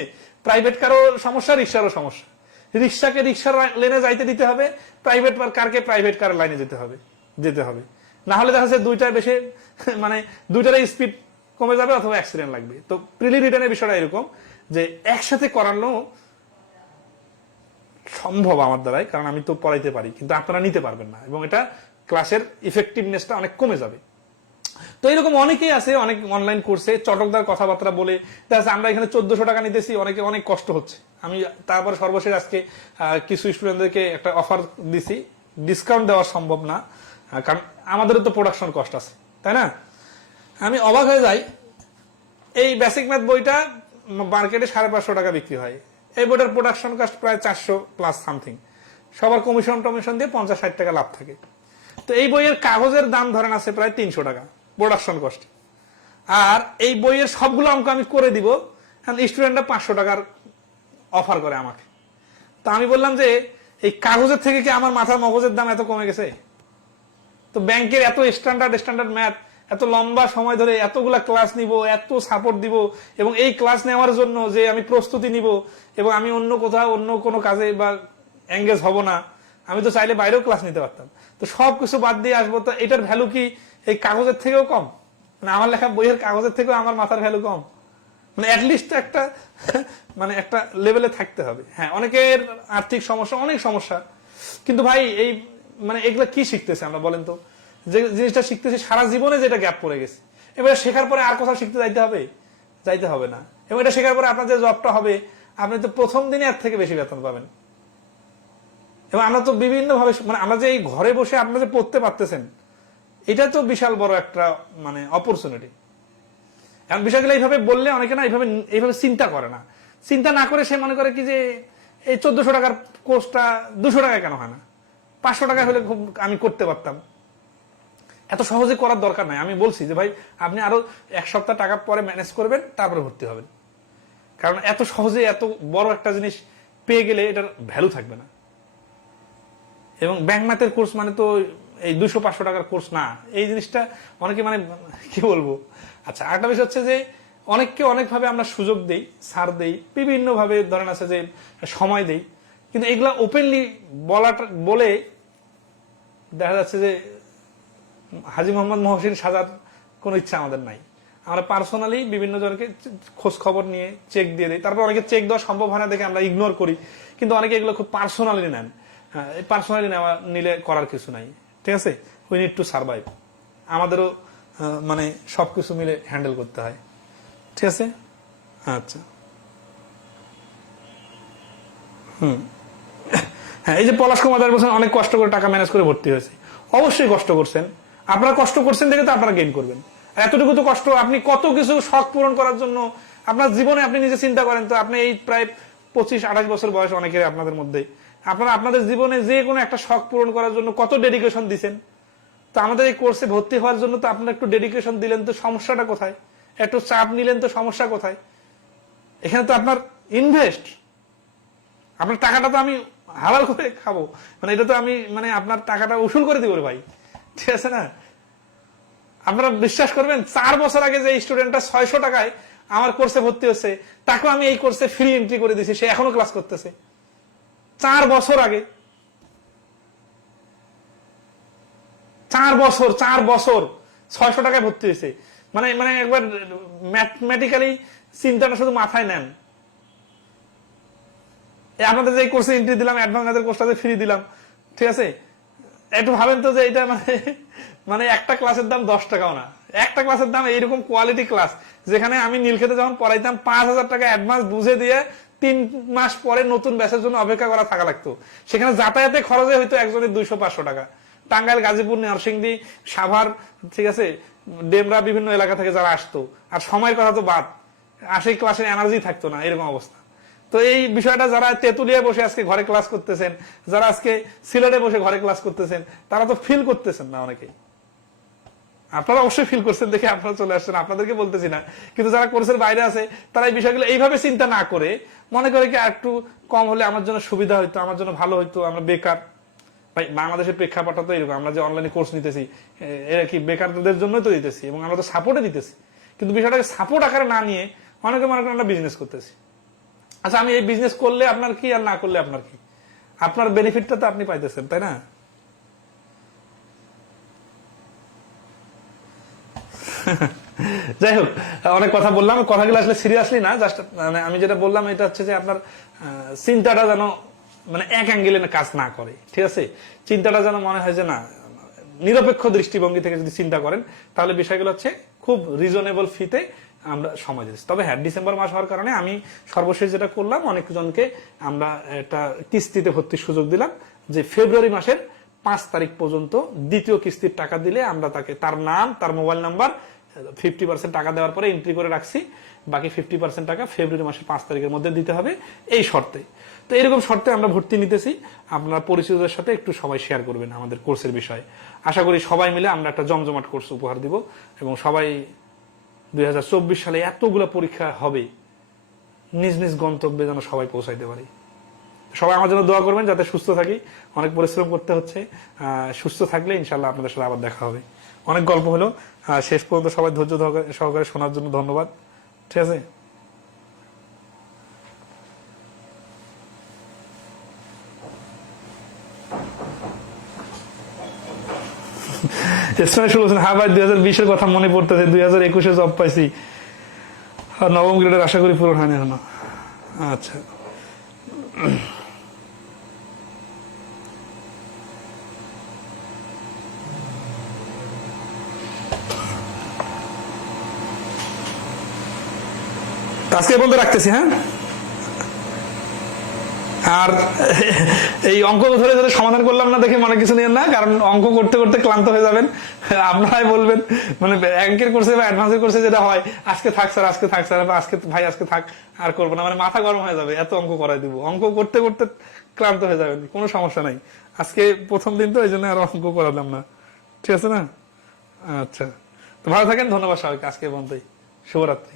প্রাইভেট কারও সমস্যা, রিক্সারও সমস্যা। রিক্সাকে রিক্সার লেনে যাইতে দিতে হবে, প্রাইভেট কারকে প্রাইভেট কার লাইনে যেতে হবে। না হলে দেখা যাচ্ছে দুইটার বেশি, মানে দুইটার স্পিড কমে যাবে, অথবা অ্যাক্সিডেন্ট লাগবে। তো প্রিলি রিটার্নের বিষয়টা এরকম যে একসাথে করানো সম্ভব আমার দ্বারাই, কারণ আমি তো পড়াইতে পারি, কিন্তু আপনারা নিতে পারবেন না, এবং এটা ক্লাসের ইফেক্টিভনেসটা অনেক কমে যাবে। তো এরকম অনেকেই আছে, অনেক অনলাইন কোর্সে চটকদার কথাবার্তা বলে দেখা আমরা এখানে 1400 টাকা নিতেছি, অনেকে অনেক কষ্ট হচ্ছে। আমি তারপরে সর্বশেষ আজকে কিছু স্টুডেন্টদেরকে একটা অফার দিছি, ডিসকাউন্ট দেওয়া সম্ভব না, কারণ আমাদেরও তো প্রোডাকশন কস্ট আছে, তাই না। আমি অবাক হয়ে যাই, এই বেসিক ম্যাথ বইটা মার্কেটে 550 টাকা বিক্রি হয়, এই বইটার প্রোডাকশন কস্ট প্রায় 400 প্লাস সামথিং, সবার কমিশন টমিশন দিয়ে 50-60 টাকা লাভ থাকে। তো এই বইয়ের কাগজের দাম ধরেন আছে প্রায় 300 টাকা প্রোডাকশন কস্ট, আর এই বইয়ের সবগুলো অঙ্ক আমি করে দিব, স্টুডেন্টরা 500 টাকার অফার করে আমাকে। তো আমি বললাম যে এই কাগজের থেকে কি আমার মাথার মগজের দাম এত কমে গেছে? তো ব্যাংকের এত স্ট্যান্ডার্ড ম্যাথ, এত লম্বা সময় ধরে এতগুলা ক্লাস নিব, এত সাপোর্ট দিব, এবং এই ক্লাস নেওয়ার জন্য যে আমি প্রস্তুতি নিব, এবং আমি অন্য কোথাও অন্য কোনো কাজে বা এঙ্গেজ হব না, আমি তো চাইলে বাইরেও ক্লাস নিতে পারতাম। তো সবকিছু বাদ দিয়ে আসবো, তো এটার ভ্যালু কি এই কাগজের থেকেও কম? মানে আমার লেখা বইয়ের কাগজের থেকেও আমার মাথার ভ্যালু কম? মানে অ্যাটলিস্ট একটা মানে একটা লেভেলে থাকতে হবে। হ্যাঁ, অনেকের আর্থিক সমস্যা, অনেক সমস্যা, কিন্তু ভাই এই মানে এগুলা কি শিখতেছে আমরা বলেন তো? যে জিনিসটা শিখতেছি সারা জীবনে, যেটা গ্যাপ পড়ে গেছে, এবার শেখার পরে আর কোথাও শিখতে যাইতে হবে না। এবং এটা শেখার পরে আপনার যে জবটা হবে, আপনি তো প্রথম দিনে এর থেকে বেশি বেতন পাবেন। এবং আমরা তো বিভিন্ন ভাবে, মানে আমরা যে এই ঘরে বসে আপনারা যে পড়তে পারতেছেন, এটা তো বিশাল বড় একটা মানে অপরচুনিটি। এখন বিষয়গুলো এইভাবে বললে অনেকে না এইভাবে চিন্তা করে না, চিন্তা না করে সে মনে করে কি যে এই 1400 টাকার কোর্সটা 200 টাকায় কেন হয় না, 500 টাকায় হলে আমি করতে পারতাম। এত সহজে করার দরকার নাই। আমি বলছি যে ভাই আপনি আরো 1 সপ্তাহ টাকা পরে ম্যানেজ করবেন, তারপরে ভর্তি হবেন। কারণ এত সহজে এত বড় একটা জিনিস পেয়ে গেলে এটার ভ্যালু থাকবে না। এবং ব্যাংক ম্যাথের কোর্স মানে তো এই 200-500 টাকার কোর্স না, এই জিনিসটা অনেকে মানে কি বলবো। আচ্ছা, আরেকটা বিষয় হচ্ছে যে অনেককে অনেকভাবে আমরা সুযোগ দেই, ছাড় দেই, বিভিন্ন ভাবে ধরেন আছে যে সময় দেই, কিন্তু এগুলা ওপেনলি বলে দেখা যাচ্ছে যে হাজী মোহাম্মদ মহসিন সাজার কোনো ইচ্ছা আমাদের নাই। আমরা পার্সোনালি বিভিন্ন জনকে খোঁজ খবর নিয়ে চেক দিয়ে দিই, তারপর অনেকে চেক দেওয়া সম্ভব হয় না দেখে আমরা ইগনোর করি, কিন্তু অনেকে এগুলো খুব পার্সোনালি নেন। পার্সোনালি নিলে করার কিছু নাই, ঠিক আছে। উই নিড টু সার্ভাইভ, আমাদেরও মানে সবকিছু মিলে হ্যান্ডেল করতে হয়, ঠিক আছে। আচ্ছা, হ্যাঁ, এই যে পলাশ কুমার দাস বলছেন অনেক কষ্ট করে টাকা ম্যানেজ করে ভর্তি হয়েছে, অবশ্যই কষ্ট করছেন, আপনারা কষ্ট করছেন দেখে তো আপনারা গেইন করবেন। এতটুকু তো কষ্ট, আপনি কত কিছু শখ পূরণ করার জন্য আপনার জীবনে আপনি নিজে চিন্তা করেন তো, আপনি এই প্রায় 25-28 বছর বয়স অনেকের আপনাদের মধ্যে, আপনারা আপনাদের জীবনে যে কোনো একটা শখ পূরণ করার জন্য কত ডেডিকেশন দিচ্ছেন। তো আমাদের এই কোর্সে ভর্তি হওয়ার জন্য তো আপনারা একটু ডেডিকেশন দিলেন, তো সমস্যাটা কোথায়? একটু চাপ নিলেন, তো সমস্যা কোথায়? এখানে তো আপনার ইনভেস্ট, আপনার টাকাটা তো আমি হালাল করে খাবো, মানে এটা তো আমি মানে আপনার টাকাটা উসুল করে দিব ভাই, ঠিক আছে না। আপনারা বিশ্বাস করবেন 4 বছর আগে যে স্টুডেন্টটা 600 টাকায় আমার কোর্সে ভর্তি হচ্ছে, তাকে আমি এই কোর্সে ফ্রি এন্ট্রি করে দিয়েছি, সে এখনো ক্লাস করতেছে। 4 বছর আগে, 4 বছর 600 টাকায় ভর্তি হয়েছে, মানে মানে একবার ম্যাথমেটিক্যালি চিন্তাটা শুধু মাথায় নেন। আপনাদের যে কোর্সে এন্ট্রি দিলাম, অ্যাডভান্স কোর্সটাতে ফ্রি দিলাম, ঠিক আছে। একটু ভাবেন তো যে এটা মানে মানে একটা ক্লাসের দাম 10 টাকাও না, একটা ক্লাসের দাম এইরকম কোয়ালিটি ক্লাস, যেখানে আমি নীলক্ষেতে যখন পড়াইতাম 5,000 টাকা অ্যাডভান্স বুঝে দিয়ে 3 মাস পরে নতুন ব্যাচের জন্য অপেক্ষা করা থাকা লাগতো। সেখানে যাতায়াতে খরচে হয়তো একজনের 200-500 টাকা। টাঙ্গাইল, গাজীপুর, নরসিংদী, সাভার, ঠিক আছে, ডেমরা, বিভিন্ন এলাকা থেকে যারা আসতো, আর সময়ের কথা তো বাদ, আসে ক্লাসের এনার্জি থাকতো না, এরকম অবস্থা। তো এই বিষয়টা যারা তেতুলিয়ায় বসে আজকে ঘরে ক্লাস করতেছেন, যারা আজকে সিলেটে বসে ঘরে ক্লাস করতেছেন, তারা তো ফিল করতেছেন না অনেকেই। আপনারা অবশ্যই ফিল করছেন দেখে আপনারা চলে আসছেন, আপনাদেরকে বলতেছি না, কিন্তু যারা কোর্সের বাইরে আছে তারা এই বিষয়গুলো এইভাবে চিন্তা না করে মনে করে কি একটু কম হলে আমার জন্য সুবিধা হইতো, আমার জন্য ভালো হইতো, আমরা বেকার। ভাই, বাংলাদেশের প্রেক্ষাপটটা তো এরকম, আমরা যে অনলাইনে কোর্স নিতেছি এরা কি বেকারদের জন্যই তো দিতেছি, এবং আমরা তো সাপোর্টে দিতেছি, কিন্তু বিষয়টাকে সাপোর্ট আকারে না নিয়ে অনেকে মনে করেন আমরা বিজনেস করতেছি। আচ্ছা, আমি এই বিজনেস করলে আপনার কি আর না করলে আপনার কি? আপনার বেনিফিটটা তো আপনি পাইতেছেন, তাই না? যাই হোক, অনেক কথা বললাম, কথাগুলো আসলে সিরিয়াসলি না, জাস্ট মানে আমি যেটা বললাম এটা হচ্ছে যে আপনার চিন্তাটা যেন মানে এক অ্যাঙ্গেলে কাজ না করে, ঠিক আছে। চিন্তাটা যেন মনে হয় যে না, নিরপেক্ষ দৃষ্টিভঙ্গি থেকে যদি চিন্তা করেন তাহলে বিষয়গুলো হচ্ছে খুব রিজনেবল ফিতে আমরা সময় দিচ্ছি। তবে হ্যাঁ, ডিসেম্বর মাস হওয়ার কারণে আমি সর্বশেষ যেটা করলাম, অনেকজনকে আমরা একটা কিস্তিতে ভর্তির সুযোগ দিলাম, যে ফেব্রুয়ারি মাসের 5 তারিখ পর্যন্ত দ্বিতীয় কিস্তির টাকা দিলে আমরা তাকে তার নাম, তার মোবাইল নাম্বার 50% টাকা দেওয়ার পরে এন্ট্রি করে রাখছি, বাকি 50% টাকা ফেব্রুয়ারি মাসের 5 তারিখের মধ্যে দিতে হবে এই শর্তে। তো এরকম শর্তে আমরা ভর্তি নিতেছি, আপনারা পরিচিতদের সাথে একটু সবাই শেয়ার করবেন আমাদের কোর্সের বিষয়ে। আশা করি সবাই মিলে আমরা একটা জমজমাট কোর্স উপহার দিব, এবং সবাই 2024 সালে এতগুলো পরীক্ষা হবে, নিজ নিজ গন্তব্যে যেন সবাই পৌঁছাইতে পারি। সবাই আমার জন্য দোয়া করবেন যাতে সুস্থ থাকি, অনেক পরিশ্রম করতে হচ্ছে, সুস্থ থাকলে ইনশাল্লাহ আপনাদের সাথে আবার দেখা হবে। অনেক গল্প হলো, শেষ পর্যন্ত সবাই ধৈর্য সহকারে শোনার জন্য ধন্যবাদ, ঠিক আছে। হ্যাঁ ভাই, 2020-এর কথা মনে পড়তেছে, 2021-এ জব পাইছি, আর 9ম গ্রেডের আশা করি পূরণ হয়নি এখনো। আচ্ছা, আজকে বলতে রাখতেছি, হ্যাঁ। আর এই অঙ্ক ধরে ধরে সমাধান করলাম না দেখে মনে কিছু নিয়েন না, কারণ অঙ্ক করতে করতে ক্লান্ত হয়ে যাবেন, আপনারাই বলবেন মানে ব্যাংকের কোর্সে বা অ্যাডভান্সের কোর্সে যেটা হয়, আজকে থাক স্যার, আজকে থাক স্যার, আজকে ভাই আজকে থাক, আর করবো না, মানে মাথা গরম হয়ে যাবে, এত অঙ্ক করাই দিব, অঙ্ক করতে করতে ক্লান্ত হয়ে যাবেন, কোনো সমস্যা নাই। আজকে প্রথম দিন তো এই জন্য আর অঙ্ক করালাম না, ঠিক আছে না। আচ্ছা, তো ভালো থাকেন, ধন্যবাদ সবাইকে, আজকে বন্ধই, শুভরাত্রি।